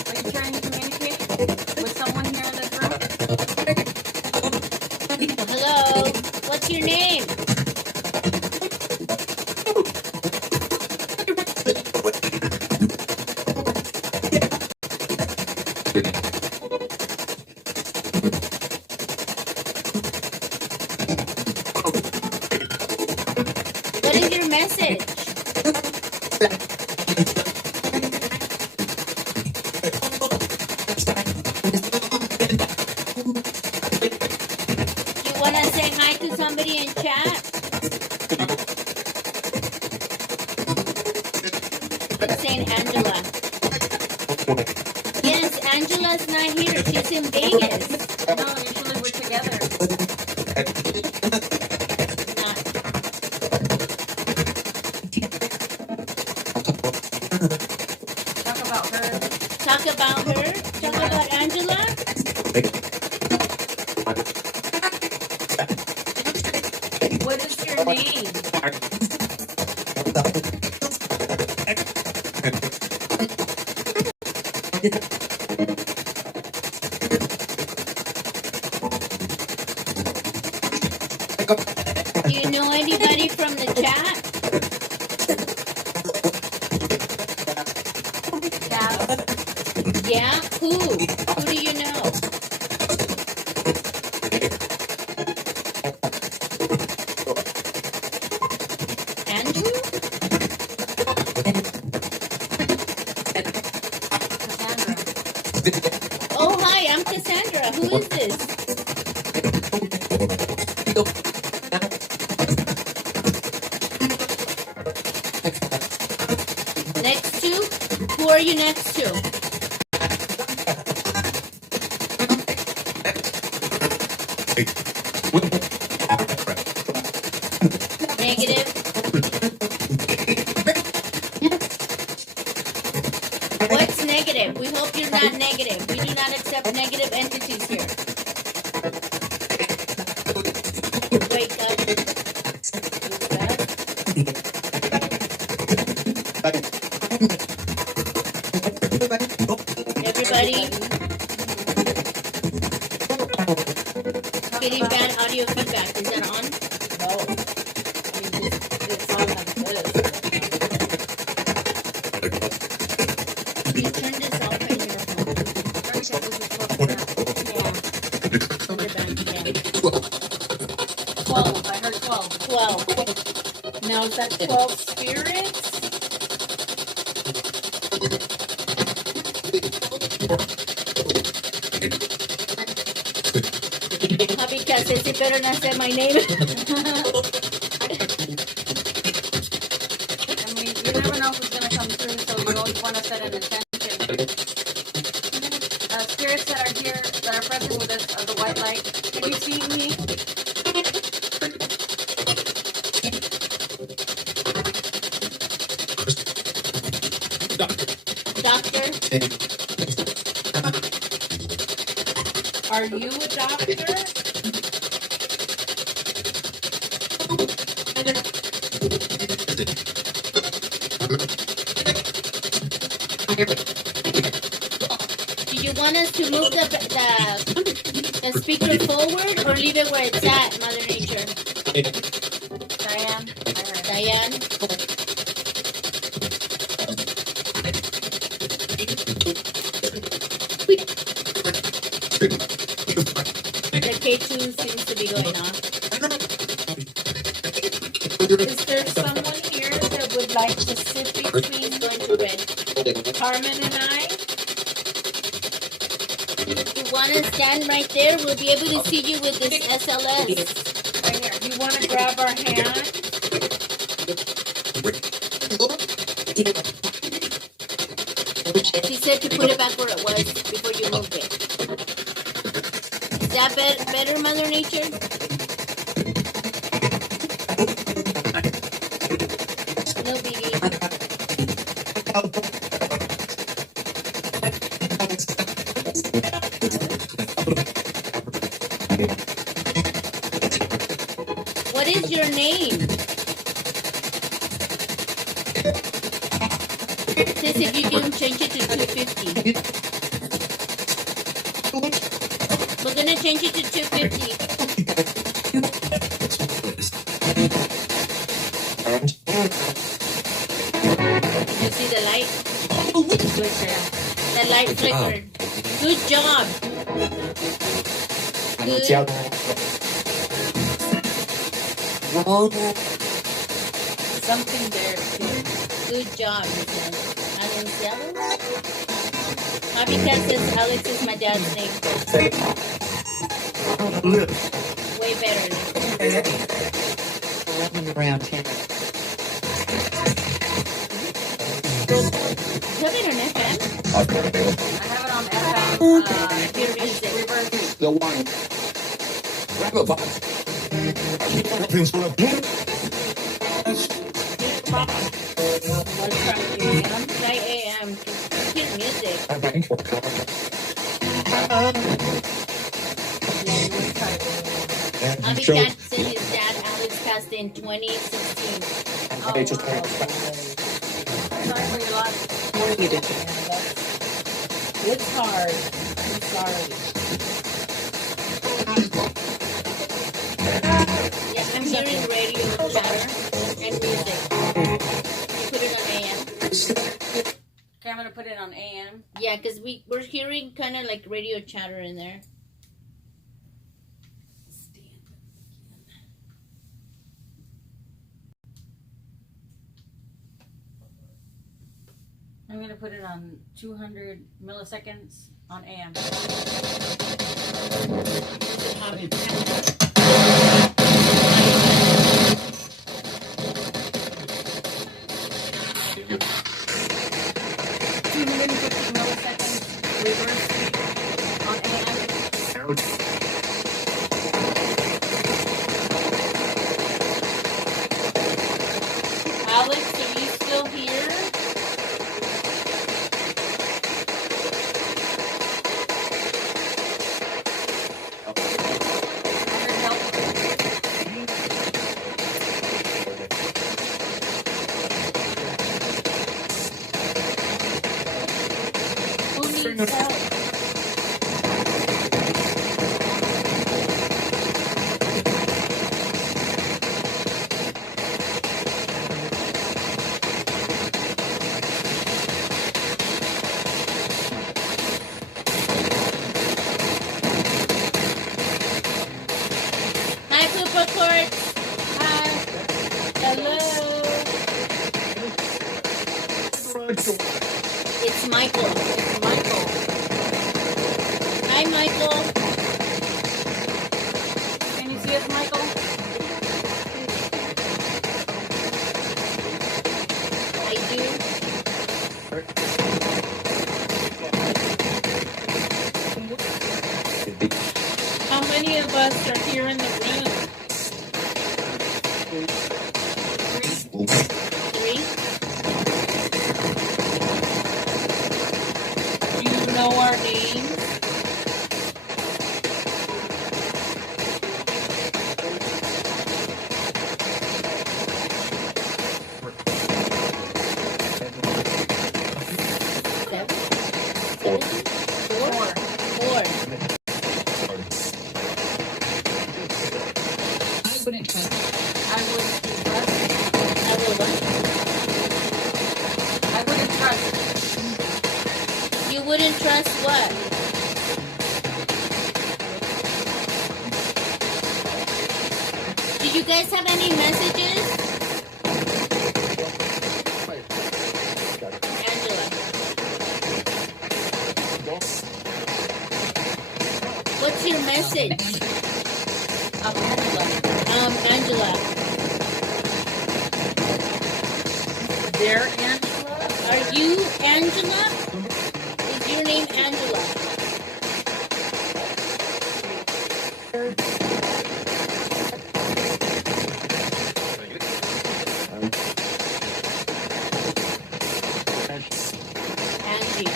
Are you trying to communicate with someone here in this room? Hello. What's your name? What is your message? You want to say hi to somebody in chat? It's saying Angela. Yes, Angela's not here. She's in Vegas. No, usually we're together. Talk about her. Talk about Angela. What is your name? Do you know anybody from the chat? Yeah? Who? Who do you know? Andrew? Cassandra. Oh, hi, I'm Cassandra. Who is this? Next to? Who are you next to? Negative. What's negative? We hope you're not negative. We do not accept negative entities here. Wake up. Everybody. Getting bad audio feedback. Is that on? No. It's on like this. You turn this off right here. Turn it back again. 12. I heard 12. 12. Now is that 12 spirits? Copycat says it better not say my name. I mean, you never know who's going to come through, so you always want to set an intention. Spirits that are here, that are present with us, of the white light, can you see me? Doctor? Are you a doctor? Do you want us to move the speaker forward or leave it where it's at, Mother Nature? Diane? Diane? The K2 seems to be going off. Is there someone here that would like to sit between Going to red. Carmen and I? If you want to stand right there, we'll be able to see you with this SLS. Right here. You want to grab our hand? She said to put it back where it was before you moved it. Is that better, Mother Nature? No biggie. What is your name? Sis, if you can change it to 250. We're gonna change it to 250. You see the light? The light flickered. Good job. Good. Something there too. Good job, Miss Anunciado. Copycat says Alex is my dad's name. Way better. Around here. You have it on FM? I have it on FM. Your music. Reverse. The one. Grab a box. What's from AM? Try AM. music. I'm waiting for God. And Abby he chose Cat said his dad Alex passed in 2016. Oh, they just wow. went back. Sorry for your loss. You did. It's hard. I'm sorry. Yeah, I'm hearing radio chatter and music. You put it on AM. Okay, I'm gonna put it on AM. Yeah, because we're hearing kind of like radio chatter in there. I'm gonna put it on 200 milliseconds on AM. Reverse on AM. Alex, are you still here? Who needs help? Hi, Poopa Courts. Hi. Hello. It's Michael. It's Michael. Hi, Michael. Can you see us, Michael? I do. How many of us are here in the room? 3. Do you know our names? I wouldn't trust. I wouldn't trust. I will what? I wouldn't trust. You wouldn't trust what? Did you guys have any messages? Angela. What's your message? Angela. They're Angela? Are you Angela? Is your name Angela? Angie.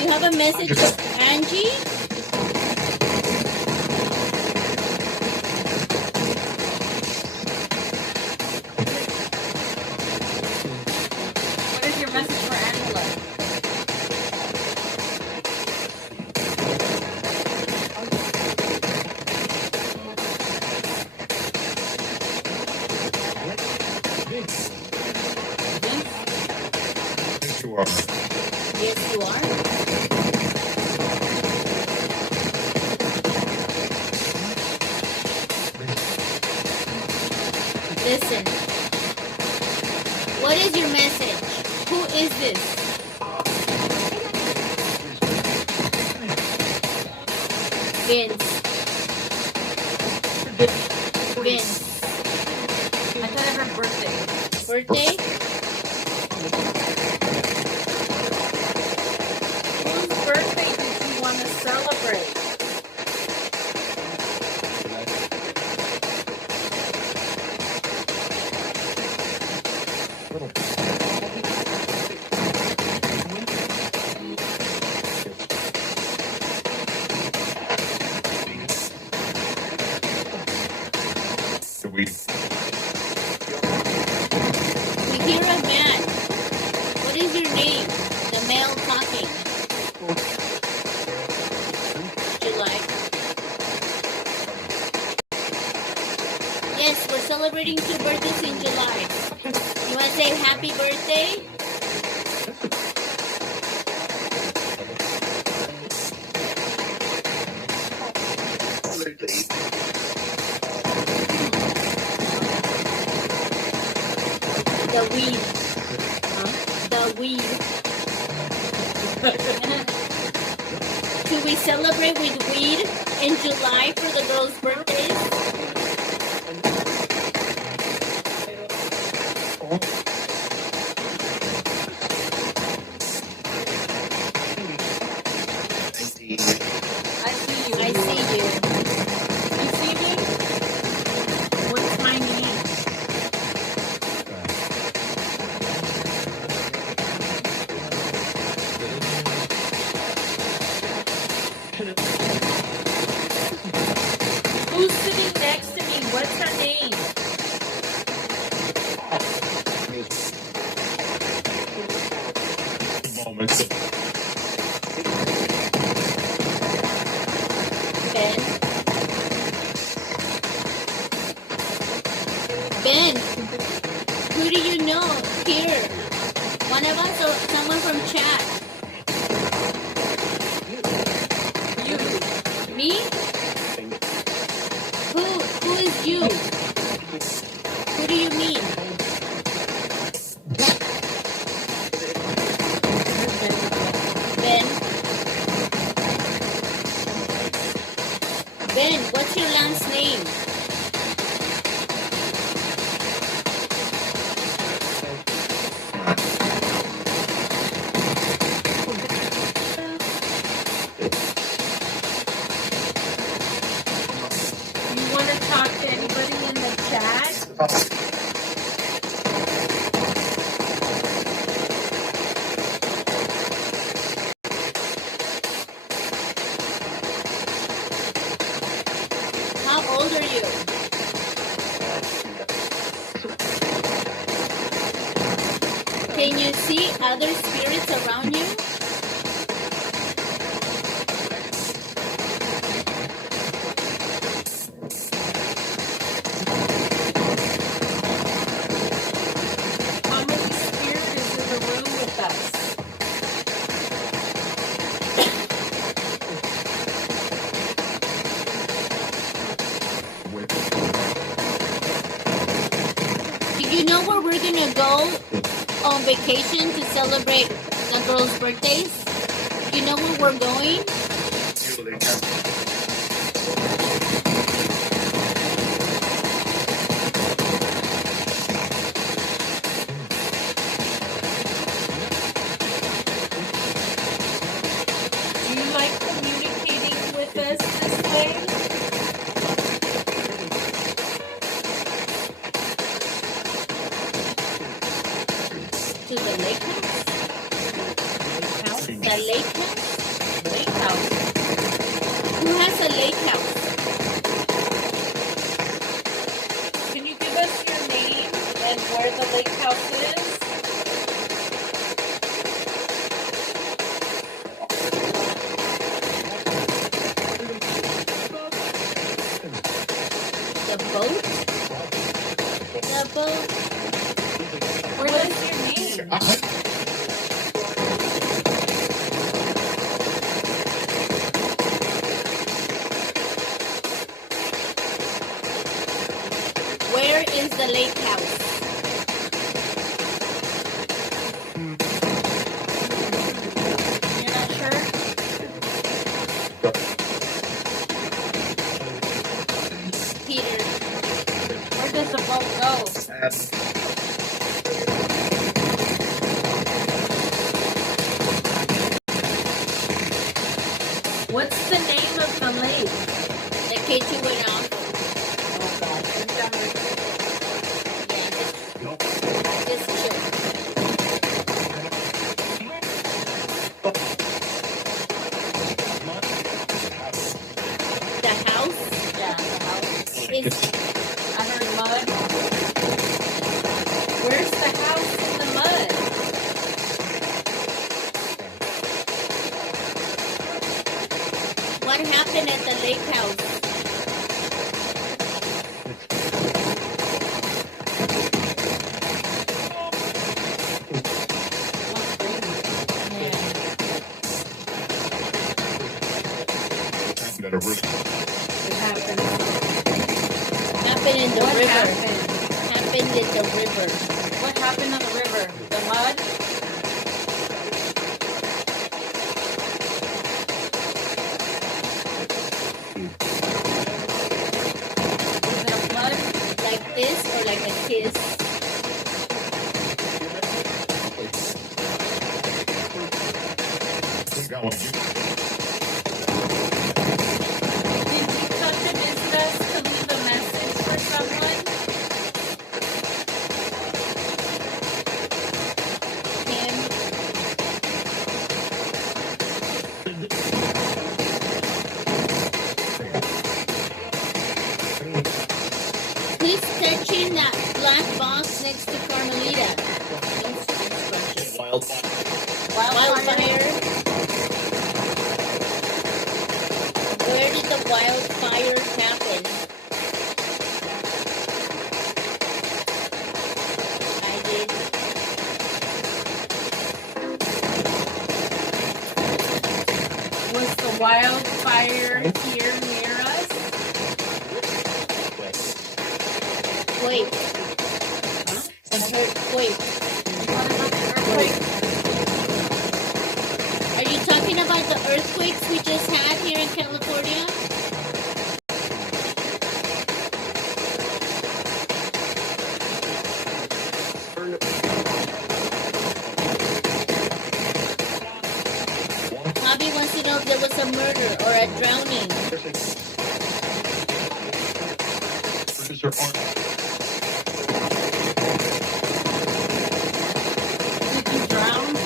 You have a message for Angie? What is your message for Angela? Yes, you are. Yes, you are. Listen. What is your message? Who is this? Vince. Vince. I thought I heard birthday. Birthday? Whose birthday did you want to celebrate? name? The male talking. July. Yes, we're celebrating 2 birthdays in July. You want to say happy birthday? The weed. The weed. Should we celebrate with weed in July for the girls' birthdays? I see you. I see you. You see me? What's my name? Who's sitting next to me? What's her name? Moments. Ben. Ben, who do you know here? One of us or someone from chat? You. Me? Who is you? Who do you mean? Ben? Ben, what's your last name? You want to talk to anybody in the chat? How old are you? Can you see other spirits around you? How many spirits is in the room with us? Do you know where we're gonna go on vacation to celebrate the girls' birthdays? Do you know where we're going? Do you like communicating with us this way? To the lake house? The lake house? Lake house. Who has a lake house? Can you give us your name and where the lake house is? The boat? The boat? What is your name? Where is the lake house? You're not sure? Peter. Where does the boat go? What's the name of the lake? The K2 went off. Oh God, I'm done with Yeah, just chill. The house Yeah, the house. is I heard mud. Where's the house in the mud? What happened at the lake house? That a risk. It happened. Happened in the What river. happened? Happened in the river. What happened on the river? The mud? Was it a flood? Like this or like a kiss? Got one. Did you come to visit us to leave a message for someone? Him. Who's touching that black box next to Carmelita? Wildfire. Where did the wildfire happen? I did. Was the wildfire here near us? Wait. I heard, wait. What about the earthquake? Are you talking about the earthquakes we just had here in California? Bobby wants to know if there was a murder or a drowning. Producer Arnold. Did you drown?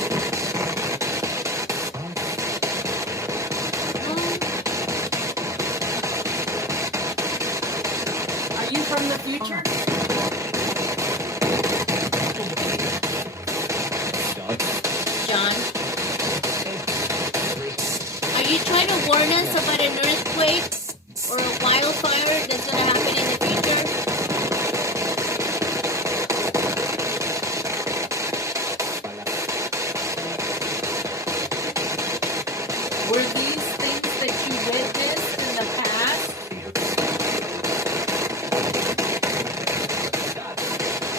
Are you from the future? John? Are you trying to warn us about an earthquake or a wildfire that's going to happen in the future? Were these things that you witnessed in the past?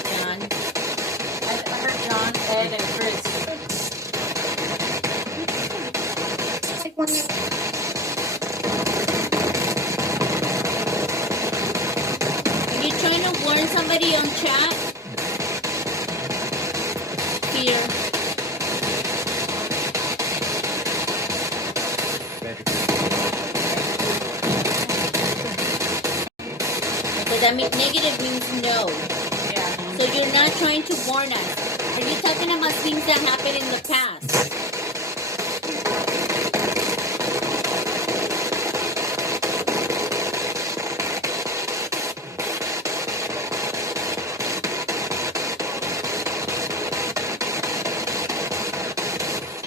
John? I heard John, Ed, and Chris. Are you trying to warn somebody on chat? Here. Okay, that means negative means no. Yeah. So you're not trying to warn us. Are you talking about things that happened in the past?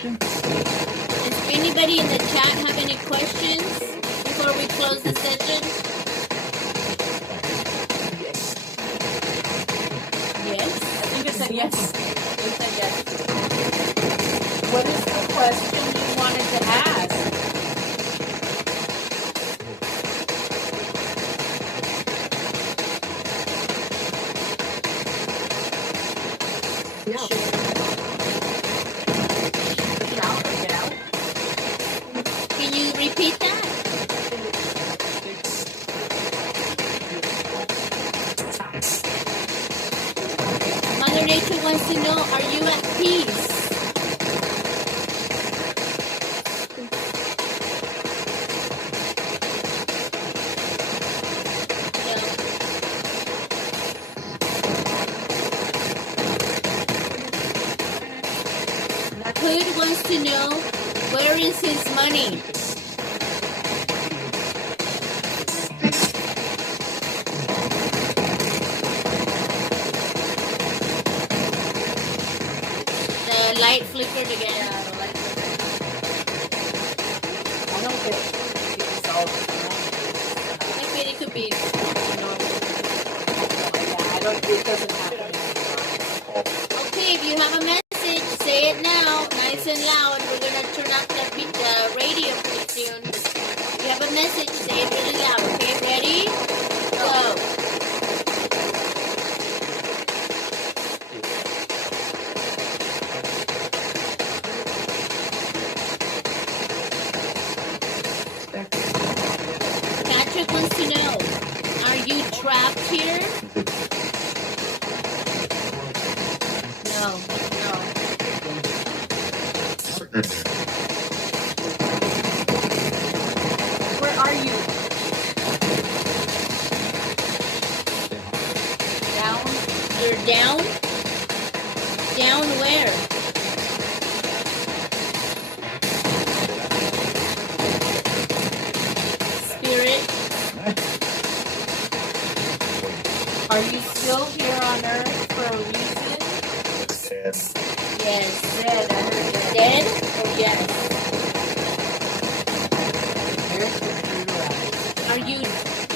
Does anybody in the chat have any questions before we close the session? Yes? I think I said yes. You said yes. What is the question you wanted to ask? Sure. Shout or get out? Can you repeat that? Mother Nature wants to know, are you at peace? Hood wants to know, where is his money? The light flickered again. Yeah, the lights are red. I don't get it. out. I think it could be. I don't. It doesn't happen anymore. Okay, if you have a message, say it now, nice and loud. We're gonna turn off the radio pretty soon. If you have a message, say it really loud. Okay, ready? Go. Patrick wants to know, are you trapped here? No. Where are you? Down? You're down? Down where? Spirit? Are you still here on Earth for a reason? Yes. Dead. I heard that. Dead or yes? There's the true Are you,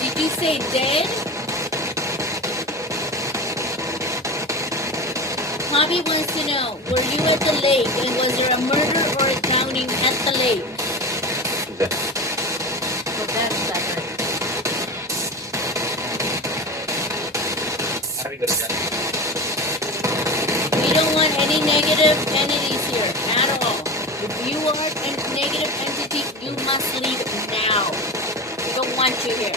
did you say dead? Bobby wants to know, were you at the lake and was there a murder or a drowning at the lake? So that's that. We don't want any negative entities here at all. If you are a negative entity, you must leave now. We don't want you here.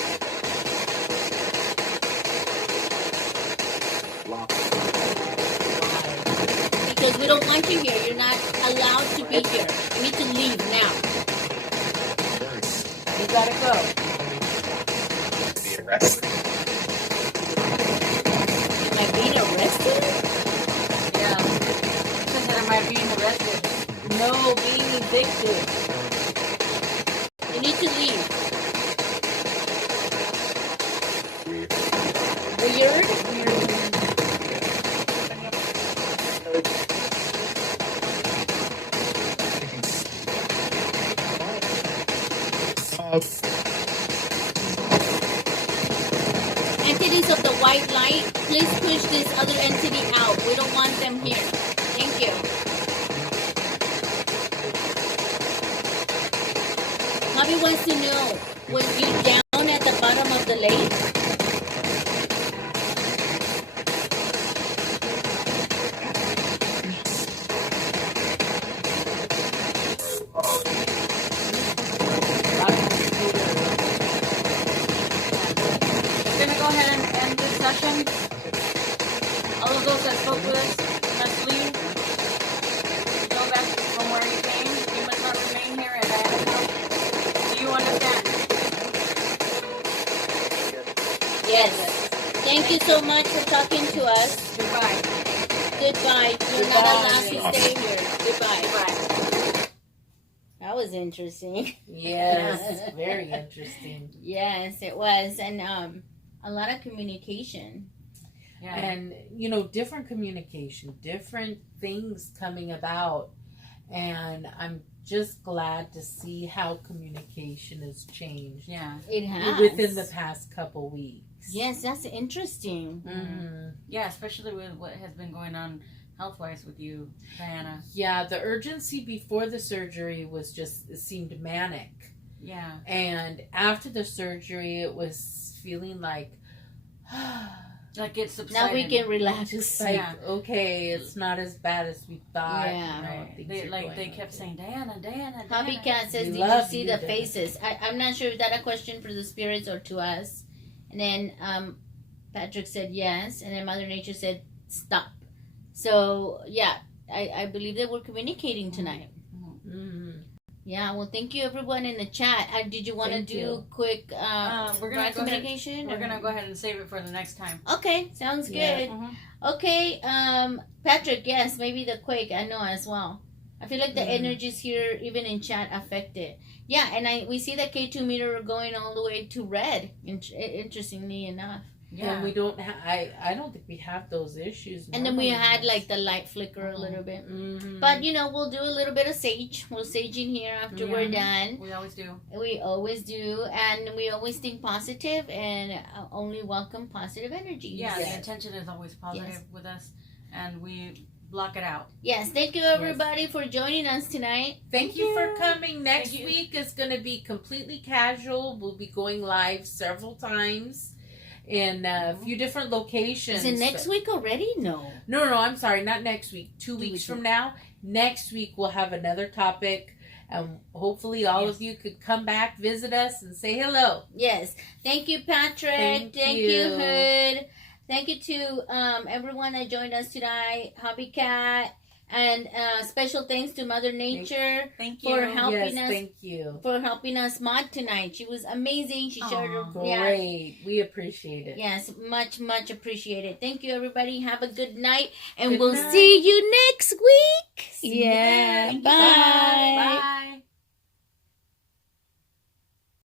Because we don't want you here. You're not allowed to be here. You need to leave now. You gotta go. Am I being arrested? Yeah. Says that am I being arrested? No, being evicted. You need to leave. Weird? Entities of the white light, please push this other entity out. We don't want them here. Thank you. Bobby wants to know, was you down at the bottom of the lake? We're gonna go ahead and end this session. All of those that spoke with us, let's leave. Go back from where you came. You must not remain here at Diana's house. Do you understand? Yes. Thank you so much for talking to us. Goodbye. Goodbye. You're not allowed to stay here. Goodbye. Goodbye. That was interesting. Yes, very interesting. Yes, it was. And a lot of communication. Yeah. And different communication, different things coming about, and I'm just glad to see how communication has changed Yeah. It has. within the past couple weeks. Yes, that's interesting. Mhm. Yeah, especially with what has been going on health-wise with you, Diana. Yeah, the urgency before the surgery was just, it seemed manic, Yeah. and after the surgery it was feeling like Like it's subsided. Now we can relax. just like, Yeah. okay, it's not as bad as we thought. Yeah. Right. things They are like going they kept okay. saying Diana. Hobby Cat says, We did you love see you, the Dad. faces? I'm not sure if that a question for the spirits or to us. And then Patrick said yes. And then Mother Nature said stop. So, yeah, I believe that we're communicating tonight. Mhm. Yeah, well, thank you everyone in the chat. Did you want to Thank do you. quick We're gonna go ahead. communication? We're gonna go ahead and save it for the next time. Okay, sounds Yeah. good. Mhm. Okay, Patrick, yes, maybe the quake. I know as well. I feel like the energies here, even in chat, affect it. Yeah, and we see the K2 meter going all the way to red. Interestingly enough. Yeah. And we don't I don't think we have those issues. And then we normally. had like the light flicker a little bit. Mhm. But we'll do a little bit of sage. We'll sage in here after we're done. We always do. We always do, and we always think positive and only welcome positive energy. Yeah, Yes. the intention is always positive Yes. with us, and we block it out. Yes, thank you everybody for joining us tonight. Thank you for coming. Next Thank you. week is going to be completely casual. We'll be going live several times in a few different locations. Is it next week already? No. No, I'm sorry, not next week. 2 weeks from now. Next week we'll have another topic, and hopefully all of you could come back, visit us, and say hello. Yes. Thank you, Patrick. Thank you, you. Hood. Thank you to everyone that joined us tonight. Hobby Cat. And special thanks to Mother Nature Thank you. for helping Yes, us. thank you. For helping us mod tonight. She was amazing. She shared her. Aw. Yeah. Great. We appreciate it. Yes, much appreciated. Thank you, everybody. Have a good night, and Good we'll night. see you next week. See you yeah, then. bye. Bye.